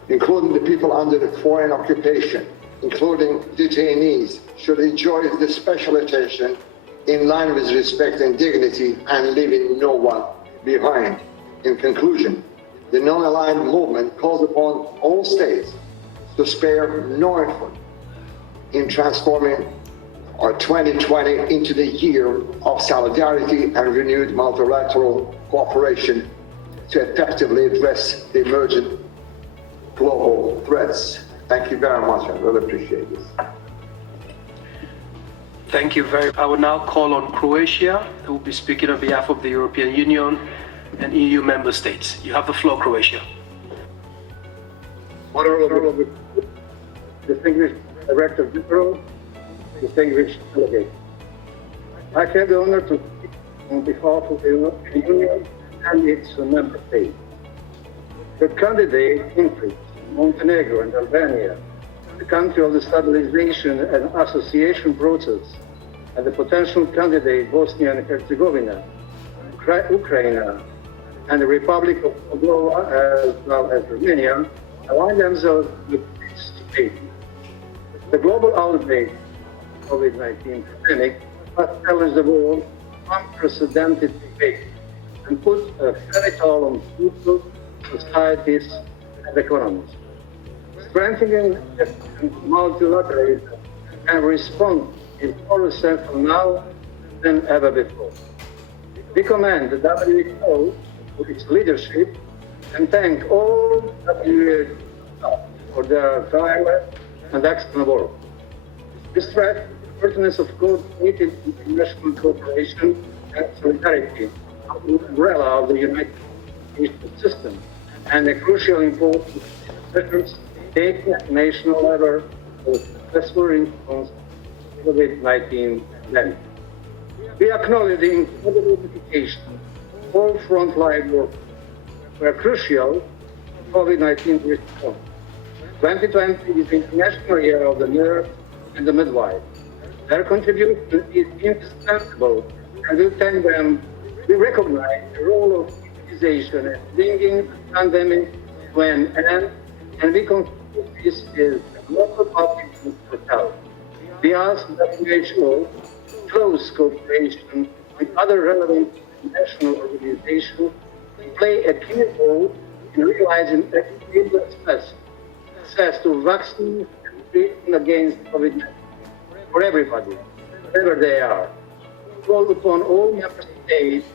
including the people under the foreign occupation, including detainees, should enjoy the special attention in line with respect and dignity and leaving no one behind. In conclusion, The non-aligned movement calls upon all states to spare no effort in transforming our 2020 into the year of solidarity and renewed multilateral cooperation to effectively address the emergent global threats. Thank you very much. I really appreciate this. Thank you very much. I will now call on Croatia, who will be speaking on behalf of the European Union and EU member states. You have the floor, Croatia. Honorable distinguished Director General, distinguished delegates. I have the honor to speak on behalf of the European Union and its member states. The candidate countries, Montenegro and Albania, the country of the stabilization and association process, and the potential candidate Bosnia and Herzegovina, Ukraine, and the Republic of Congo, as well as Romania, align themselves with this state. The global outbreak of COVID-19 pandemic has challenged the world unprecedented debate and put a heavy toll on people, societies, and economies. Strengthening multilateralism and response is more essential now than ever before. We commend the WHO for its leadership and thank all WHO staff for their tireless and excellent work. We stress the pertinence of coordinated international cooperation and solidarity under the umbrella of the United Nations system and the crucial importance of measures taken at national level for successful response to the COVID-19 pandemic. We acknowledge the incredible dedication of all frontline workers who are crucial to COVID-19 response. 2020 is the International Year of the Nurse and the Midwife. Their contribution is indispensable, and we thank them. We recognize the role of immunization in bringing the pandemic to an end, and we consider this is a global public good for health. We ask WHO close cooperation with other relevant international organizations to play a key role in realizing equitable access to vaccines and treatment against COVID-19 for everybody, wherever they are. We call upon all member states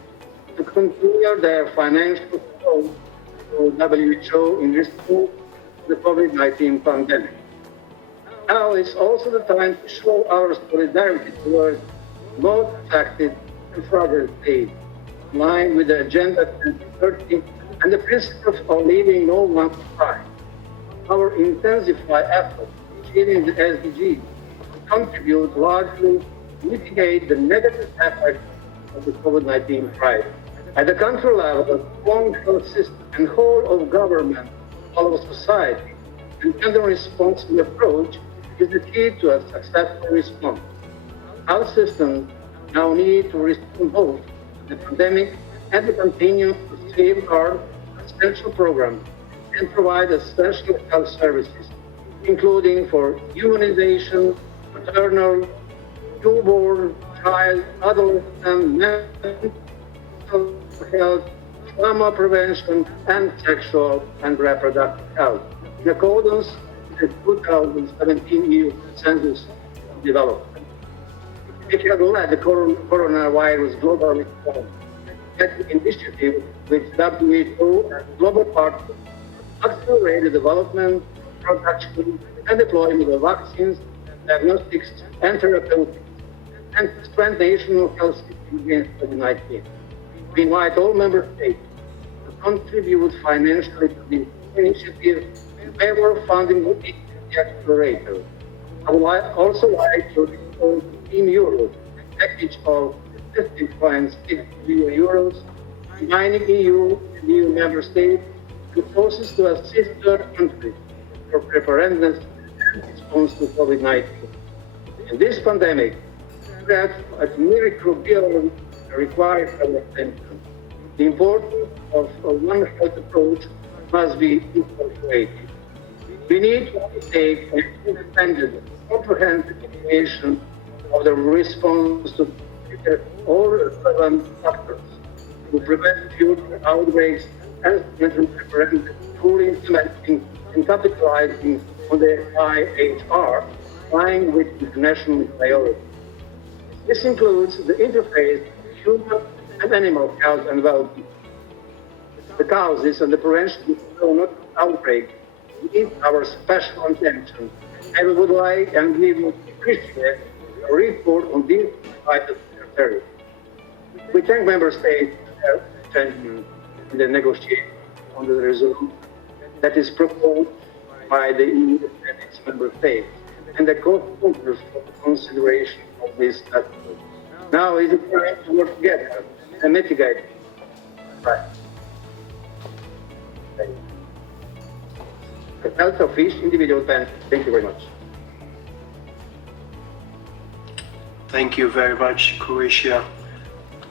to continue their financial support to WHO in response to the COVID-19 pandemic. Now is also the time to show our solidarity towards most affected and fragile states, in line with the Agenda 2030 and the principles of leaving no one behind. Our intensified efforts in achieving the SDGs contribute largely to mitigate the negative effects of the COVID-19 crisis. At the country level, a strong health system and whole of government, all of society, and gender responsible approach is the key to a successful response. Health systems now need to respond both to the pandemic and to continue to safeguard essential programs and provide essential health services, including for immunization, maternal, newborn, child, adolescent, mental health, trauma prevention, and sexual and reproductive health, in accordance with the 2017 EU Census of Development. It has led the coronavirus global response initiative with WHO and global partners to accelerate the development, production, and deployment of vaccines, diagnostics, and therapeutics, and strengthen national health system against COVID-19. We invite all member states to contribute financially to this initiative in favor of funding the accelerator. I would also like to recall Team Europe, a package of 50.6 billion euros, combining EU and EU member states resources to assist third countries for preparedness and response to COVID-19. In this pandemic, threat of microbial requires our attention. The importance of a One Health approach must be incorporated. We need to take an independent, comprehensive evaluation of the response to all relevant factors to prevent future outbreaks and fully implementing and capitalizing on the IHR, aligned with international priorities. This includes the interface of human and animal health and well-being. The causes and the prevention of zoonotic outbreak need our special attention, and we would like and we would appreciate a report on these vital areas. We thank Member States for their attention in the negotiation on the resolution that is proposed by the EU and its Member States, and the co-sponsors for the consideration of this strategy. Now is the time to work together and mitigate right. The health of each individual pen. Thank you very much. Thank you very much, Croatia.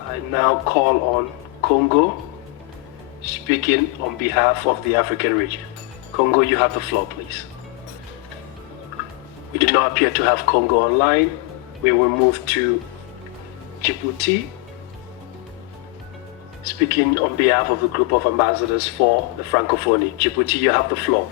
I now call on Congo, speaking on behalf of the African region. Congo, you have the floor, please. We do not appear to have Congo online. We will move to Djibouti, speaking on behalf of the group of ambassadors for the Francophonie. Djibouti, you have the floor.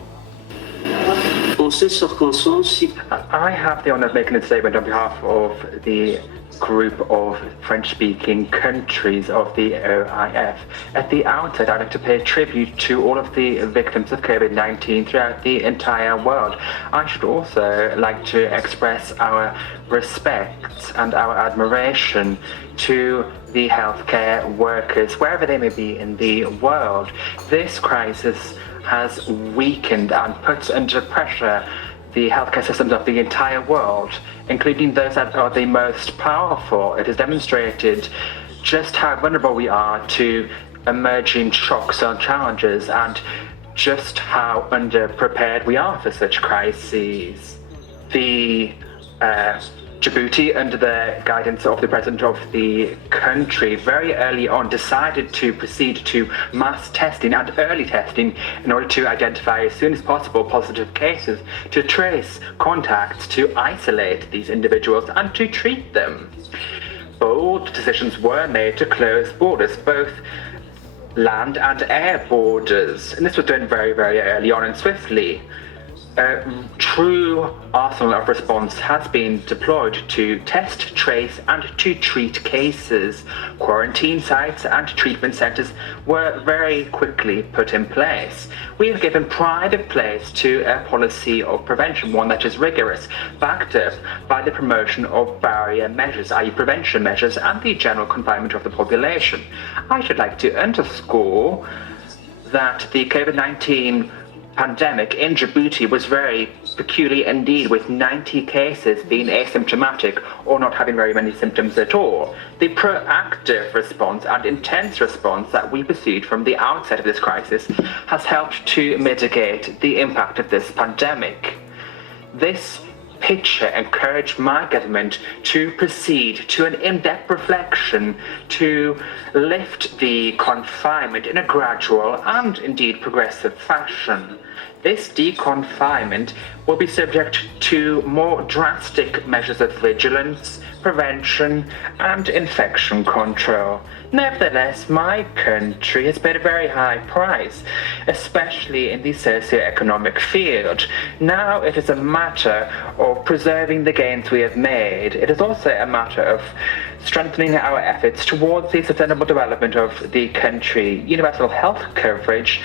I have the honor of making a statement on behalf of the group of French-speaking countries of the OIF. At the outset, I'd like to pay tribute to all of the victims of COVID-19 throughout the entire world. I should also like to express our respect and our admiration to the healthcare workers, wherever they may be in the world. This crisis has weakened and put under pressure the healthcare systems of the entire world, including those that are the most powerful. It has demonstrated just how vulnerable we are to emerging shocks and challenges, and just how underprepared we are for such crises. The Djibouti, under the guidance of the president of the country, very early on decided to proceed to mass testing and early testing in order to identify as soon as possible positive cases, to trace contacts, to isolate these individuals and to treat them. Bold decisions were made to close borders, both land and air borders, and this was done very, very early on and swiftly. A true arsenal of response has been deployed to test, trace, and to treat cases. Quarantine sites and treatment centres were very quickly put in place. We have given pride of place to a policy of prevention, one that is rigorous, backed up by the promotion of barrier measures, i.e. prevention measures, and the general confinement of the population. I should like to underscore that the COVID-19 pandemic in Djibouti was very peculiar indeed, with 90 cases being asymptomatic or not having very many symptoms at all. The proactive response and intense response that we pursued from the outset of this crisis has helped to mitigate the impact of this pandemic. This picture encouraged my government to proceed to an in-depth reflection to lift the confinement in a gradual and indeed progressive fashion. This deconfinement will be subject to more drastic measures of vigilance, prevention, and infection control. Nevertheless, my country has paid a very high price, especially in the socio-economic field. Now it is a matter of preserving the gains we have made. It is also a matter of strengthening our efforts towards the sustainable development of the country. Universal health coverage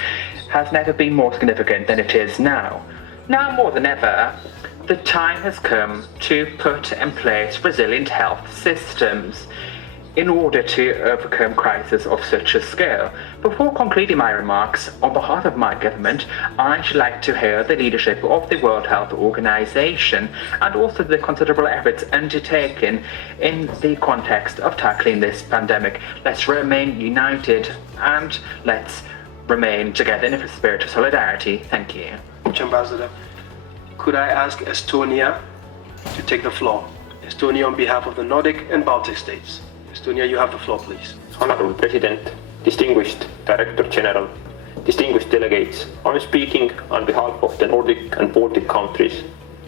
has never been more significant than it is now. Now more than ever, the time has come to put in place resilient health systems in order to overcome crises of such a scale. Before concluding my remarks, on behalf of my government, I should like to hail the leadership of the World Health Organization and also the considerable efforts undertaken in the context of tackling this pandemic. Let's remain united and let's remain together in a spirit of solidarity. Thank you. Ambassador, could I ask Estonia to take the floor? Estonia on behalf of the Nordic and Baltic states. Estonia, you have the floor, please. Honorable President, distinguished Director General, distinguished delegates, I'm speaking on behalf of the Nordic and Baltic countries,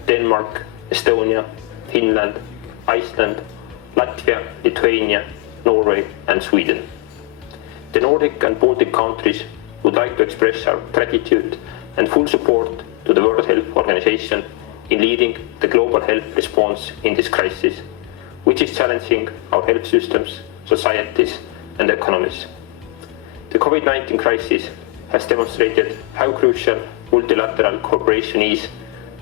Denmark, Estonia, Finland, Iceland, Latvia, Lithuania, Norway, and Sweden. The Nordic and Baltic countries would like to express our gratitude and full support to the World Health Organization in leading the global health response in this crisis, which is challenging our health systems, societies, and economies. The COVID-19 crisis has demonstrated how crucial multilateral cooperation is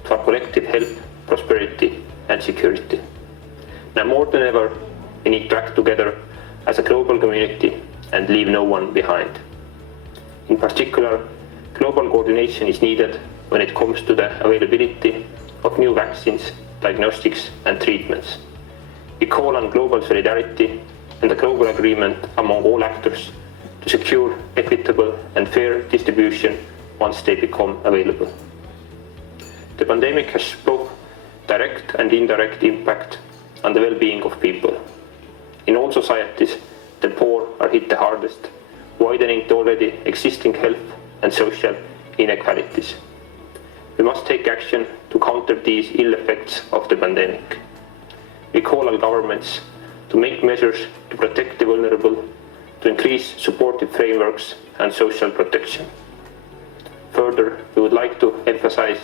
to our collective health, prosperity, and security. Now more than ever, we need to act together as a global community and leave no one behind. In particular, global coordination is needed when it comes to the availability of new vaccines, diagnostics, and treatments. We call on global solidarity and a global agreement among all actors to secure equitable and fair distribution once they become available. The pandemic has both direct and indirect impact on the well-being of people. In all societies, the poor are hit the hardest, widening the already existing health and social inequalities. We must take action to counter these ill effects of the pandemic. We call on governments to make measures to protect the vulnerable, to increase supportive frameworks and social protection. Further, we would like to emphasize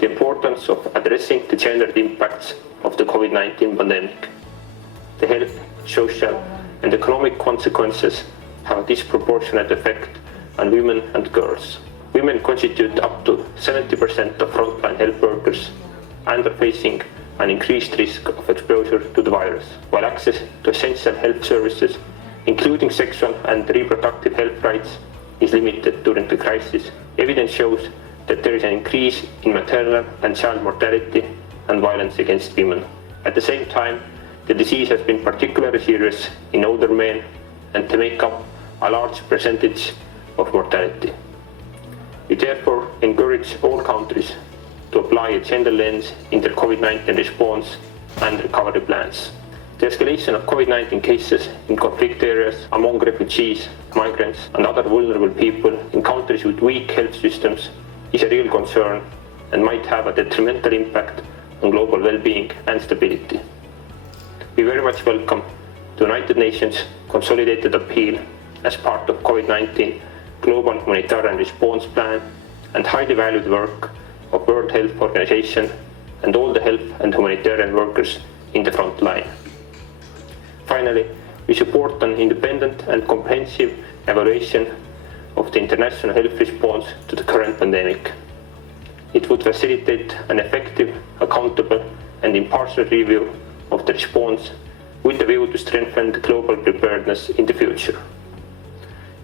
the importance of addressing the gendered impacts of the COVID-19 pandemic. The health, social, and economic consequences have a disproportionate effect on women and girls. Women constitute up to 70% of frontline health workers and are facing an increased risk of exposure to the virus, while access to essential health services, including sexual and reproductive health rights, is limited during the crisis. Evidence shows that there is an increase in maternal and child mortality and violence against women. At the same time, the disease has been particularly serious in older men, and they make up a large percentage of mortality. We therefore encourage all countries to apply a gender lens in their COVID-19 response and recovery plans. The escalation of COVID-19 cases in conflict areas among refugees, migrants, and other vulnerable people in countries with weak health systems is a real concern and might have a detrimental impact on global well-being and stability. We very much welcome the United Nations consolidated appeal as part of COVID-19 Global Humanitarian Response Plan and highly valued work of World Health Organization and all the health and humanitarian workers in the front line. Finally, we support an independent and comprehensive evaluation of the international health response to the current pandemic. It would facilitate an effective, accountable, and impartial review of the response with a view to strengthen the global preparedness in the future.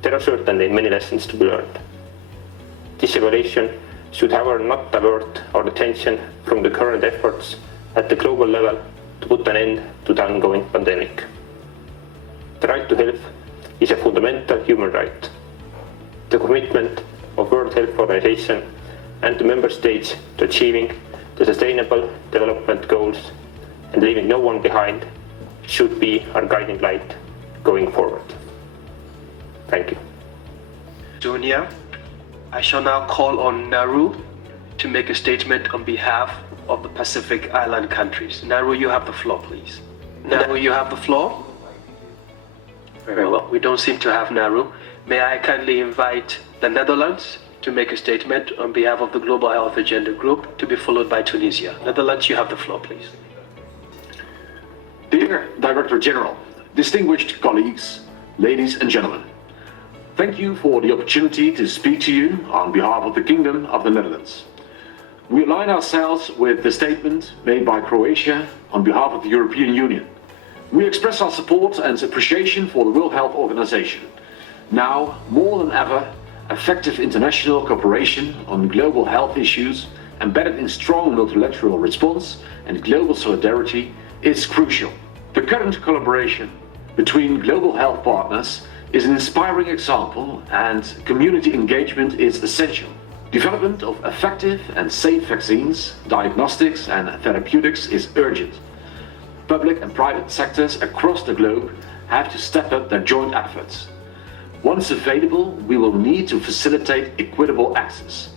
There are certainly many lessons to be learned. This evaluation should, however, not divert our attention from the current efforts at the global level to put an end to the ongoing pandemic. The right to health is a fundamental human right. The commitment of World Health Organization and the member states to achieving the Sustainable Development Goals and leaving no one behind should be our guiding light going forward. Thank you. Sonia, I shall now call on Nauru to make a statement on behalf of the Pacific Island countries. Nauru, you have the floor, please. Nauru, you have the floor. Very well. We don't seem to have Nauru. May I kindly invite the Netherlands to make a statement on behalf of the Global Health Agenda Group, to be followed by Tunisia. Netherlands, you have the floor, please. Dear Director General, distinguished colleagues, ladies and gentlemen, thank you for the opportunity to speak to you on behalf of the Kingdom of the Netherlands. We align ourselves with the statement made by Croatia on behalf of the European Union. We express our support and appreciation for the World Health Organization. Now, more than ever, effective international cooperation on global health issues embedded in strong multilateral response and global solidarity is crucial. The current collaboration between global health partners is an inspiring example, and community engagement is essential. Development of effective and safe vaccines, diagnostics and therapeutics is urgent. Public and private sectors across the globe have to step up their joint efforts. Once available, we will need to facilitate equitable access.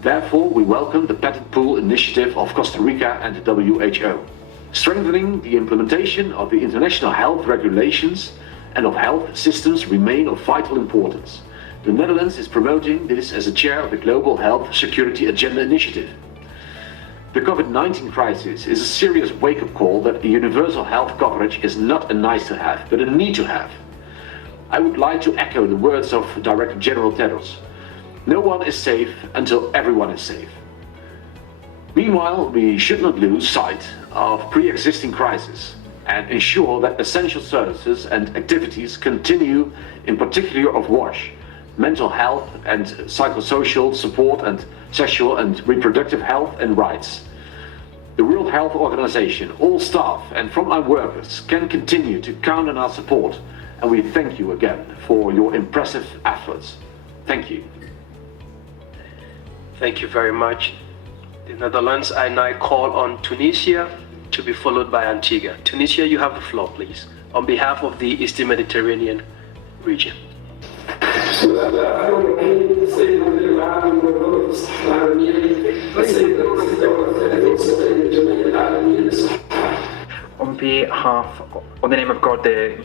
Therefore, we welcome the patent pool initiative of Costa Rica and the WHO. Strengthening the implementation of the international health regulations and of health systems remain of vital importance. the Netherlands is promoting this as a chair of the Global Health Security Agenda initiative. The COVID-19 crisis is a serious wake-up call that universal health coverage is not a nice-to-have, but a need-to-have. I would like to echo the words of Director General Tedros. No one is safe until everyone is safe. Meanwhile, we should not lose sight of pre-existing crises and ensure that essential services and activities continue, in particular of WASH, mental health and psychosocial support and sexual and reproductive health and rights. The World Health Organization, all staff and frontline workers can continue to count on our support, and we thank you again for your impressive efforts. Thank you. Thank you very much. The Netherlands, I now call on Tunisia to be followed by Antigua. Tunisia, you have the floor, please, on behalf of the Eastern Mediterranean region. On the name of God, the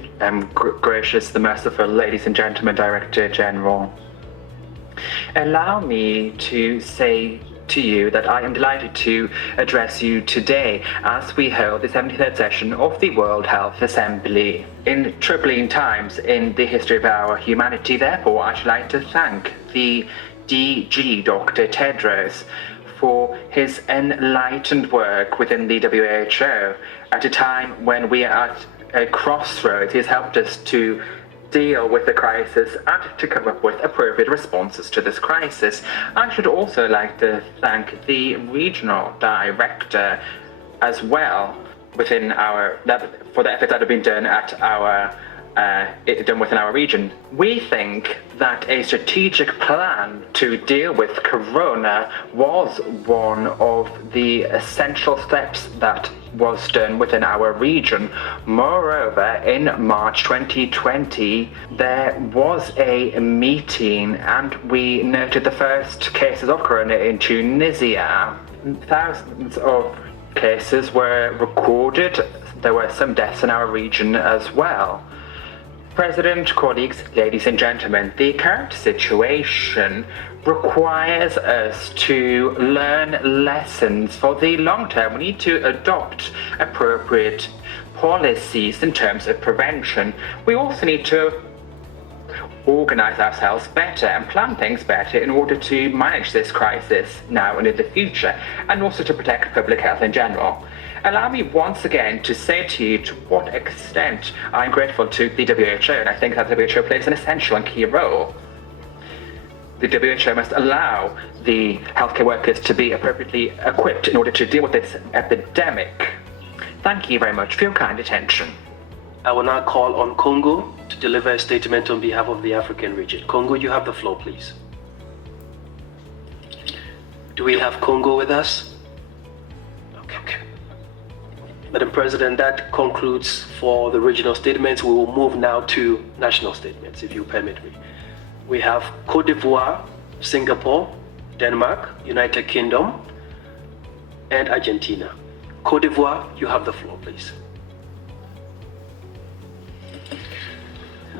gracious, the merciful, ladies and gentlemen, Director General, allow me to say to you that I am delighted to address you today as we hold the 73rd session of the World Health Assembly. In troubling times in the history of our humanity, therefore, I should like to thank the DG, Dr. Tedros, for his enlightened work within the WHO at a time when we are at a crossroads. He has helped us to deal with the crisis and to come up with appropriate responses to this crisis. I should also like to thank the regional director as well within for the efforts that have been done within our region. We think that a strategic plan to deal with Corona was one of the essential steps that was done within our region. Moreover, in March 2020, there was a meeting and we noted the first cases of Corona in Tunisia. Thousands of cases were recorded. There were some deaths in our region as well. President, colleagues, ladies and gentlemen, the current situation requires us to learn lessons for the long term. We need to adopt appropriate policies in terms of prevention. We also need to organize ourselves better and plan things better in order to manage this crisis now and in the future, and also to protect public health in general. Allow me once again to say to you to what extent I'm grateful to the WHO, and I think that the WHO plays an essential and key role. The WHO must allow the healthcare workers to be appropriately equipped in order to deal with this epidemic. Thank you very much for your kind attention. I will now call on Congo to deliver a statement on behalf of the African region. Congo, you have the floor, please. Do we have Congo with us? Okay. Madam President, that concludes for the regional statements. We will move now to national statements, if you permit me. We have Côte d'Ivoire, Singapore, Denmark, United Kingdom, and Argentina. Côte d'Ivoire, you have the floor, please.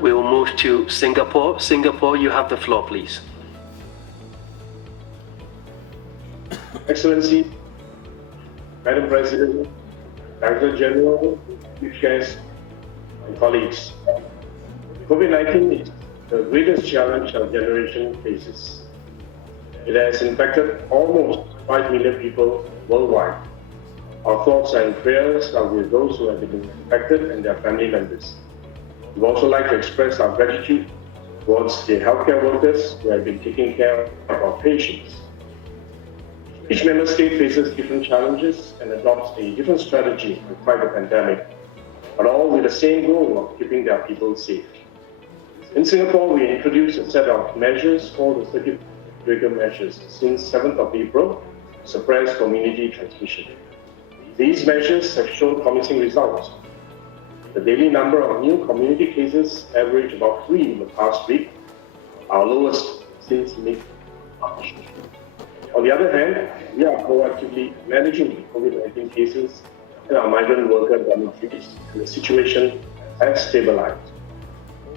We will move to Singapore. Singapore, you have the floor, please. Excellency, Madam President, Director General, chief guests, and colleagues. COVID-19 is the greatest challenge our generation faces. It has infected almost 5 million people worldwide. Our thoughts and prayers are with those who have been infected and their family members. We'd also like to express our gratitude towards the healthcare workers who have been taking care of our patients. Each member state faces different challenges and adopts a different strategy to fight the pandemic, but all with the same goal of keeping their people safe. In Singapore, we introduced a set of measures called the circuit breaker measures since 7th of April to suppress community transmission. These measures have shown promising results. The daily number of new community cases averaged about 3 in the past week, our lowest since mid-March. On the other hand, we are proactively managing the COVID-19 cases in our migrant worker dormitories, and the situation has stabilized.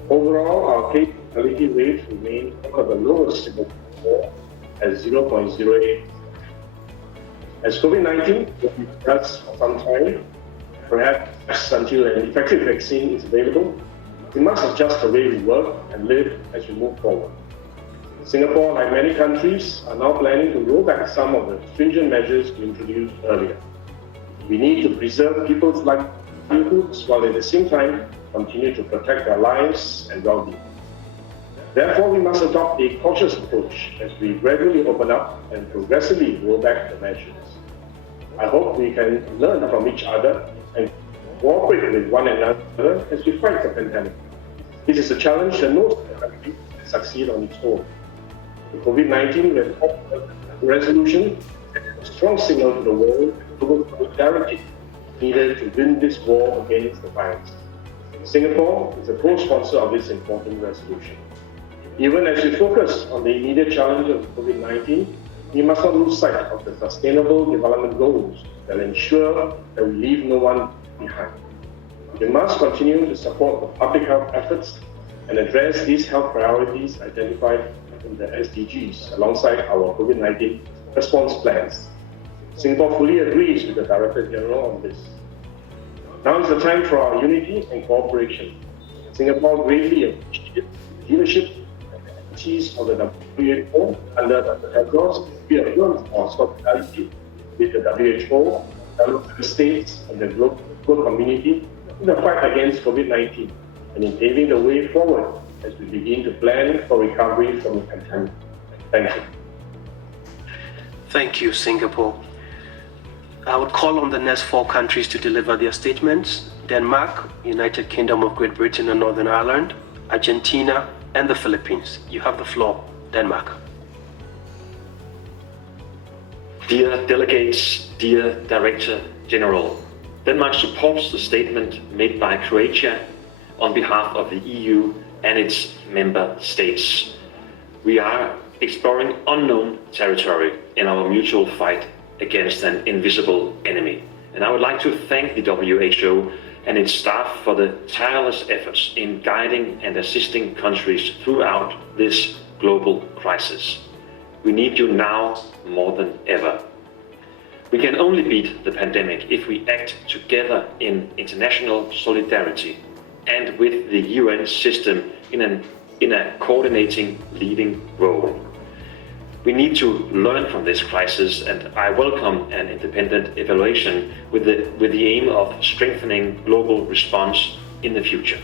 Overall, our case mortality rate remained one of the lowest in the world at 0.08. As COVID-19 will be with us for some time, perhaps until an effective vaccine is available, we must adjust the way we work and live as we move forward. Singapore, like many countries, are now planning to roll back some of the stringent measures we introduced earlier. We need to preserve people's livelihoods while at the same time continue to protect their lives and well-being. Therefore, we must adopt a cautious approach as we gradually open up and progressively roll back the measures. I hope we can learn from each other and cooperate with one another as we fight the pandemic. This is a challenge that no country can succeed on its own. The COVID-19 resolution is a strong signal to the world that global solidarity is needed to win this war against the virus. Singapore is a co-sponsor of this important resolution. Even as we focus on the immediate challenge of COVID-19, we must not lose sight of the sustainable development goals that ensure that we leave no one behind. We must continue to support the public health efforts and address these health priorities identified in the SDGs alongside our COVID-19 response plans. Singapore fully agrees with the Director General on this. Now is the time for our unity and cooperation. Singapore greatly appreciates the leadership and expertise of the WHO under Dr. Tedros. We affirm our solidarity with the WHO, fellow states, and the global community in the fight against COVID-19 and in paving the way forward as we begin to plan for recovery from the pandemic. Thank you. Thank you, Singapore. I would call on the next 4 countries to deliver their statements: Denmark, United Kingdom of Great Britain and Northern Ireland, Argentina, and the Philippines. You have the floor, Denmark. Dear delegates, dear Director General, Denmark supports the statement made by Croatia on behalf of the EU and its member states. We are exploring unknown territory in our mutual fight against an invisible enemy. And I would like to thank the WHO and its staff for the tireless efforts in guiding and assisting countries throughout this global crisis. We need you now more than ever. We can only beat the pandemic if we act together in international solidarity and with the UN system in a coordinating leading role. We need to learn from this crisis, and I welcome an independent evaluation with the aim of strengthening global response in the future.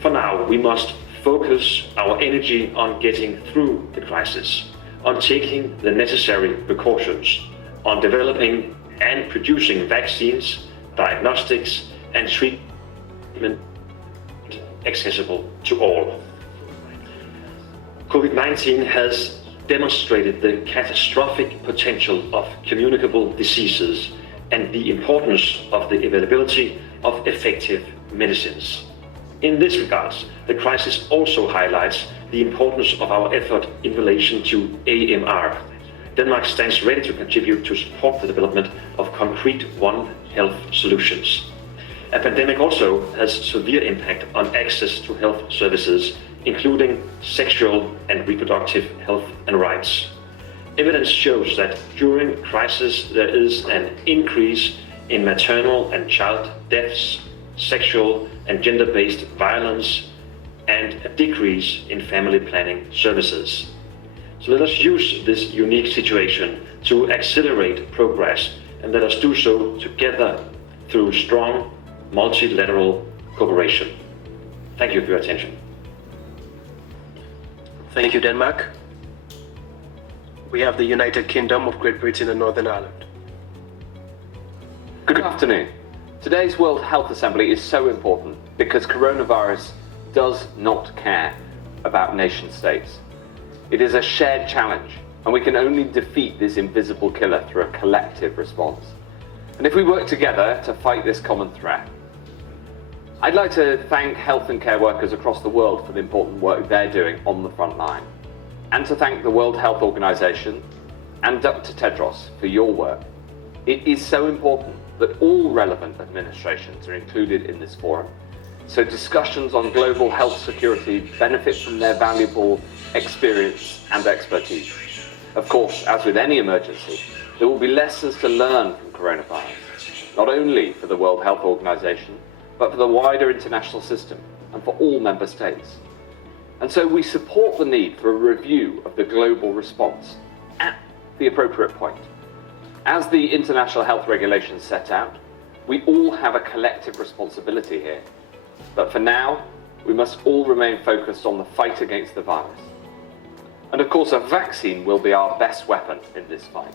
For now, we must focus our energy on getting through the crisis, on taking the necessary precautions, on developing and producing vaccines, diagnostics, and treatment accessible to all. COVID-19 has demonstrated the catastrophic potential of communicable diseases and the importance of the availability of effective medicines. In this regard, the crisis also highlights the importance of our effort in relation to AMR. Denmark stands ready to contribute to support the development of concrete One Health solutions. A pandemic also has severe impact on access to health services, including sexual and reproductive health and rights. Evidence shows that during crisis there is an increase in maternal and child deaths, sexual and gender-based violence, and a decrease in family planning services. So let us use this unique situation to accelerate progress, and let us do so together through strong multilateral cooperation. Thank you for your attention. Thank you, Denmark. We have the United Kingdom of Great Britain and Northern Ireland. Good afternoon. Today's World Health Assembly is so important because coronavirus does not care about nation states. It is a shared challenge, and we can only defeat this invisible killer through a collective response. And if we work together to fight this common threat, I'd like to thank health and care workers across the world for the important work they're doing on the front line, and to thank the World Health Organization and Dr. Tedros for your work. It is so important that all relevant administrations are included in this forum, so discussions on global health security benefit from their valuable experience and expertise. Of course, as with any emergency, there will be lessons to learn from coronavirus, not only for the World Health Organization, but for the wider international system and for all member states. And so we support the need for a review of the global response at the appropriate point. As the international health regulations set out, we all have a collective responsibility here. But for now, we must all remain focused on the fight against the virus. And of course, a vaccine will be our best weapon in this fight.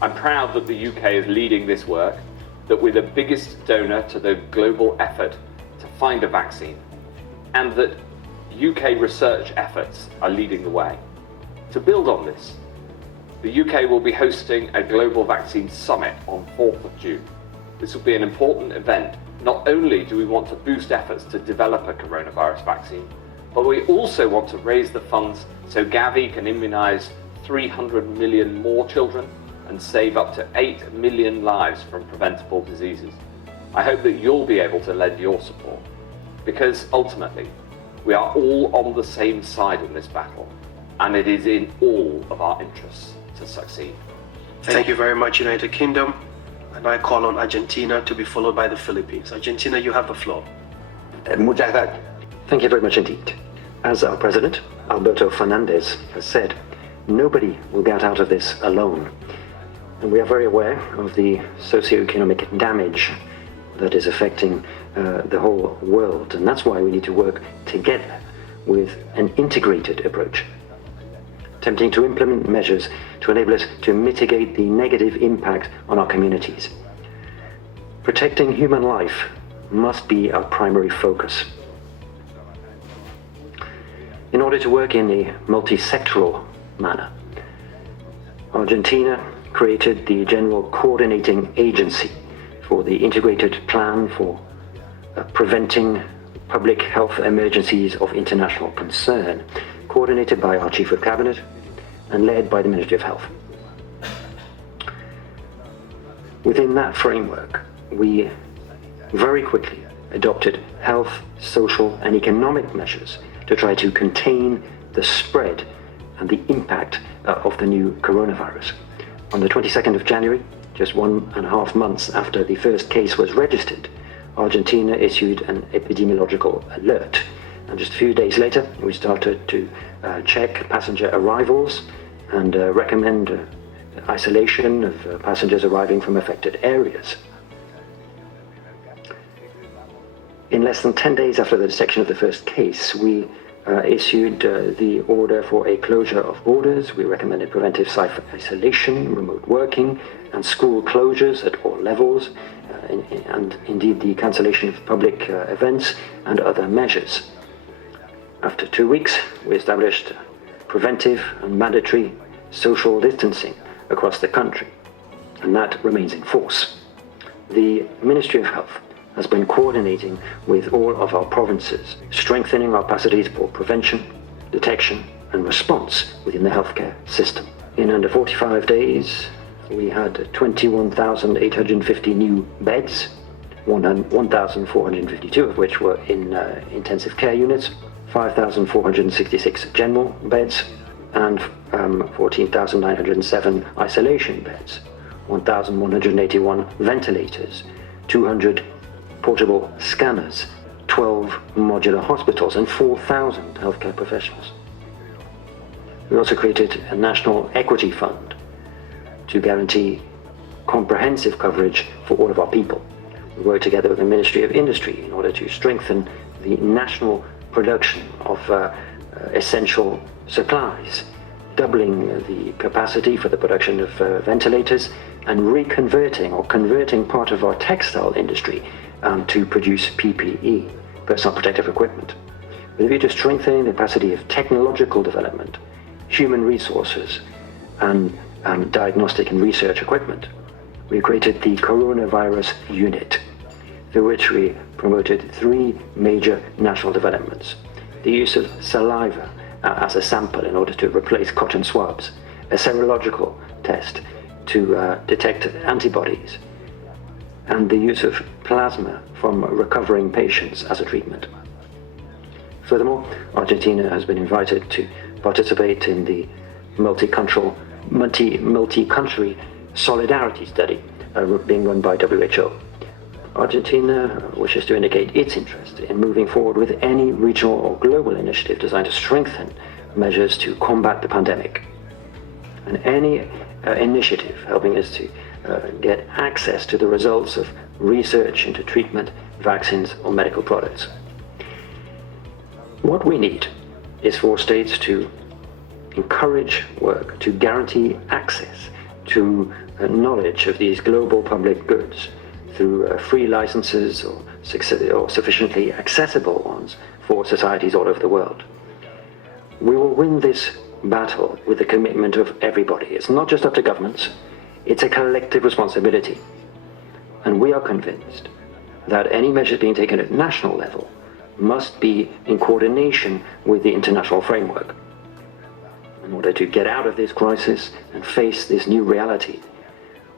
I'm proud that the UK is leading this work, that we're the biggest donor to the global effort to find a vaccine, and that UK research efforts are leading the way. To build on this, the UK will be hosting a global vaccine summit on 4th of June. This will be an important event. Not only do we want to boost efforts to develop a coronavirus vaccine, but we also want to raise the funds so Gavi can immunise 300 million more children and save up to 8 million lives from preventable diseases. I hope that you'll be able to lend your support, because ultimately, we are all on the same side in this battle, and it is in all of our interests to succeed. Thank you very much, United Kingdom. And I call on Argentina to be followed by the Philippines. Argentina, you have the floor. Thank you very much indeed. As our president, Alberto Fernandez, has said, nobody will get out of this alone. And we are very aware of the socio-economic damage that is affecting the whole world. And that's why we need to work together with an integrated approach, attempting to implement measures to enable us to mitigate the negative impact on our communities. Protecting human life must be our primary focus. In order to work in a multi-sectoral manner, Argentina created the General Coordinating Agency for the Integrated Plan for Preventing Public Health Emergencies of International Concern, coordinated by our Chief of Cabinet and led by the Ministry of Health. Within that framework, we very quickly adopted health, social, and economic measures to try to contain the spread and the impact of the new coronavirus. On the 22nd of January, just 1.5 months after the first case was registered, Argentina issued an epidemiological alert. And just a few days later, we started to check passenger arrivals and recommend isolation of passengers arriving from affected areas. In less than 10 days after the detection of the first case, we issued the order for a closure of borders. We recommended preventive self-isolation, remote working, and school closures at all levels, and indeed the cancellation of public events and other measures. After 2 weeks, we established preventive and mandatory social distancing across the country, and that remains in force. The Ministry of Health has been coordinating with all of our provinces, strengthening our capacities for prevention, detection, and response within the healthcare system. In under 45 days, we had 21,850 new beds, 1,452 of which were in intensive care units, 5,466 general beds, and 14,907 isolation beds, 1,181 ventilators, 200 portable scanners, 12 modular hospitals, and 4,000 healthcare professionals. We also created a national equity fund to guarantee comprehensive coverage for all of our people. We worked together with the Ministry of Industry in order to strengthen the national production of essential supplies, doubling the capacity for the production of ventilators and converting part of our textile industry to produce PPE, personal protective equipment, with a view to strengthening the capacity of technological development, human resources, and diagnostic and research equipment. We created the Coronavirus Unit, through which we promoted 3 major national developments: the use of saliva as a sample in order to replace cotton swabs, a serological test to detect antibodies, and the use of plasma from recovering patients as a treatment. Furthermore, Argentina has been invited to participate in the multi-country solidarity study being run by WHO. Argentina wishes to indicate its interest in moving forward with any regional or global initiative designed to strengthen measures to combat the pandemic. And any initiative helping us to get access to the results of research into treatment, vaccines, or medical products. What we need is for states to encourage work to guarantee access to knowledge of these global public goods through free licenses or sufficiently accessible ones for societies all over the world. We will win this battle with the commitment of everybody. It's not just up to governments, it's a collective responsibility. And we are convinced that any measures being taken at national level must be in coordination with the international framework. In order to get out of this crisis and face this new reality,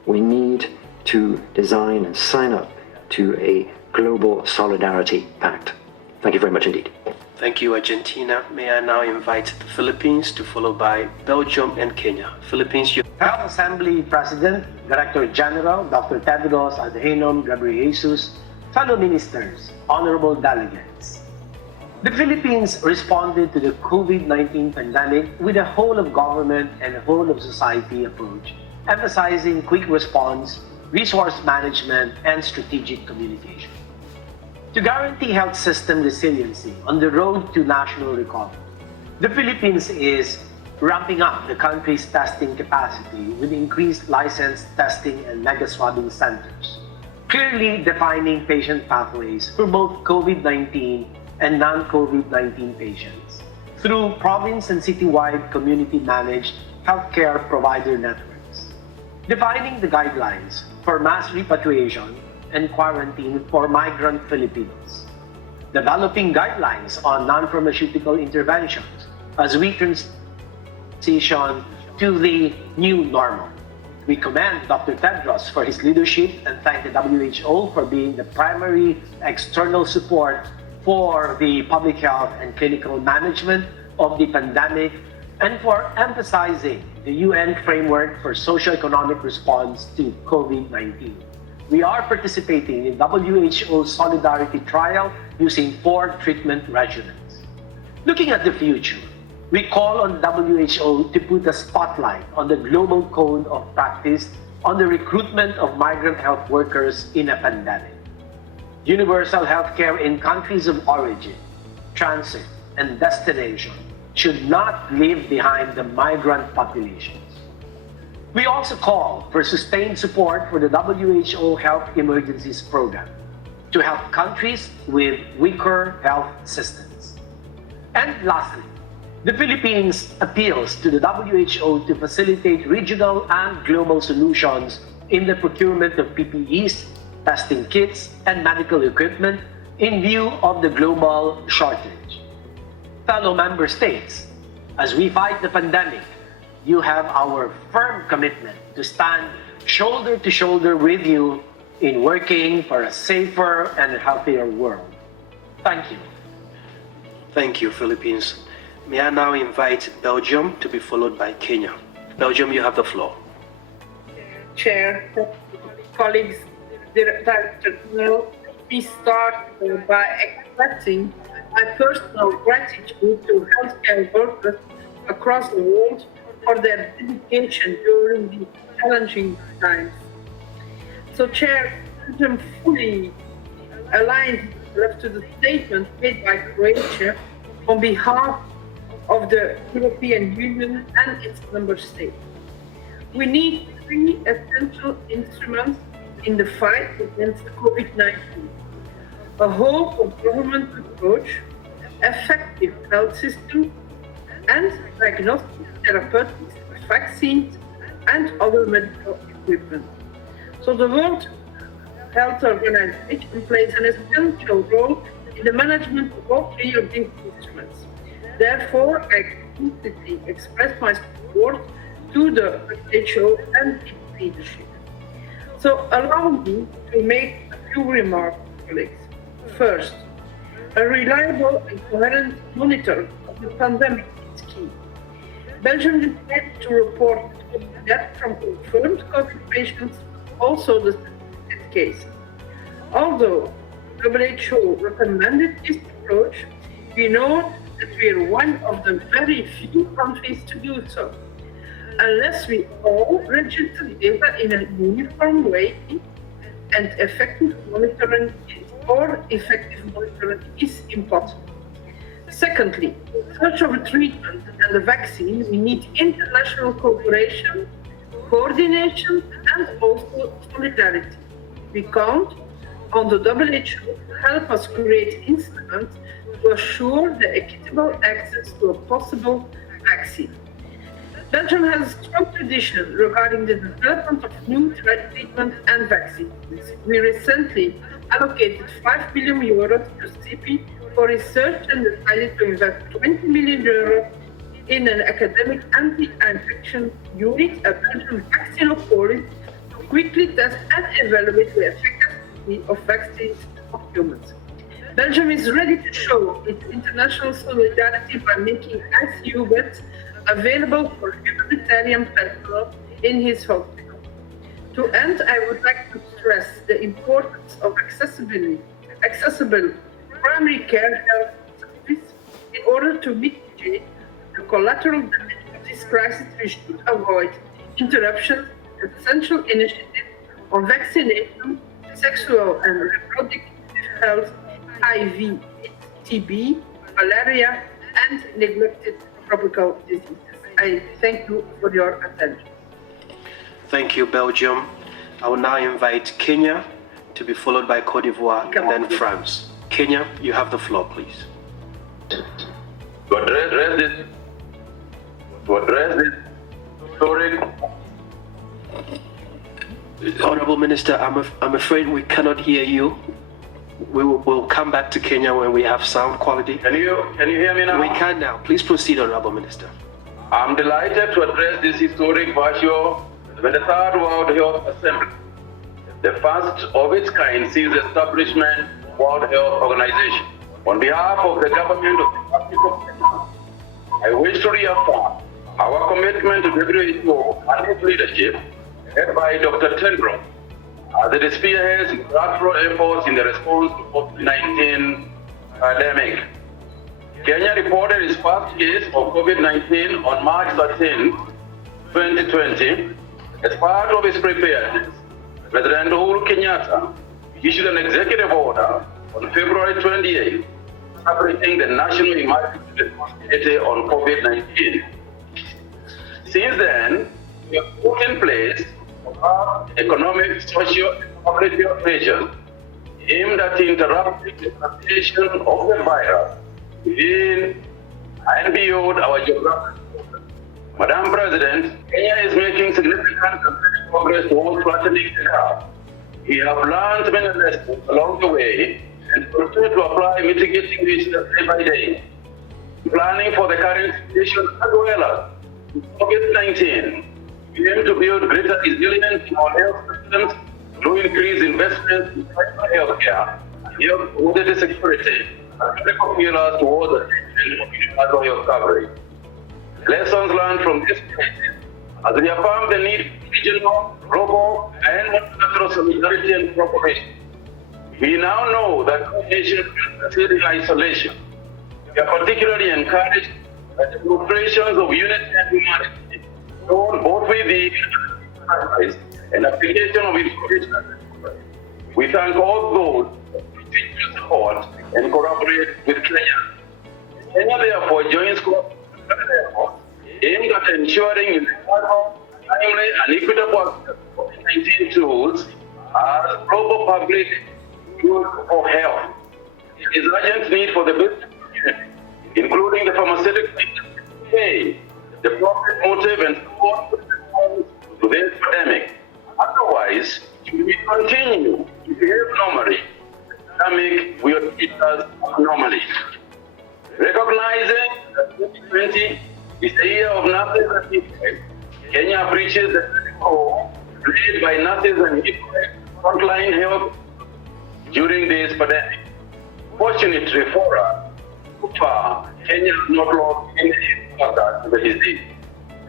we need to design and sign up to a global solidarity pact. Thank you very much indeed. Thank you, Argentina. May I now invite the Philippines to follow by Belgium and Kenya. Philippines, you... Health Assembly President, Director General, Dr. Tedros Adhanom Ghebreyesus, fellow ministers, honorable delegates. The Philippines responded to the COVID-19 pandemic with a whole of government and a whole of society approach, emphasizing quick response, resource management, and strategic communication. To guarantee health system resiliency on the road to national recovery, the Philippines is ramping up the country's testing capacity with increased licensed testing and mega swabbing centers, clearly defining patient pathways for both COVID-19 and non-COVID-19 patients through province and citywide community-managed healthcare provider networks, defining the guidelines for mass repatriation and quarantine for migrant Filipinos, developing guidelines on non-pharmaceutical interventions as we transition to the new normal. We commend Dr. Tedros for his leadership and thank the WHO for being the primary external support for the public health and clinical management of the pandemic and for emphasizing the UN framework for socio-economic response to COVID-19. We are participating in WHO Solidarity Trial using 4 treatment regimens. Looking at the future, we call on WHO to put a spotlight on the global code of practice on the recruitment of migrant health workers in a pandemic. Universal healthcare in countries of origin, transit, and destination should not leave behind the migrant populations. We also call for sustained support for the WHO Health Emergencies Program to help countries with weaker health systems. And lastly, the Philippines appeals to the WHO to facilitate regional and global solutions in the procurement of PPEs, testing kits, and medical equipment in view of the global shortage. Fellow member states, as we fight the pandemic, you have our firm commitment to stand shoulder to shoulder with you in working for a safer and healthier world. Thank you. Thank you, Philippines. May I now invite Belgium to be followed by Kenya. Belgium, you have the floor. Chair, colleagues, Director General, we start by expressing my personal gratitude to healthcare workers across the world for their dedication during these challenging times. So, Chair, I'm fully aligned to the statement made by Croatia on behalf of the European Union and its member states. We need 3 essential instruments in the fight against COVID-19. A whole of government approach, effective health system, and diagnostic therapeutics, vaccines, and other medical equipment. So the World Health Organization plays an essential role in the management of all 3 of these instruments. Therefore, I explicitly express my support to the WHO and its leadership. So allow me to make a few remarks, colleagues. First, a reliable and coherent monitor of the pandemic is key. Belgium decided to report death from confirmed COVID patients, also the suspected case. Although WHO recommended this approach, we know that we are one of the very few countries to do so. Unless we all register data in a uniform way and effective monitoring is impossible. Secondly, in search of a treatment and a vaccine, we need international cooperation, coordination, and also solidarity. We count on the WHO to help us create instruments to assure the equitable access to a possible vaccine. Belgium has a strong tradition regarding the development of new treatments and vaccines. We recently allocated 5 billion euros to CP for research and decided to invest 20 million euros in an academic anti-infection unit, a Belgian vaccinopolis, to quickly test and evaluate the efficacy of vaccines of humans. Belgium is ready to show its international solidarity by making ICU beds available for humanitarian personnel in his hospital. To end, I would like to stress the importance of accessible primary care health services in order to mitigate the collateral damage of this crisis. We should avoid interruptions to essential initiatives on vaccination, sexual and reproductive health, HIV, TB, malaria, and neglected tropical diseases. I thank you for your attention. Thank you, Belgium. I will now invite Kenya to be followed by Côte d'Ivoire and then France. Kenya, you have the floor, please. To address this story. Honorable Minister, I'm afraid we cannot hear you. We'll come back to Kenya when we have sound quality. Can you hear me now? We can now. Please proceed, Honorable Minister. I'm delighted to address this historic virtual 23rd World Health Assembly, the first of its kind since the establishment of the World Health Organization. On behalf of the government of the Republic of Kenya, I wish to reaffirm our commitment to WHO and its leadership, led by Dr. Tedros, as it spearheads multilateral efforts in the response to COVID-19 pandemic. Kenya reported its first case of COVID-19 on March 13, 2020. As part of its preparedness, President Uhuru Kenyatta issued an executive order on February 28, establishing the National Emergency Responsibility on COVID-19. Since then, we have put in place economic, social, and public health measures aimed at interrupting the transmission of the virus within and beyond our geographic borders. Madam President, Kenya is making significant progress towards flattening the curve. We have learned many lessons along the way and continue to apply mitigating measures day by day. Planning for the current situation as well as COVID-19, we aim to build greater resilience in our health systems through increased investment in healthcare, health audit security, and critical pillars towards the attainment of universal health coverage. Lessons learned from this crisis has reaffirmed the need for regional, global, and multilateral solidarity and cooperation. We now know that no nation can succeed in isolation. We are particularly encouraged by the demonstrations of unity and humanity, shown both within and application of information. We thank all those who continue to support and collaborate with Kenya. Kenya therefore joins efforts aimed at ensuring universal, timely, and equitable COVID-19 tools as global public good for health. There is urgent need for the business community, including the pharmaceutical industry, to pay the profit motive and support to the epidemic. Otherwise, if we continue to behave normally, the pandemic will treat us abnormally. Recognizing that 2020 is the year of nothing but effect, Kenya appreciates the critical role played by nurses and frontline health during this pandemic. Fortunately for us, so far, Kenya has not lost any contact with the disease.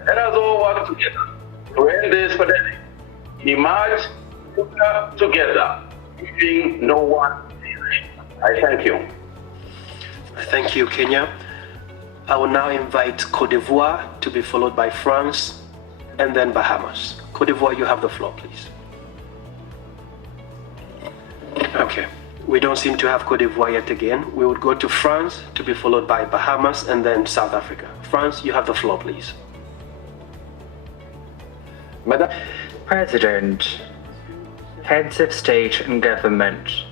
Let us all work together to end this pandemic. Emerge together, leaving no one behind. I thank you. Thank you, Kenya. I will now invite Côte d'Ivoire to be followed by France and then Bahamas. Côte d'Ivoire, you have the floor, please. Okay, we don't seem to have Côte d'Ivoire yet again. We would go to France to be followed by Bahamas and then South Africa. France, you have the floor, please. Madam President, heads of state and government,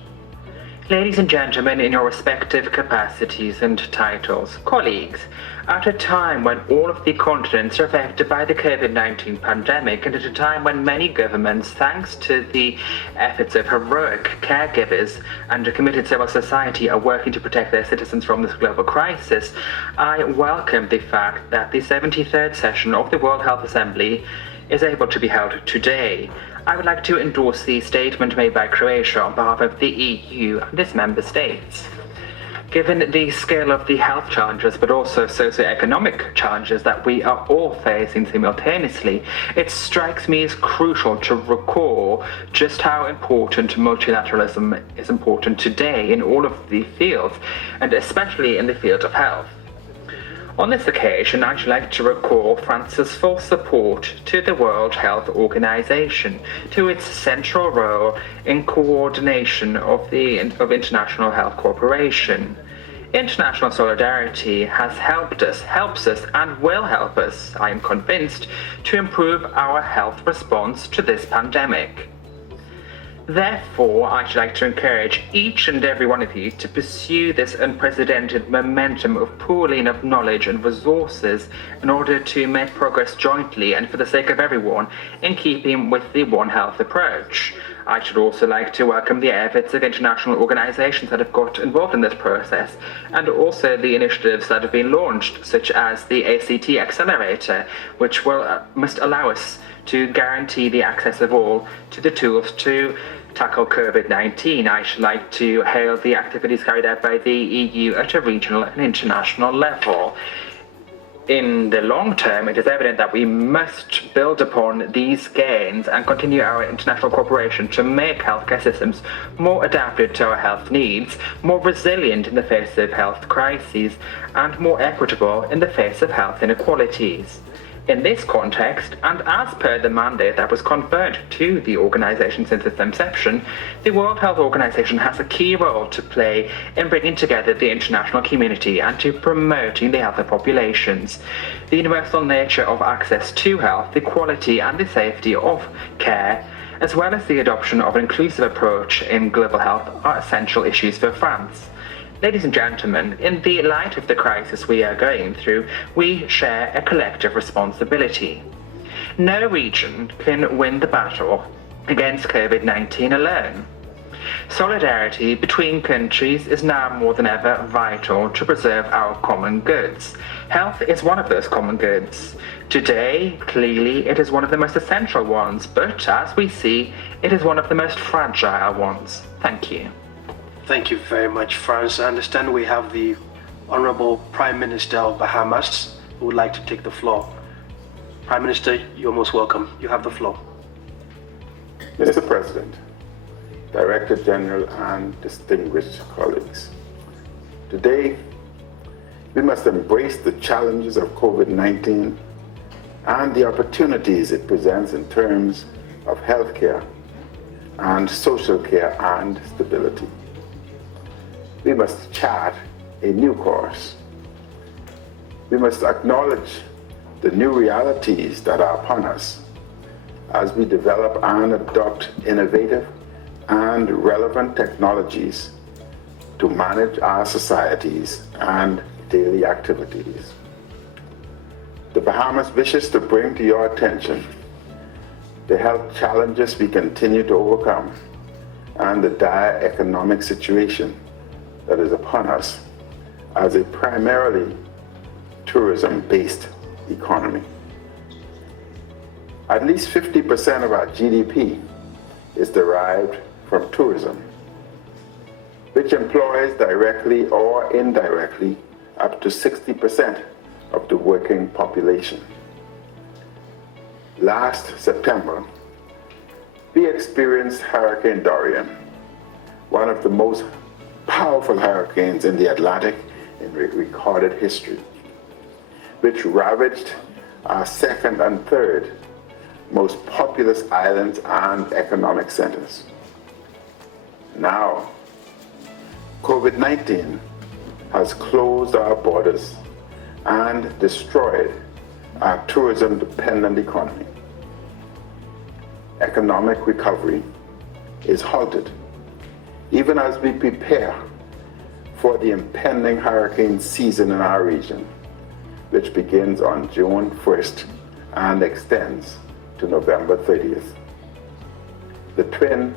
ladies and gentlemen in your respective capacities and titles, colleagues, at a time when all of the continents are affected by the COVID-19 pandemic and at a time when many governments, thanks to the efforts of heroic caregivers and a committed civil society, are working to protect their citizens from this global crisis, I welcome the fact that the 73rd session of the World Health Assembly is able to be held today. I would like to endorse the statement made by Croatia on behalf of the EU and its member states. Given the scale of the health challenges, but also socioeconomic challenges that we are all facing simultaneously, it strikes me as crucial to recall just how important multilateralism is important today in all of the fields, and especially in the field of health. On this occasion, I'd like to recall France's full support to the World Health Organization, to its central role in coordination of international health cooperation. International solidarity has helped us, helps us, and will help us, I am convinced, to improve our health response to this pandemic. Therefore, I'd like to encourage each and every one of you to pursue this unprecedented momentum of pooling of knowledge and resources in order to make progress jointly and for the sake of everyone, in keeping with the One Health approach. I should also like to welcome the efforts of international organizations that have got involved in this process, and also the initiatives that have been launched, such as the ACT Accelerator, which must allow us to guarantee the access of all to the tools to tackle COVID-19. I should like to hail the activities carried out by the EU at a regional and international level. In the long term, it is evident that we must build upon these gains and continue our international cooperation to make healthcare systems more adapted to our health needs, more resilient in the face of health crises, and more equitable in the face of health inequalities. In this context, and as per the mandate that was conferred to the organization since its inception, the World Health Organization has a key role to play in bringing together the international community and to promoting the health of populations. The universal nature of access to health, the quality and the safety of care, as well as the adoption of an inclusive approach in global health are essential issues for France. Ladies and gentlemen, in the light of the crisis we are going through, we share a collective responsibility. No region can win the battle against COVID-19 alone. Solidarity between countries is now more than ever vital to preserve our common goods. Health is one of those common goods. Today, clearly, it is one of the most essential ones, but as we see, it is one of the most fragile ones. Thank you. Thank you very much, France. I understand we have the Honorable Prime Minister of Bahamas who would like to take the floor. Prime Minister, you're most welcome. You have the floor. Mr. President, Director General, and distinguished colleagues, today we must embrace the challenges of COVID-19 and the opportunities it presents in terms of healthcare and social care and stability. We must chart a new course. We must acknowledge the new realities that are upon us as we develop and adopt innovative and relevant technologies to manage our societies and daily activities. The Bahamas wishes to bring to your attention the health challenges we continue to overcome and the dire economic situation that is upon us as a primarily tourism-based economy. At least 50% of our GDP is derived from tourism, which employs directly or indirectly up to 60% of the working population. Last September, we experienced Hurricane Dorian, one of the most powerful hurricanes in the Atlantic in recorded history, which ravaged our second and third most populous islands and economic centers. Now, COVID-19 has closed our borders and destroyed our tourism-dependent economy. Economic recovery is halted, even as we prepare for the impending hurricane season in our region, which begins on June 1st and extends to November 30th. The twin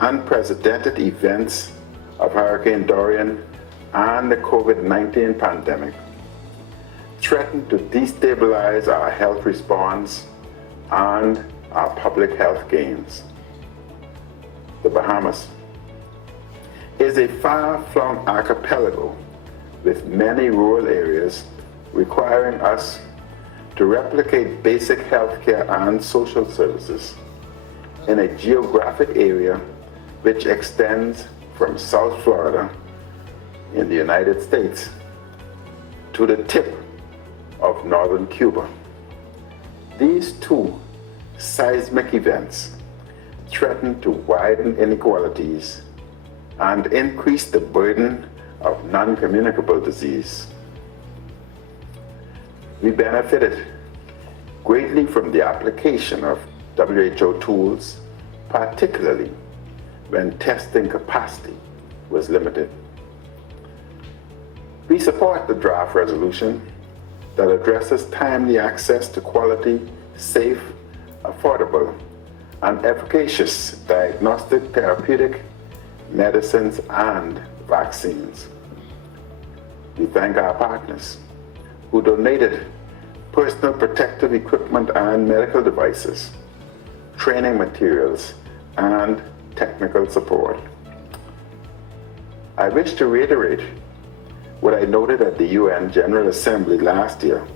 unprecedented events of Hurricane Dorian and the COVID-19 pandemic threaten to destabilize our health response and our public health gains. The Bahamas is a far-flung archipelago with many rural areas requiring us to replicate basic healthcare and social services in a geographic area which extends from South Florida in the United States to the tip of northern Cuba. These two seismic events threaten to widen inequalities and increase the burden of non-communicable disease. We benefited greatly from the application of WHO tools, particularly when testing capacity was limited. We support the draft resolution that addresses timely access to quality, safe, affordable, and efficacious diagnostic, therapeutic, medicines, and vaccines. We thank our partners who donated personal protective equipment and medical devices, training materials, and technical support. I wish to reiterate what I noted at the UN General Assembly last year,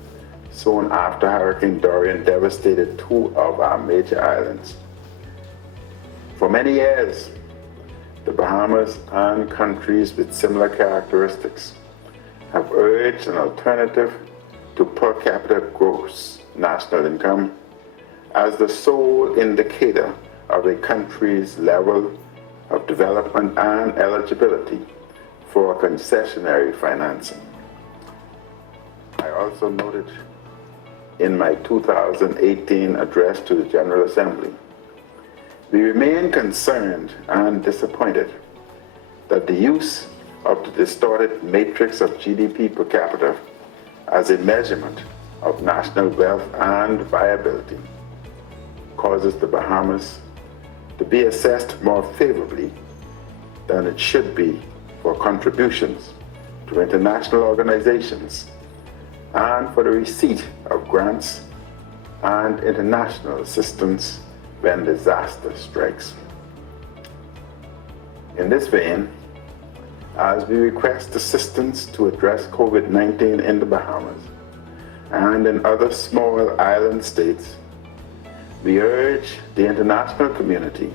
soon after Hurricane Dorian devastated two of our major islands. For many years, the Bahamas and countries with similar characteristics have urged an alternative to per capita gross national income as the sole indicator of a country's level of development and eligibility for concessionary financing. I also noted in my 2018 address to the General Assembly, we remain concerned and disappointed that the use of the distorted matrix of GDP per capita as a measurement of national wealth and viability causes the Bahamas to be assessed more favorably than it should be for contributions to international organizations and for the receipt of grants and international assistance when disaster strikes. In this vein, as we request assistance to address COVID-19 in the Bahamas and in other small island states, we urge the international community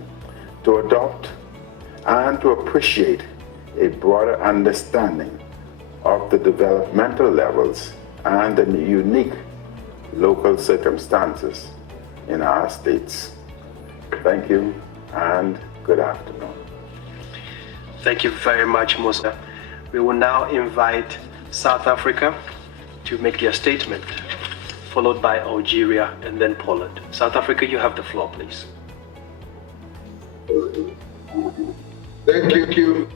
to adopt and to appreciate a broader understanding of the developmental levels and the unique local circumstances in our states. Thank you and good afternoon. Thank you very much, Musa. We will now invite South Africa to make their statement, followed by Algeria and then Poland. South Africa, you have the floor, please. Thank you.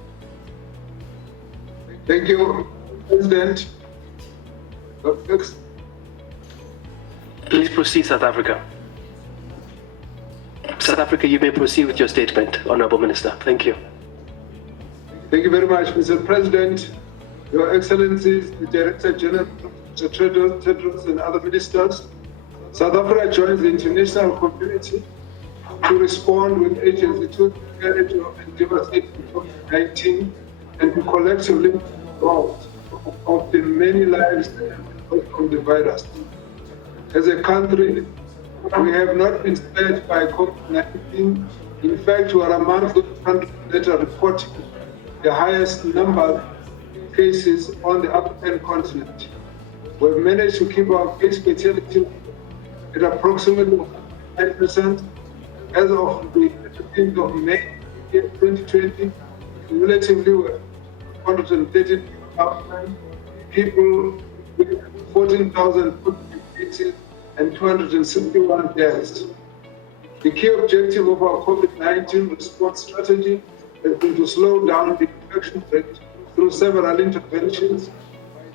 Thank you, President. Please proceed, South Africa. South Africa, you may proceed with your statement, Honorable Minister. Thank you. Thank you very much, Mr. President, Your Excellencies, the Director General, Mr. Tedros, and other ministers, South Africa joins the international community to respond with agency to the reality of devastating COVID-19 and to collectively out of the many lives from the virus. As a country, we have not been spared by COVID-19. In fact, we are amongst those countries that are reporting the highest number of cases on the African continent. We've managed to keep our case fatality at approximately 9%. As of the 15th of May 2020, relatively were 130,000 people with 14,000 cases and 261 deaths. The key objective of our COVID-19 response strategy has been to slow down the infection rate through several interventions.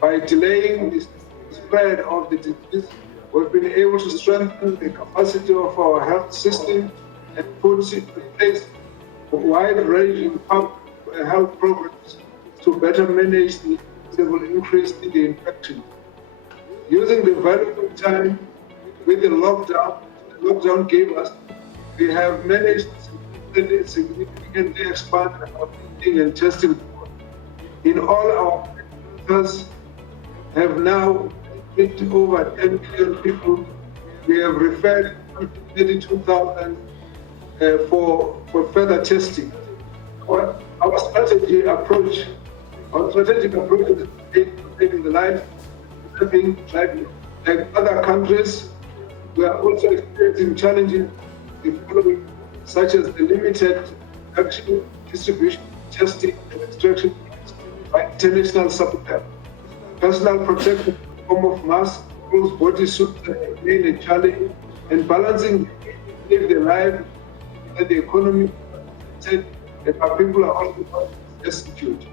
By delaying the spread of the disease, we've been able to strengthen the capacity of our health system and put in place a wide-ranging health programs to better manage the possible increase in the infection. Using the valuable time with the lockdown gave us, we have managed to significantly expand our testing and testing. In all, our centers have now reached over 10 million people. We have referred 32,000 for further testing. Our strategic approach is taking the life, like other countries. We are also experiencing challenges such as the limited action, distribution, testing, and extraction by international supply. Personal protection in the form of masks, close body suits remain a challenge, and balancing the life and the economy, and our people are also destitute.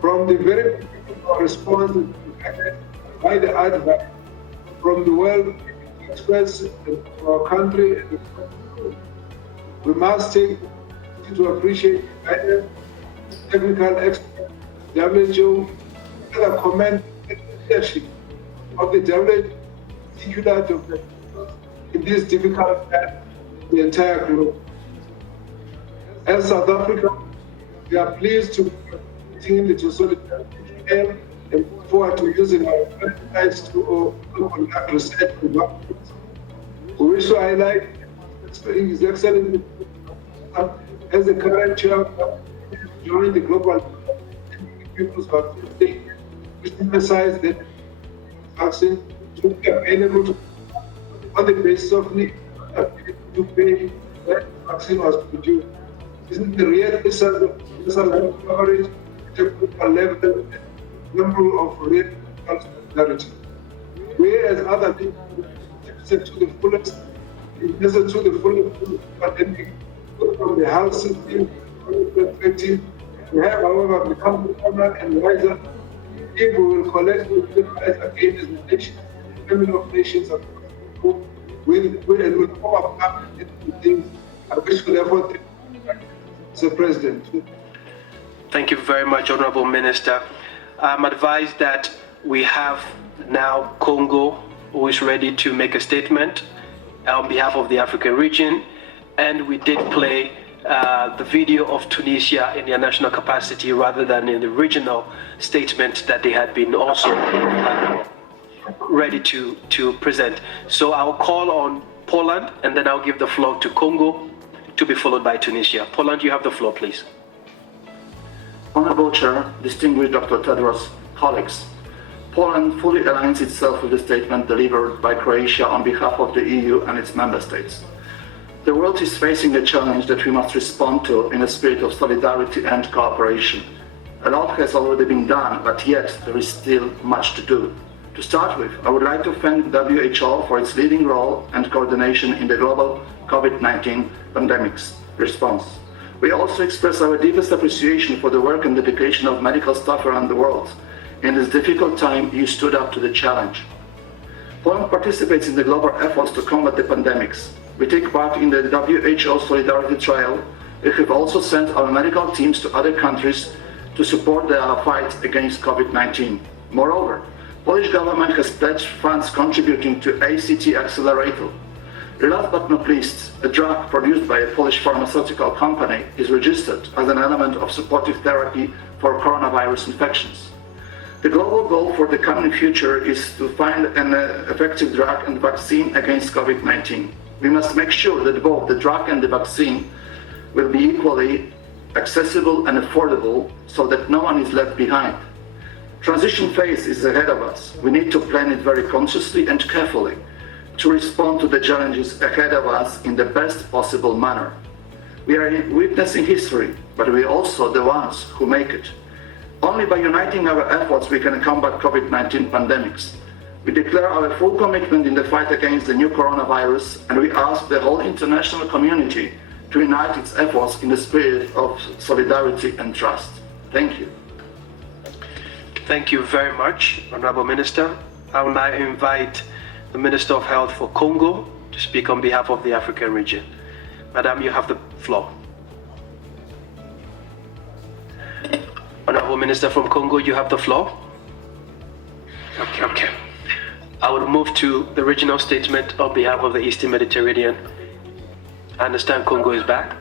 From the very beginning of our response by the advice from the world experts in our country, we must take to appreciate the technical experts, WHO, and commend the leadership of the WHO, particularly in this difficult time, the entire globe. As South Africa, we are pleased to continue to solidarity and look forward to using our websites to conduct research development. We wish to highlight His Excellency as the current chair during the Global People's Vaccine Day, which emphasized that vaccine should be available to on the basis of need to pay when the vaccine was produced. This is the real result of health coverage at a global level and number of real solidarity. We as other people to the fullest, invested to the fullest pandemic from the health system perspective. We have, however, become calmer and wiser if we will collectively fight against the nation, family of nations across the globe, with overcome the things I wish to therefore thank Mr. President. Thank you very much, Honorable Minister. I'm advised that we have now Congo, who is ready to make a statement on behalf of the African region, and we did play the video of Tunisia in their national capacity rather than in the regional statement that they had been also ready to present. So I'll call on Poland, and then I'll give the floor to Congo, to be followed by Tunisia. Poland, you have the floor, please. Honorable Chair, distinguished Dr. Tedros, colleagues, Poland fully aligns itself with the statement delivered by Croatia on behalf of the EU and its member states. The world is facing a challenge that we must respond to in a spirit of solidarity and cooperation. A lot has already been done, but yet there is still much to do. To start with, I would like to thank WHO for its leading role and coordination in the global COVID-19 pandemic's response. We also express our deepest appreciation for the work and dedication of medical staff around the world. In this difficult time, you stood up to the challenge. Poland participates in the global efforts to combat the pandemics. We take part in the WHO Solidarity Trial. We have also sent our medical teams to other countries to support their fight against COVID-19. Moreover, Polish government has pledged funds contributing to ACT Accelerator. Last but not least, a drug produced by a Polish pharmaceutical company is registered as an element of supportive therapy for coronavirus infections. The global goal for the coming future is to find an effective drug and vaccine against COVID-19. We must make sure that both the drug and the vaccine will be equally accessible and affordable so that no one is left behind. Transition phase is ahead of us. We need to plan it very consciously and carefully to respond to the challenges ahead of us in the best possible manner. We are witnessing history, but we are also the ones who make it. Only by uniting our efforts we can combat COVID-19 pandemics. We declare our full commitment in the fight against the new coronavirus, and we ask the whole international community to unite its efforts in the spirit of solidarity and trust. Thank you. Thank you very much, Honorable Minister. I will now invite the Minister of Health for Congo to speak on behalf of the African region. Madam, you have the floor. Honorable Minister from Congo, you have the floor. Okay. I would move to the regional statement on behalf of the Eastern Mediterranean. I understand Congo is back.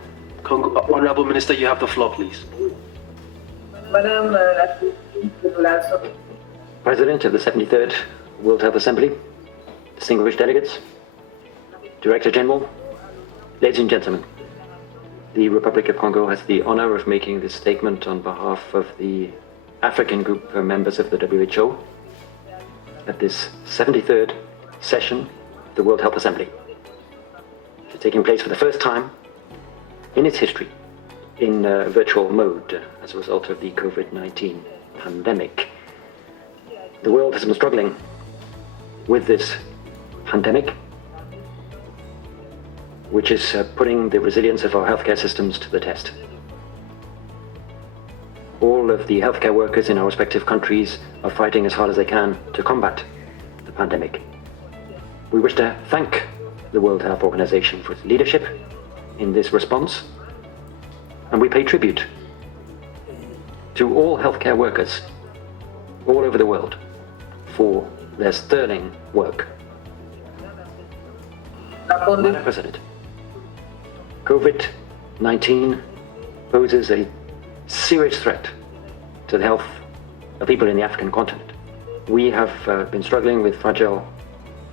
Honorable Minister, you have the floor, please. Madame President of the 73rd World Health Assembly, distinguished delegates, Director General, ladies and gentlemen, the Republic of Congo has the honor of making this statement on behalf of the African group of members of the WHO at this 73rd session of the World Health Assembly. It's taking place for the first time in its history in virtual mode as a result of the COVID-19 pandemic. The world has been struggling with this pandemic, which is putting the resilience of our healthcare systems to the test. All of the healthcare workers in our respective countries are fighting as hard as they can to combat the pandemic. We wish to thank the World Health Organization for its leadership in this response, and we pay tribute to all healthcare workers all over the world for their sterling work. Madam President, COVID-19 poses a serious threat to the health of people in the African continent. We have been struggling with fragile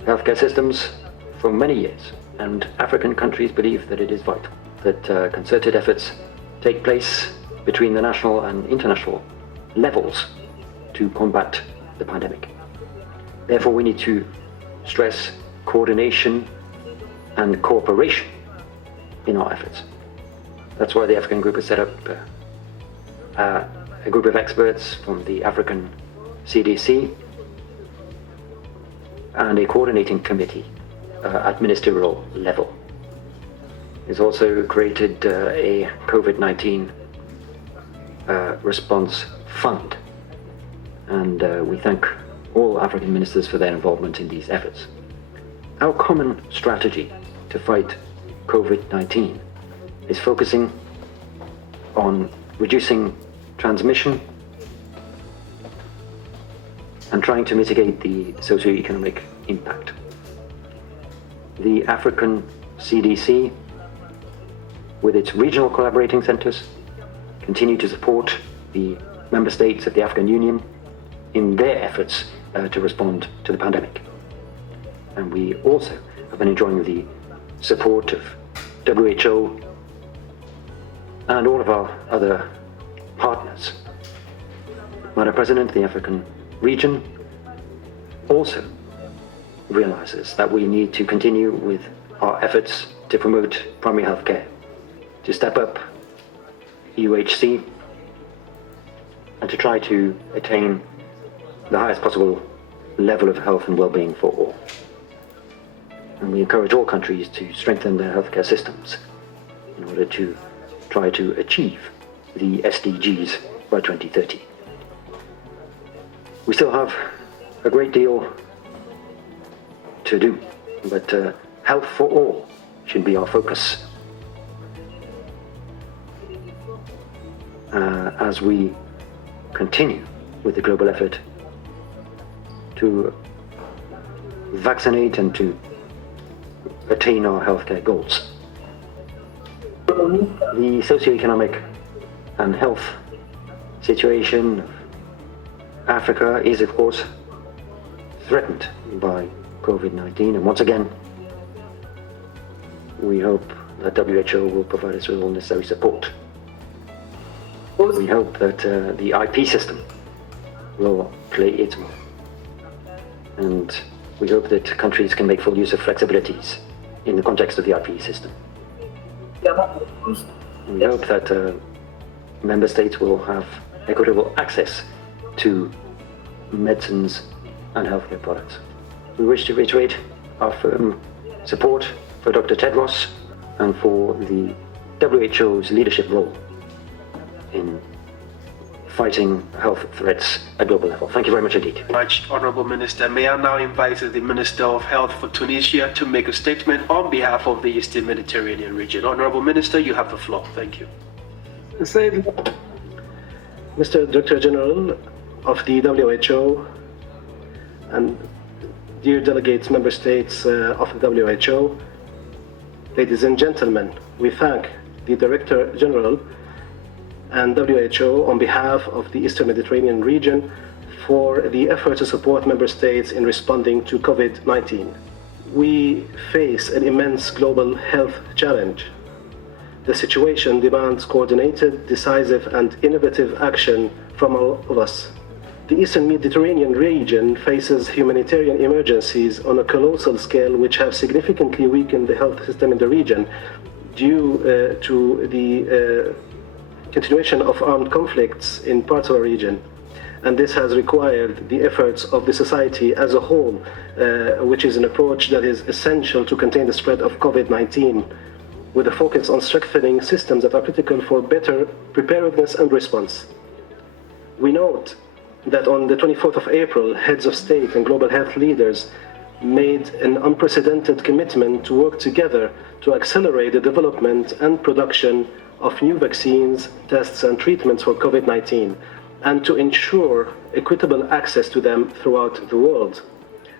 healthcare systems for many years, and African countries believe that it is vital that concerted efforts take place between the national and international levels to combat the pandemic. Therefore, we need to stress coordination and cooperation in our efforts. That's why the African group has set up a group of experts from the African CDC and a coordinating committee at ministerial level. It's also created a COVID-19 response fund, and we thank all African ministers for their involvement in these efforts. Our common strategy to fight COVID-19 is focusing on reducing transmission and trying to mitigate the socioeconomic impact. The African CDC, with its regional collaborating centers, continue to support the member states of the African Union in their efforts to respond to the pandemic. And we also have been enjoying the support of WHO and all of our other partners. Madam President, the African region also realizes that we need to continue with our efforts to promote primary health care, to step up WHA, and to try to attain the highest possible level of health and well-being for all. And we encourage all countries to strengthen their healthcare systems in order to try to achieve the SDGs by 2030. We still have a great deal to do, but health for all should be our focus as we continue with the global effort to vaccinate and to attain our healthcare goals. The socioeconomic and health situation of Africa is, of course, threatened by COVID-19, and once again, we hope that WHO will provide us with all necessary support. We hope that the IP system will play its role, and we hope that countries can make full use of flexibilities in the context of the IP system. We hope that member states will have equitable access to medicines and healthcare products. We wish to reiterate our firm support for Dr. Tedros and for the WHO's leadership role in fighting health threats at global level. Thank you very much indeed. Much, Honorable Minister. May I now invite the Minister of Health for Tunisia to make a statement on behalf of the Eastern Mediterranean region. Honorable Minister, you have the floor. Thank you. Mr. Director General of the WHO and dear delegates, member states of the WHO, ladies and gentlemen, we thank the Director General and WHO on behalf of the Eastern Mediterranean region for the effort to support member states in responding to COVID-19. We face an immense global health challenge. The situation demands coordinated, decisive, and innovative action from all of us. The Eastern Mediterranean region faces humanitarian emergencies on a colossal scale which have significantly weakened the health system in the region due to the continuation of armed conflicts in parts of our region. And this has required the efforts of the society as a whole, which is an approach that is essential to contain the spread of COVID-19, with a focus on strengthening systems that are critical for better preparedness and response. We note that on the 24th of April, heads of state and global health leaders made an unprecedented commitment to work together to accelerate the development and production of new vaccines, tests, and treatments for COVID-19, and to ensure equitable access to them throughout the world.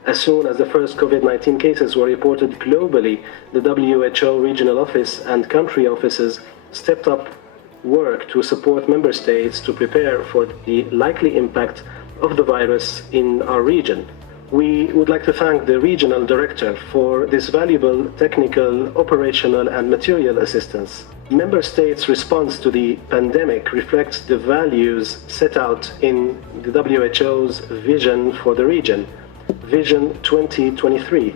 As soon as the first COVID-19 cases were reported globally, the WHO regional office and country offices stepped up work to support member states to prepare for the likely impact of the virus in our region. We would like to thank the regional director for this valuable technical, operational, and material assistance. Member states' response to the pandemic reflects the values set out in the WHO's vision for the region, Vision 2023,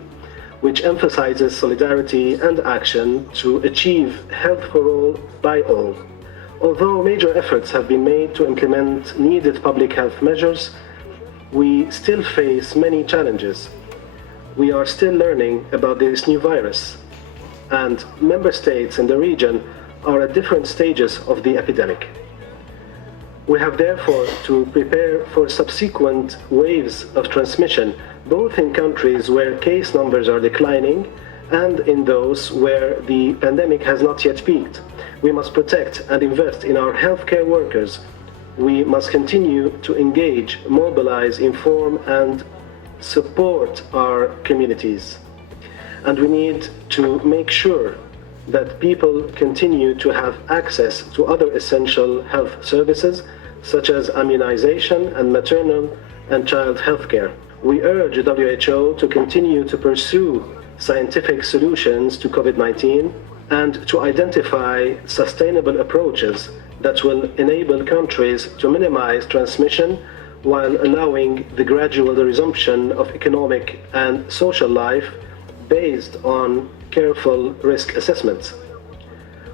which emphasizes solidarity and action to achieve health for all by all. Although major efforts have been made to implement needed public health measures, we still face many challenges. We are still learning about this new virus, and member states in the region are at different stages of the epidemic. We have therefore to prepare for subsequent waves of transmission, both in countries where case numbers are declining and in those where the pandemic has not yet peaked. We must protect and invest in our healthcare workers. We must continue to engage, mobilize, inform, and support our communities. And we need to make sure that people continue to have access to other essential health services, such as immunization and maternal and child health care. We urge the WHO to continue to pursue scientific solutions to COVID-19 and to identify sustainable approaches that will enable countries to minimize transmission while allowing the gradual resumption of economic and social life based on careful risk assessments.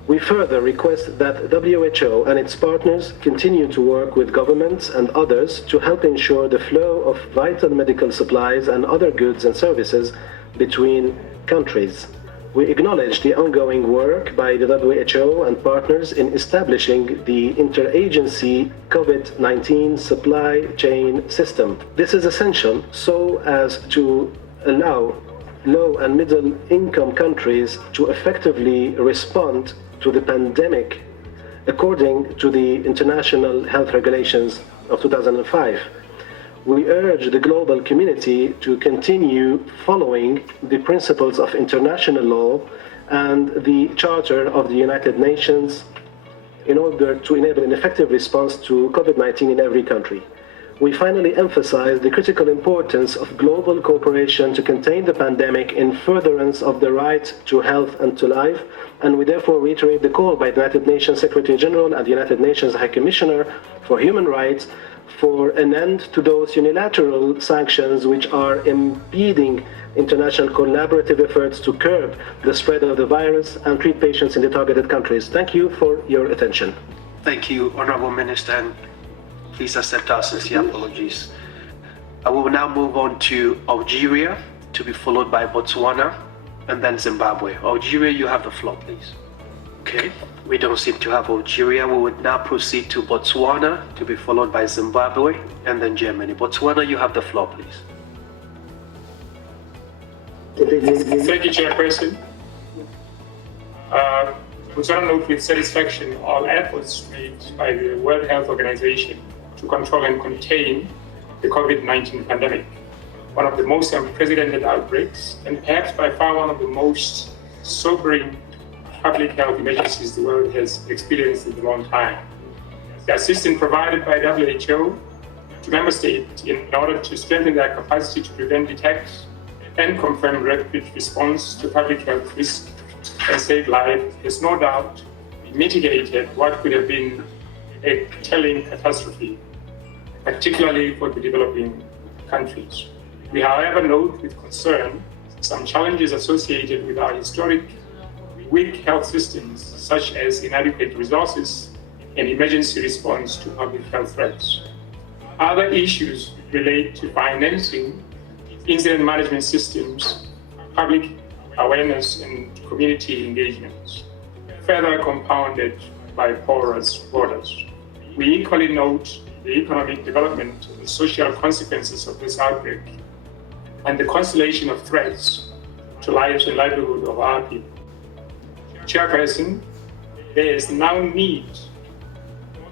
We further request that WHO and its partners continue to work with governments and others to help ensure the flow of vital medical supplies and other goods and services between countries. We acknowledge the ongoing work by the WHO and partners in establishing the interagency COVID-19 supply chain system. This is essential so as to allow low and middle income countries to effectively respond to the pandemic according to the international health regulations of 2005. we urge the global community to continue following the principles of international law and the Charter of the United Nations in order to enable an effective response to COVID-19 in every country. We finally emphasize the critical importance of global cooperation to contain the pandemic in furtherance of the right to health and to life, and we therefore reiterate the call by the United Nations Secretary General and the United Nations High Commissioner for Human Rights for an end to those unilateral sanctions which are impeding international collaborative efforts to curb the spread of the virus and treat patients in the targeted countries. Thank you for your attention. Thank you, Honorable Minister, and please accept our sincere apologies. I will now move on to Algeria, to be followed by Botswana, and then Zimbabwe. Algeria, you have the floor, please. Okay, we don't seem to have Algeria. We would now proceed to Botswana, to be followed by Zimbabwe, and then Germany. Botswana, you have the floor, please. Thank you, Chairperson. Botswana note with satisfaction all efforts made by the World Health Organization to control and contain the COVID-19 pandemic, one of the most unprecedented outbreaks, and perhaps by far one of the most sobering public health emergencies the world has experienced in a long time. The assistance provided by WHO to member states in order to strengthen their capacity to prevent, detect, and confirm rapid response to public health risks and save lives has no doubt mitigated what could have been a telling catastrophe, particularly for the developing countries. We, however, note with concern some challenges associated with our historic weak health systems, such as inadequate resources and emergency response to public health threats. Other issues relate to financing, incident management systems, public awareness, and community engagements, further compounded by porous borders. We equally note the economic development and social consequences of this outbreak and the constellation of threats to lives and livelihood of our people. Chairperson, there is now need,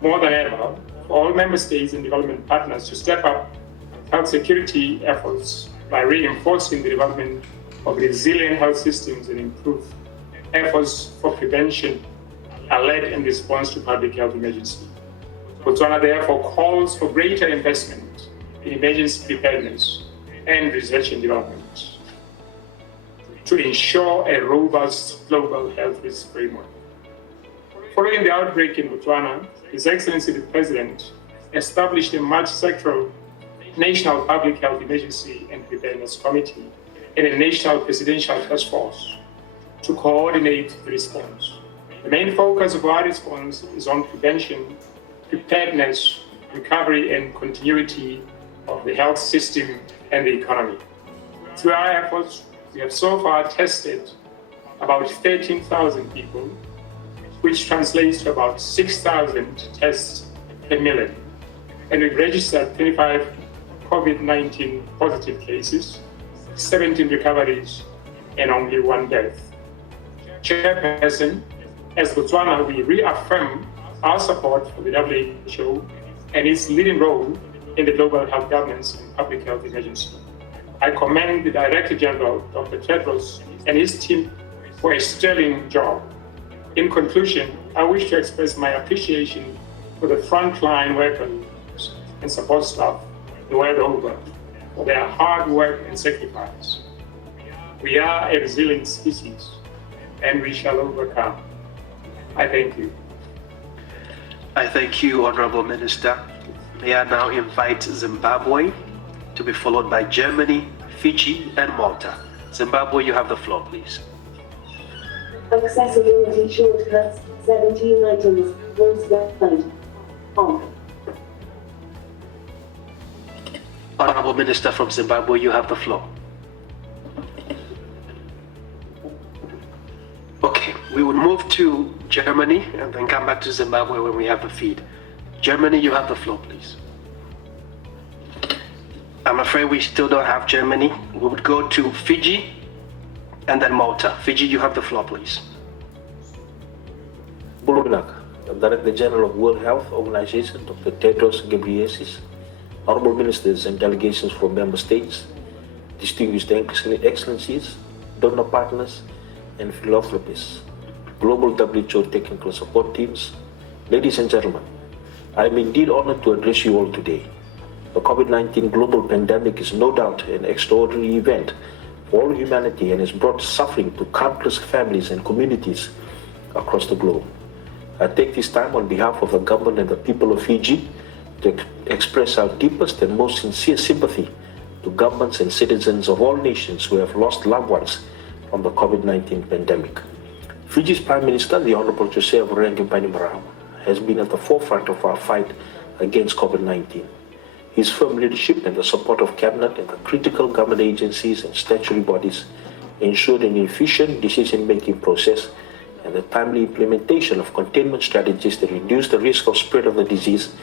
more than ever, for all member states and development partners to step up health security efforts by reinforcing the development of resilient health systems and improve efforts for prevention, alert, and response to public health emergency. Botswana therefore calls for greater investment in emergency preparedness and research and development to ensure a robust global health risk framework. Following the outbreak in Botswana, His Excellency the President established a multi-sectoral National Public Health Emergency and Preparedness Committee and a National Presidential Task Force to coordinate the response. The main focus of our response is on prevention, preparedness, recovery, and continuity of the health system and the economy. Through our efforts, we have so far tested about 13,000 people, which translates to about 6,000 tests per million. And we've registered 25 COVID-19 positive cases, 17 recoveries, and only 1 death. Chairperson, as Botswana, we reaffirm our support for the WHO and its leading role in the global health governance and public health emergency. I commend the Director General, Dr. Tedros, and his team for a sterling job. In conclusion, I wish to express my appreciation for the frontline workers and support staff the world over for their hard work and sacrifice. We are a resilient species, and we shall overcome. I thank you. I thank you, Honorable Minister. May I now invite Zimbabwe to be followed by Germany, Fiji, and Malta. Zimbabwe, you have the floor, please. Accessibility shortcuts, 17 items, votes valid. On. Honorable Minister from Zimbabwe, you have the floor. Okay, we will move to Germany and then come back to Zimbabwe when we have the feed. Germany, you have the floor, please. I'm afraid we still don't have Germany. We would go to Fiji and then Malta. Fiji, you have the floor, please. Director General of World Health Organization, Dr. Tedros Ghebreyesus, honorable ministers and delegations from member states, distinguished excellencies, donor partners, and philanthropists, global WHO technical support teams, ladies and gentlemen, I am indeed honored to address you all today. The COVID-19 global pandemic is no doubt an extraordinary event for all humanity and has brought suffering to countless families and communities across the globe. I take this time on behalf of the government and the people of Fiji to express our deepest and most sincere sympathy to governments and citizens of all nations who have lost loved ones from the COVID-19 pandemic. Fiji's Prime Minister, the Honorable Joseph Bainimarama, has been at the forefront of our fight against COVID-19. His firm leadership and the support of Cabinet and the critical government agencies and statutory bodies ensured an efficient decision-making process and the timely implementation of containment strategies that reduce the risk of spread of the disease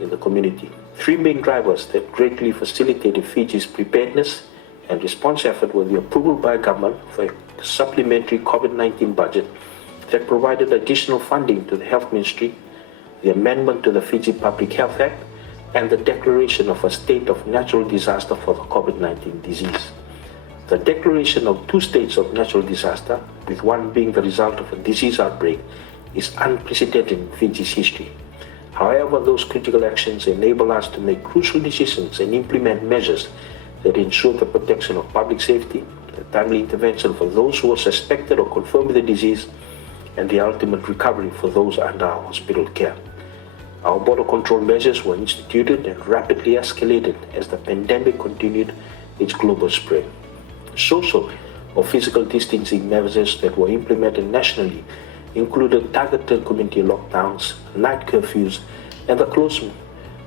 in the community. Three main drivers that greatly facilitated Fiji's preparedness and response effort were the approval by government for a supplementary COVID-19 budget that provided additional funding to the Health Ministry, the amendment to the Fiji Public Health Act, and the declaration of a state of natural disaster for the COVID-19 disease. The declaration of 2 states of natural disaster, with one being the result of a disease outbreak, is unprecedented in Fiji's history. However, those critical actions enable us to make crucial decisions and implement measures that ensure the protection of public safety, the timely intervention for those who are suspected or confirmed with the disease, and the ultimate recovery for those under our hospital care. Our border control measures were instituted and rapidly escalated as the pandemic continued its global spread. Social or physical distancing measures that were implemented nationally included targeted community lockdowns, night curfews, and the closing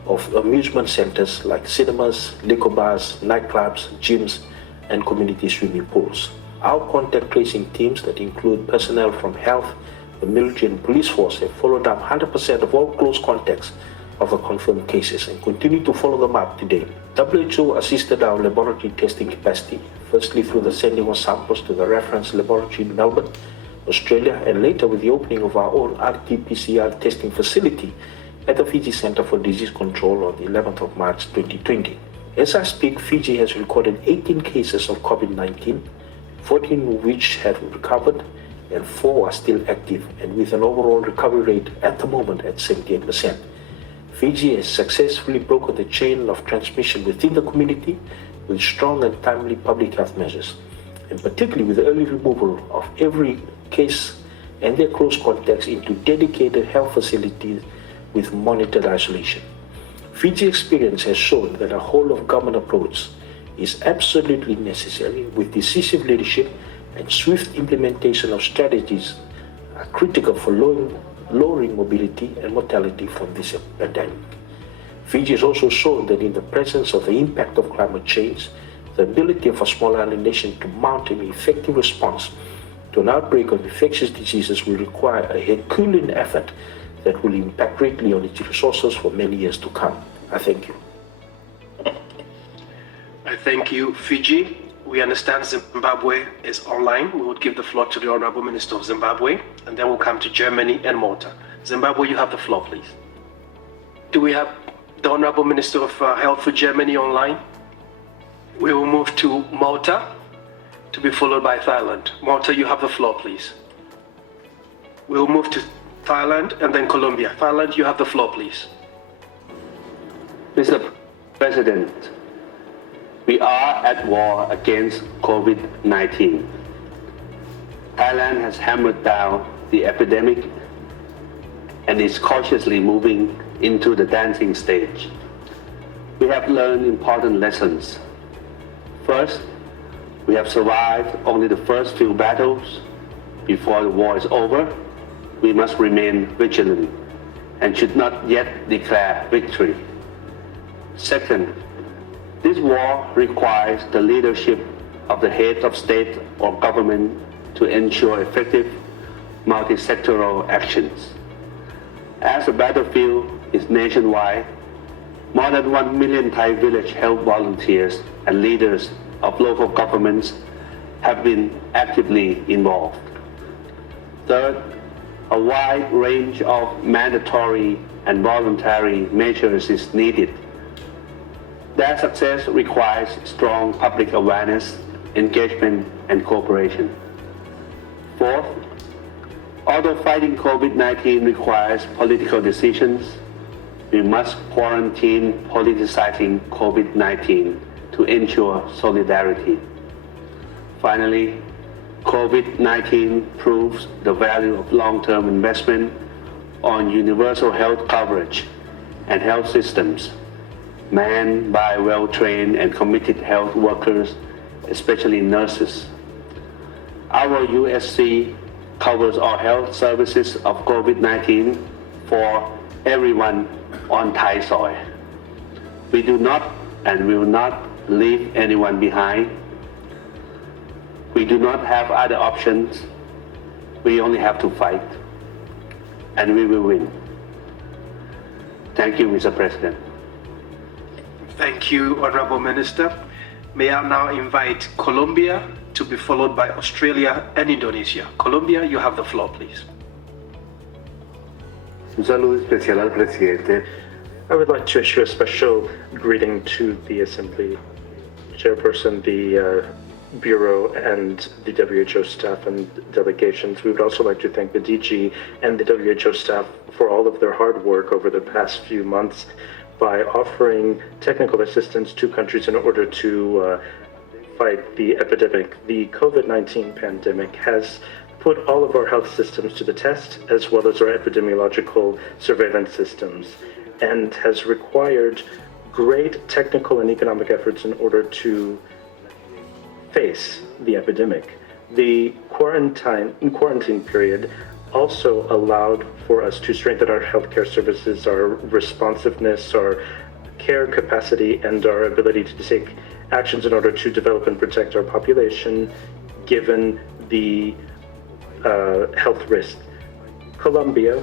of amusement centers like cinemas, liquor bars, nightclubs, gyms, and community swimming pools. Our contact tracing teams that include personnel from health, the military and police force have followed up 100% of all close contacts of the confirmed cases and continue to follow them up today. WHO assisted our laboratory testing capacity, firstly through the sending of samples to the reference laboratory in Melbourne, Australia, and later with the opening of our own RT-PCR testing facility at the Fiji Center for Disease Control on the 11th of March 2020. As I speak, Fiji has recorded 18 cases of COVID-19, 14 of which have recovered, and 4 are still active, and with an overall recovery rate at the moment at 78%. Fiji has successfully broken the chain of transmission within the community with strong and timely public health measures, and particularly with the early removal of every case and their close contacts into dedicated health facilities with monitored isolation. Fiji experience has shown that a whole-of-government approach is absolutely necessary, with decisive leadership and swift implementation of strategies are critical for lowering mobility and mortality from this pandemic. Fiji has also shown that in the presence of the impact of climate change, the ability of a small island nation to mount an effective response to an outbreak of infectious diseases will require a Herculean effort that will impact greatly on its resources for many years to come. I thank you. I thank you, Fiji. We understand Zimbabwe is online. We would give the floor to the Honorable Minister of Zimbabwe, and then we'll come to Germany and Malta. Zimbabwe, you have the floor, please. Do we have the Honorable Minister of Health for Germany online? We will move to Malta, to be followed by Thailand. Malta, you have the floor, please. We will move to Thailand and then Colombia. Thailand, you have the floor, please. Mr. President, we are at war against COVID-19. Thailand has hammered down the epidemic and is cautiously moving into the dancing stage. We have learned important lessons. First, we have survived only the first few battles. Before the war is over, we must remain vigilant and should not yet declare victory. Second, this war requires the leadership of the head of state or government to ensure effective multi-sectoral actions. As the battlefield is nationwide, more than 1 million Thai village health volunteers and leaders of local governments have been actively involved. Third, a wide range of mandatory and voluntary measures is needed. Their success requires strong public awareness, engagement, and cooperation. Fourth, although fighting COVID-19 requires political decisions, we must quarantine politicizing COVID-19 to ensure solidarity. Finally, COVID-19 proves the value of long-term investment on universal health coverage and health systems manned by well-trained and committed health workers, especially nurses. Our USC covers all health services of COVID-19 for everyone on Thai soil. We do not and will not leave anyone behind. We do not have other options. We only have to fight, and we will win. Thank you, Mr. President. Thank you, Honorable Minister. May I now invite Colombia to be followed by Australia and Indonesia. Colombia, you have the floor, please. Un saludo especial al presidente. I would like to issue a special greeting to the Assembly Chairperson, the Bureau, and the WHO staff and delegations. We would also like to thank the DG and the WHO staff for all of their hard work over the past few months by offering technical assistance to countries in order to fight the epidemic. The COVID-19 pandemic has put all of our health systems to the test, as well as our epidemiological surveillance systems, and has required great technical and economic efforts in order to face the epidemic. The quarantine period also allowed for us to strengthen our healthcare services, our responsiveness, our care capacity, and our ability to take actions in order to develop and protect our population, given the health risk. Colombia,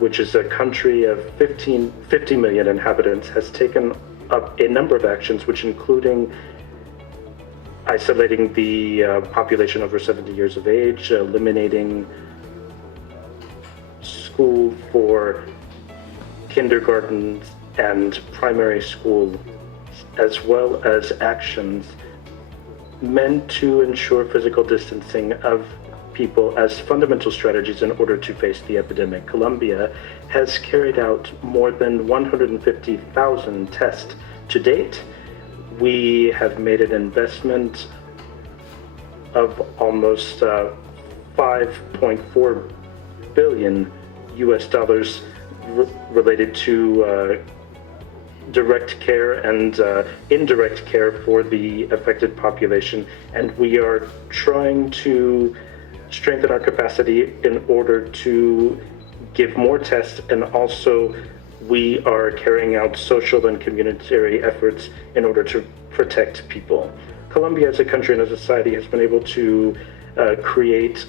which is a country of 50 million inhabitants, has taken up a number of actions, which including isolating the population over 70 years of age, eliminating school for kindergarten and primary school, as well as actions meant to ensure physical distancing of people as fundamental strategies in order to face the epidemic. Colombia has carried out more than 150,000 tests to date. We have made an investment of almost $5.4 billion related to direct care and indirect care for the affected population, and we are trying to strengthen our capacity in order to give more tests, and also we are carrying out social and communitary efforts in order to protect people. Colombia as a country and a society has been able to create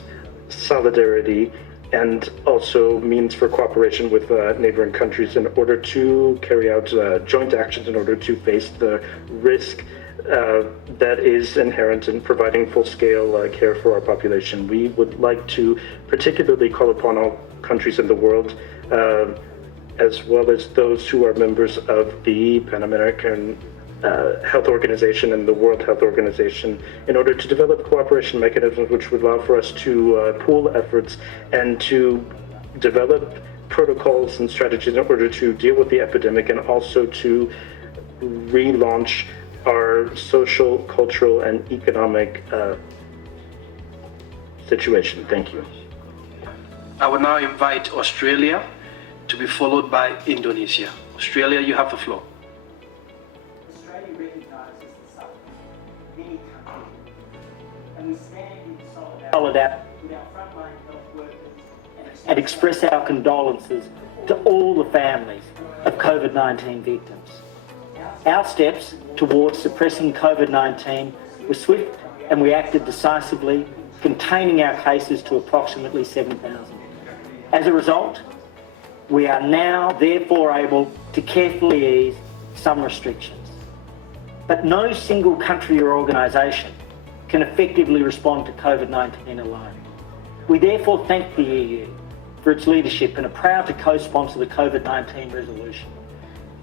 solidarity and also means for cooperation with neighboring countries in order to carry out joint actions in order to face the risk that is inherent in providing full-scale care for our population. We would like to particularly call upon all countries in the world, as well as those who are members of the Pan American Health Organization and the World Health Organization, in order to develop cooperation mechanisms which would allow for us to pool efforts and to develop protocols and strategies in order to deal with the epidemic, and also to relaunch our social, cultural, and economic situation. Thank you. I will now invite Australia to be followed by Indonesia. Australia, you have the floor. Australia recognises the suffering of many countries, and we stand in solidarity with our frontline health workers and express our condolences to all the families of COVID-19 victims. Our steps towards suppressing COVID-19 were swift, and we acted decisively, containing our cases to approximately 7,000. As a result, we are now therefore able to carefully ease some restrictions. But no single country or organisation can effectively respond to COVID-19 alone. We therefore thank the EU for its leadership and are proud to co-sponsor the COVID-19 resolution.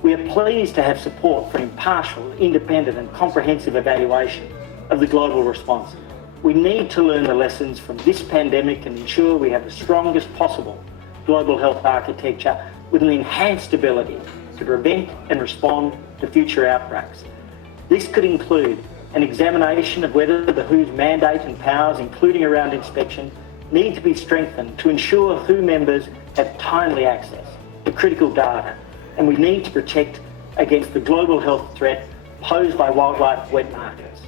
We are pleased to have support for impartial, independent and comprehensive evaluation of the global response. We need to learn the lessons from this pandemic and ensure we have the strongest possible global health architecture with an enhanced ability to prevent and respond to future outbreaks. This could include an examination of whether the WHO's mandate and powers, including around inspection, need to be strengthened to ensure WHO members have timely access to critical data, and we need to protect against the global health threat posed by wildlife wet markets.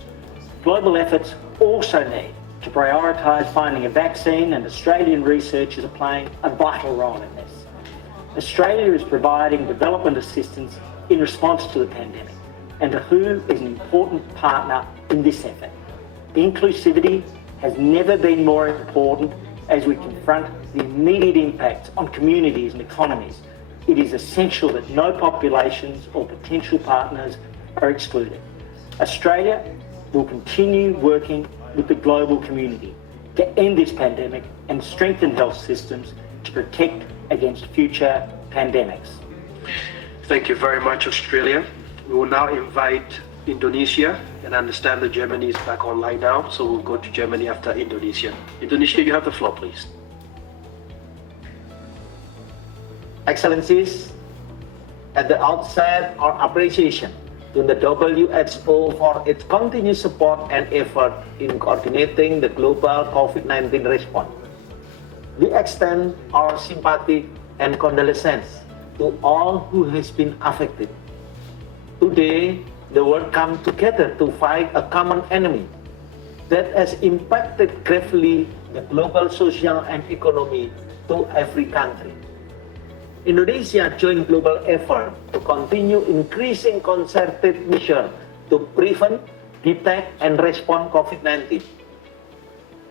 Global efforts also need to prioritise finding a vaccine, and Australian researchers are playing a vital role in this. Australia is providing development assistance in response to the pandemic, and WHO is an important partner in this effort. Inclusivity has never been more important as we confront the immediate impacts on communities and economies. It is essential that no populations or potential partners are excluded. Australia will continue working with the global community to end this pandemic and strengthen health systems to protect against future pandemics. Thank you very much, Australia. We will now invite Indonesia, and I understand that Germany is back online now, so we'll go to Germany after Indonesia. Indonesia, you have the floor, please. Excellencies, at the outset, our appreciation to the WHO for its continued support and effort in coordinating the global COVID-19 response. We extend our sympathy and condolences to all who has been affected. Today, the world comes together to fight a common enemy that has impacted gravely the global social and economy to every country. Indonesia joined global effort to continue increasing concerted measures to prevent, detect and respond COVID-19.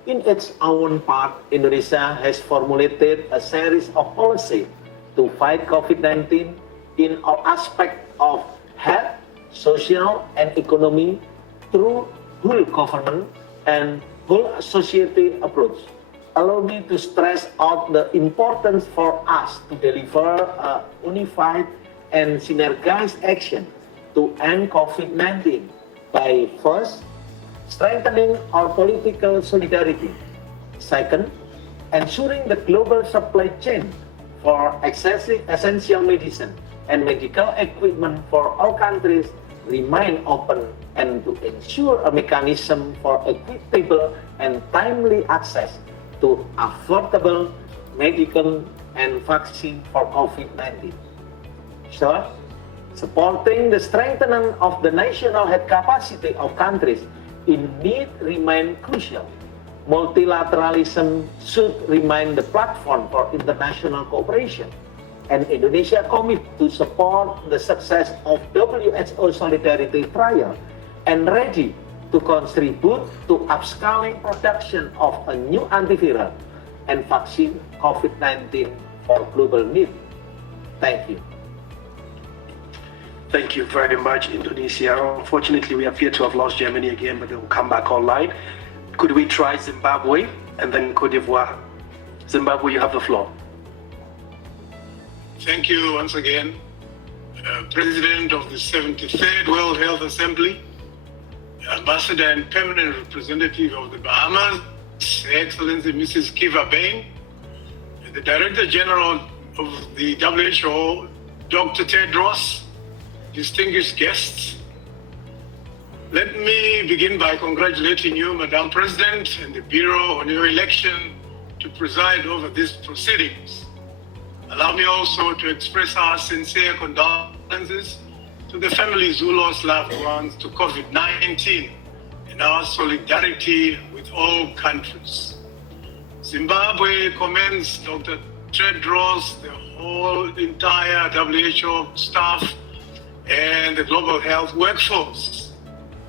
In its own part, Indonesia has formulated a series of policies to fight COVID-19 in all aspects of health, social and economy through whole government and whole society approach. Allow me to stress out the importance for us to deliver a unified and synergized action to end COVID-19 by first, strengthening our political solidarity. Second, ensuring the global supply chain for essential medicine and medical equipment for all countries remain open, and to ensure a mechanism for equitable and timely access to affordable medical and vaccine for COVID-19. Third, supporting the strengthening of the national health capacity of countries in need remain crucial. Multilateralism should remain the platform for international cooperation, and Indonesia commits to support the success of WHO Solidarity Trial and ready to contribute to upscaling production of a new antiviral and vaccine COVID-19 for global need. Thank you. Thank you very much, Indonesia. Unfortunately, we appear to have lost Germany again, but they will come back online. Could we try Zimbabwe and then Cote d'Ivoire? Zimbabwe, you have the floor. Thank you once again, President of the 73rd World Health Assembly, Ambassador and Permanent Representative of the Bahamas, Her Excellency Mrs. Kiva Bain, and the Director General of the WHO, Dr. Tedros, distinguished guests. Let me begin by congratulating you, Madam President, and the Bureau on your election to preside over these proceedings. Allow me also to express our sincere condolences to the families who lost loved ones to COVID-19 and our solidarity with all countries. Zimbabwe commends Dr. Tedros, the whole entire WHO staff, and the global health workforce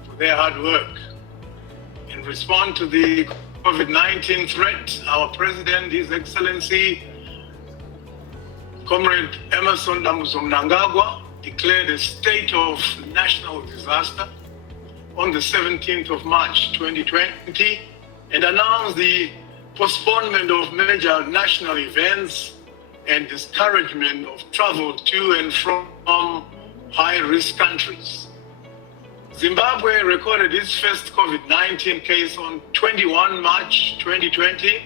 for their hard work. In response to the COVID-19 threat, our President, His Excellency, Comrade Emerson Mnangagwa, declared a state of national disaster on the 17th of March 2020 and announced the postponement of major national events and discouragement of travel to and from high-risk countries. Zimbabwe recorded its first COVID-19 case on 21 March 2020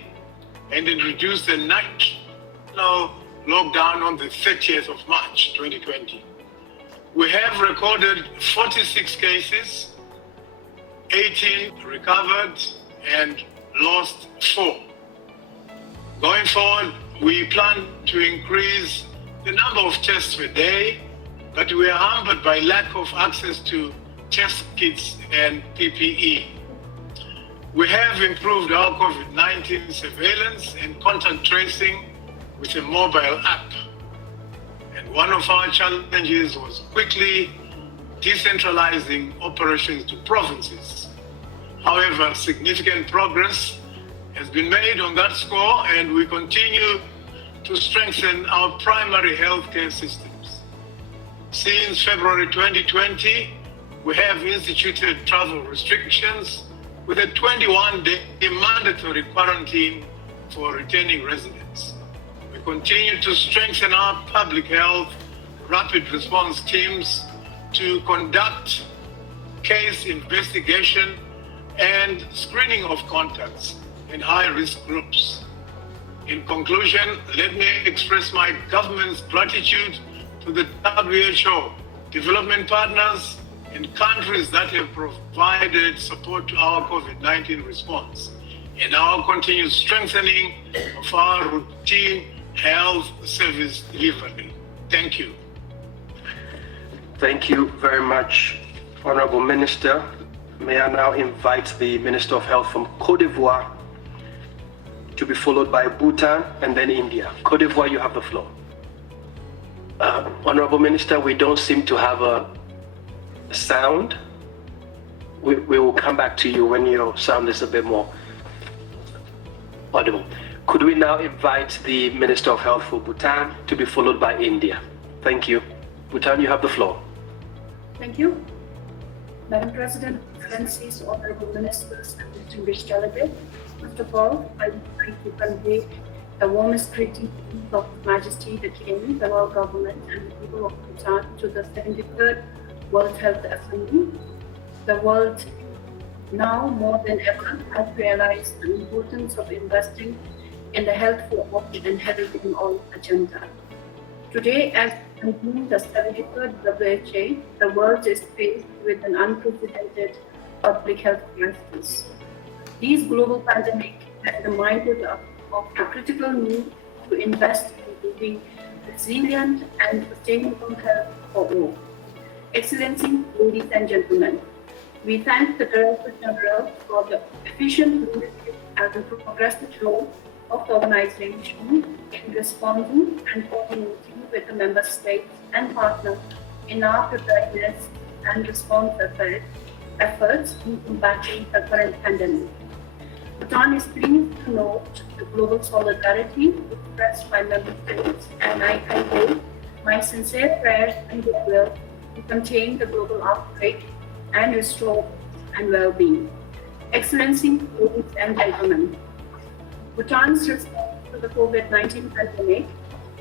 and introduced a national lockdown on the 30th of March 2020. We have recorded 46 cases, 18 recovered, and lost 4. Going forward, we plan to increase the number of tests per day, but we are hampered by lack of access to test kits and PPE. We have improved our COVID-19 surveillance and contact tracing with a mobile app. And one of our challenges was quickly decentralizing operations to provinces. However, significant progress has been made on that score, and we continue to strengthen our primary healthcare systems. Since February 2020, we have instituted travel restrictions with a 21-day mandatory quarantine for returning residents. We continue to strengthen our public health rapid response teams to conduct case investigation and screening of contacts in high-risk groups. In conclusion, let me express my government's gratitude to the WHO, development partners, and countries that have provided support to our COVID-19 response and our continued strengthening of our routine health service delivery. Thank you. Thank you very much, Honorable Minister. May I now invite the Minister of Health from Côte d'Ivoire to be followed by Bhutan and then India. Côte d'Ivoire, you have the floor. Honorable Minister, we don't seem to have a sound. We will come back to you when your sound is a bit more audible. Could we now invite the Minister of Health for Bhutan to be followed by India? Thank you. Bhutan, you have the floor. Thank you. Madam President, Excellencies, Honorable Ministers, and distinguished delegates, first of all, I would like to convey the warmest greetings of His Majesty the King, the Royal Government, and the people of Bhutan to the 73rd World Health Assembly. The world now more than ever has realized the importance of investing in the health for all and health in all agenda. Today, as we conclude the 73rd WHA, the world is faced with an unprecedented public health crisis. These global pandemic has reminded us of the critical need to invest in building resilient and sustainable health for all. Excellencies, ladies and gentlemen, we thank the Director General for the efficient leadership and progressive role of the organization in responding and coordinating with the member states and partners in our preparedness and response efforts in combating the current pandemic. Bhutan is pleased to note the global solidarity expressed by member states, and I convey my sincere prayers and goodwill to contain the global outbreak and restore peace and well-being. Excellencies, ladies and gentlemen, Bhutan's response to the COVID-19 pandemic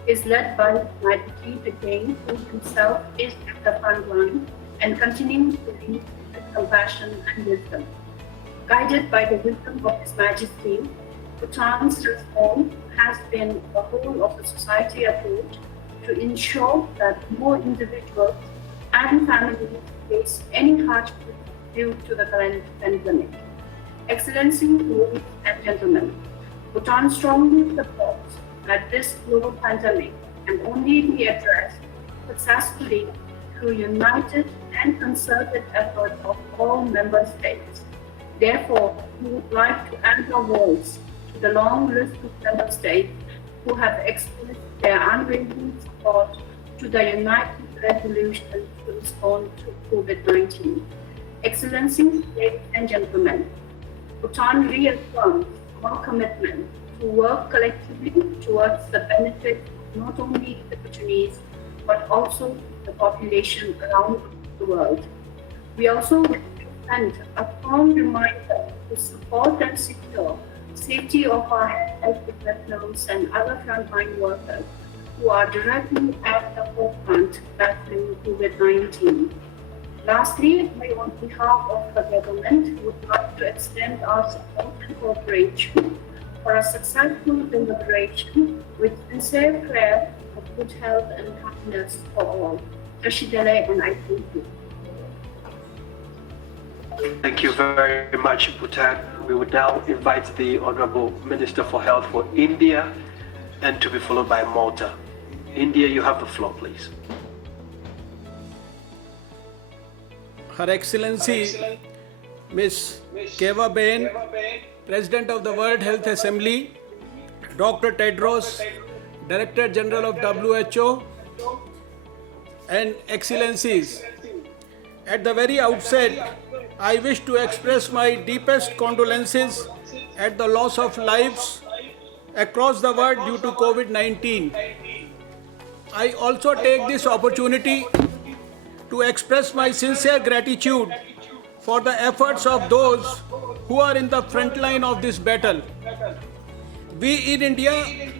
is led by His Majesty the King, who himself is at the front line and continues to lead with compassion and wisdom. Guided by the wisdom of His Majesty, Bhutan's response has been the whole of the society approach to ensure that more individuals and families face any hardship due to the current pandemic. Excellencies, ladies and gentlemen, Bhutan strongly supports that this global pandemic can only be addressed successfully through united and concerted effort of all member states. Therefore, we would like to add our voice to the long list of member states who have expressed their unwavering support to the united resolution to respond to COVID-19. Excellencies, ladies and gentlemen, Bhutan reaffirms our commitment to work collectively towards the benefit of not only the Bhutanese, but also the population around the world. We also send a strong reminder to support and secure safety of our health professionals and other frontline workers who are directly at the forefront battling COVID-19. Lastly, we, on behalf of the government, would like to extend our support and cooperation for a successful deliberation with sincere prayer of good health and happiness for all. Tashidele, and I thank you. Thank you very much, Bhutan. We would now invite the Honorable Minister for Health for India and to be followed by Malta. India, you have the floor, please. Her Excellency Ms. Keva Bain, President of the World Health Assembly, Dr. Tedros, Director General of WHO, and Excellencies, at the very outset, I wish to express my deepest condolences at the loss of lives across the world due to COVID-19. I also take this opportunity to express my sincere gratitude for the efforts of those who are in the front line of this battle. We in India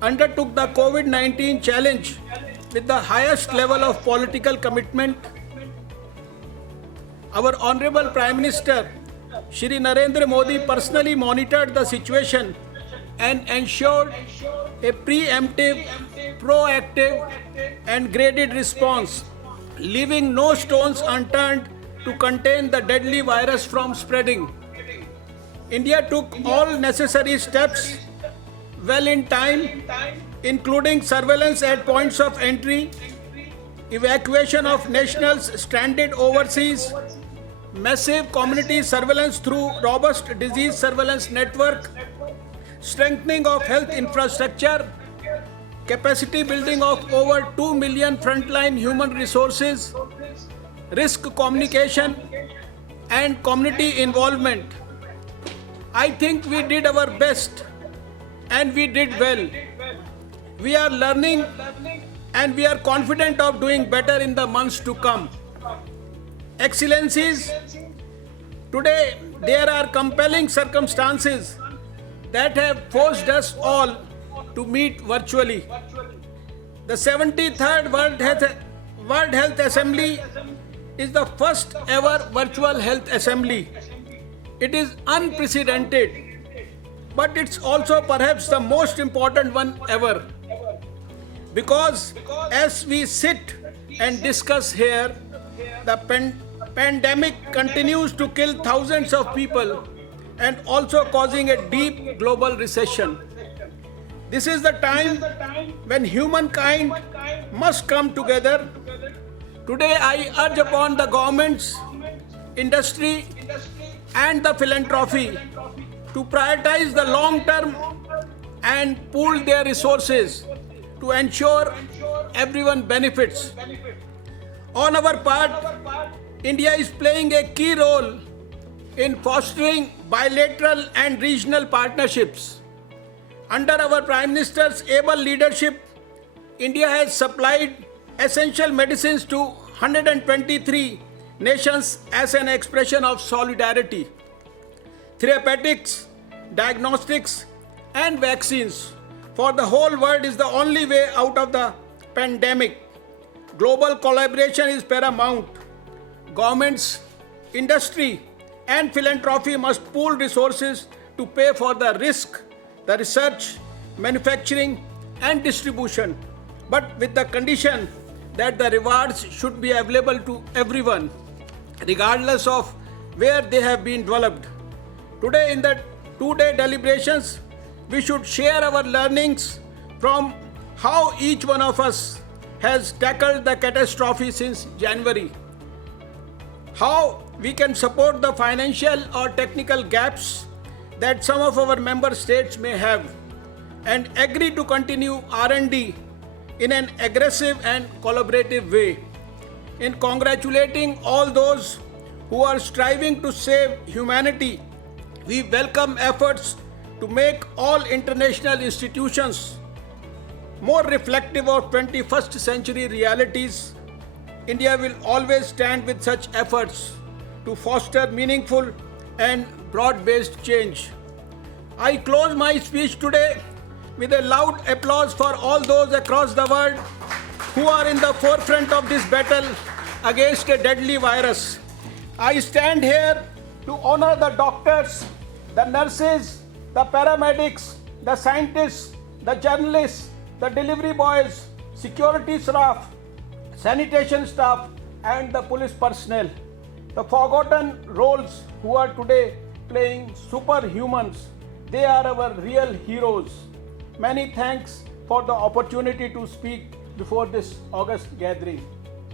undertook the COVID-19 challenge with the highest level of political commitment. Our Honorable Prime Minister, Shri Narendra Modi, personally monitored the situation and ensured a preemptive, proactive, and graded response, leaving no stones unturned to contain the deadly virus from spreading. India took all necessary steps well in time, including surveillance at points of entry, evacuation of nationals stranded overseas, massive community surveillance through robust disease surveillance network, strengthening of health infrastructure, capacity building of over 2 million frontline human resources, risk communication, and community involvement. I think we did our best and we did well. We are learning and we are confident of doing better in the months to come. Excellencies, today there are compelling circumstances that have forced us all to meet virtually. The 73rd World Health Assembly is the first ever virtual health assembly. It is unprecedented, but it's also perhaps the most important one ever. Because as we sit and discuss here, the pandemic continues to kill thousands of people and also causing a deep global recession. This is the time when humankind must come together. Today I urge upon the governments, industry, and the philanthropy to prioritize the long term and pool their resources to ensure everyone benefits. On our part, India is playing a key role in fostering bilateral and regional partnerships. Under our Prime Minister's able leadership, India has supplied essential medicines to 123 nations as an expression of solidarity. Therapeutics, diagnostics, and vaccines for the whole world is the only way out of the pandemic. Global collaboration is paramount. Governments, industry, and philanthropy must pool resources to pay for the risk, the research, manufacturing, and distribution, but with the condition that the rewards should be available to everyone, regardless of where they have been developed. Today, in the two-day deliberations, we should share our learnings from how each one of us has tackled the catastrophe since January, how we can support the financial or technical gaps that some of our member states may have, and agree to continue R&D in an aggressive and collaborative way. In congratulating all those who are striving to save humanity, we welcome efforts to make all international institutions more reflective of 21st century realities. India will always stand with such efforts to foster meaningful and broad-based change. I close my speech today with a loud applause for all those across the world who are in the forefront of this battle against a deadly virus. I stand here to honor the doctors, the nurses, the paramedics, the scientists, the journalists, the delivery boys, security staff, sanitation staff, and the police personnel. The forgotten roles who are today playing superhumans. They are our real heroes. Many thanks for the opportunity to speak before this august gathering.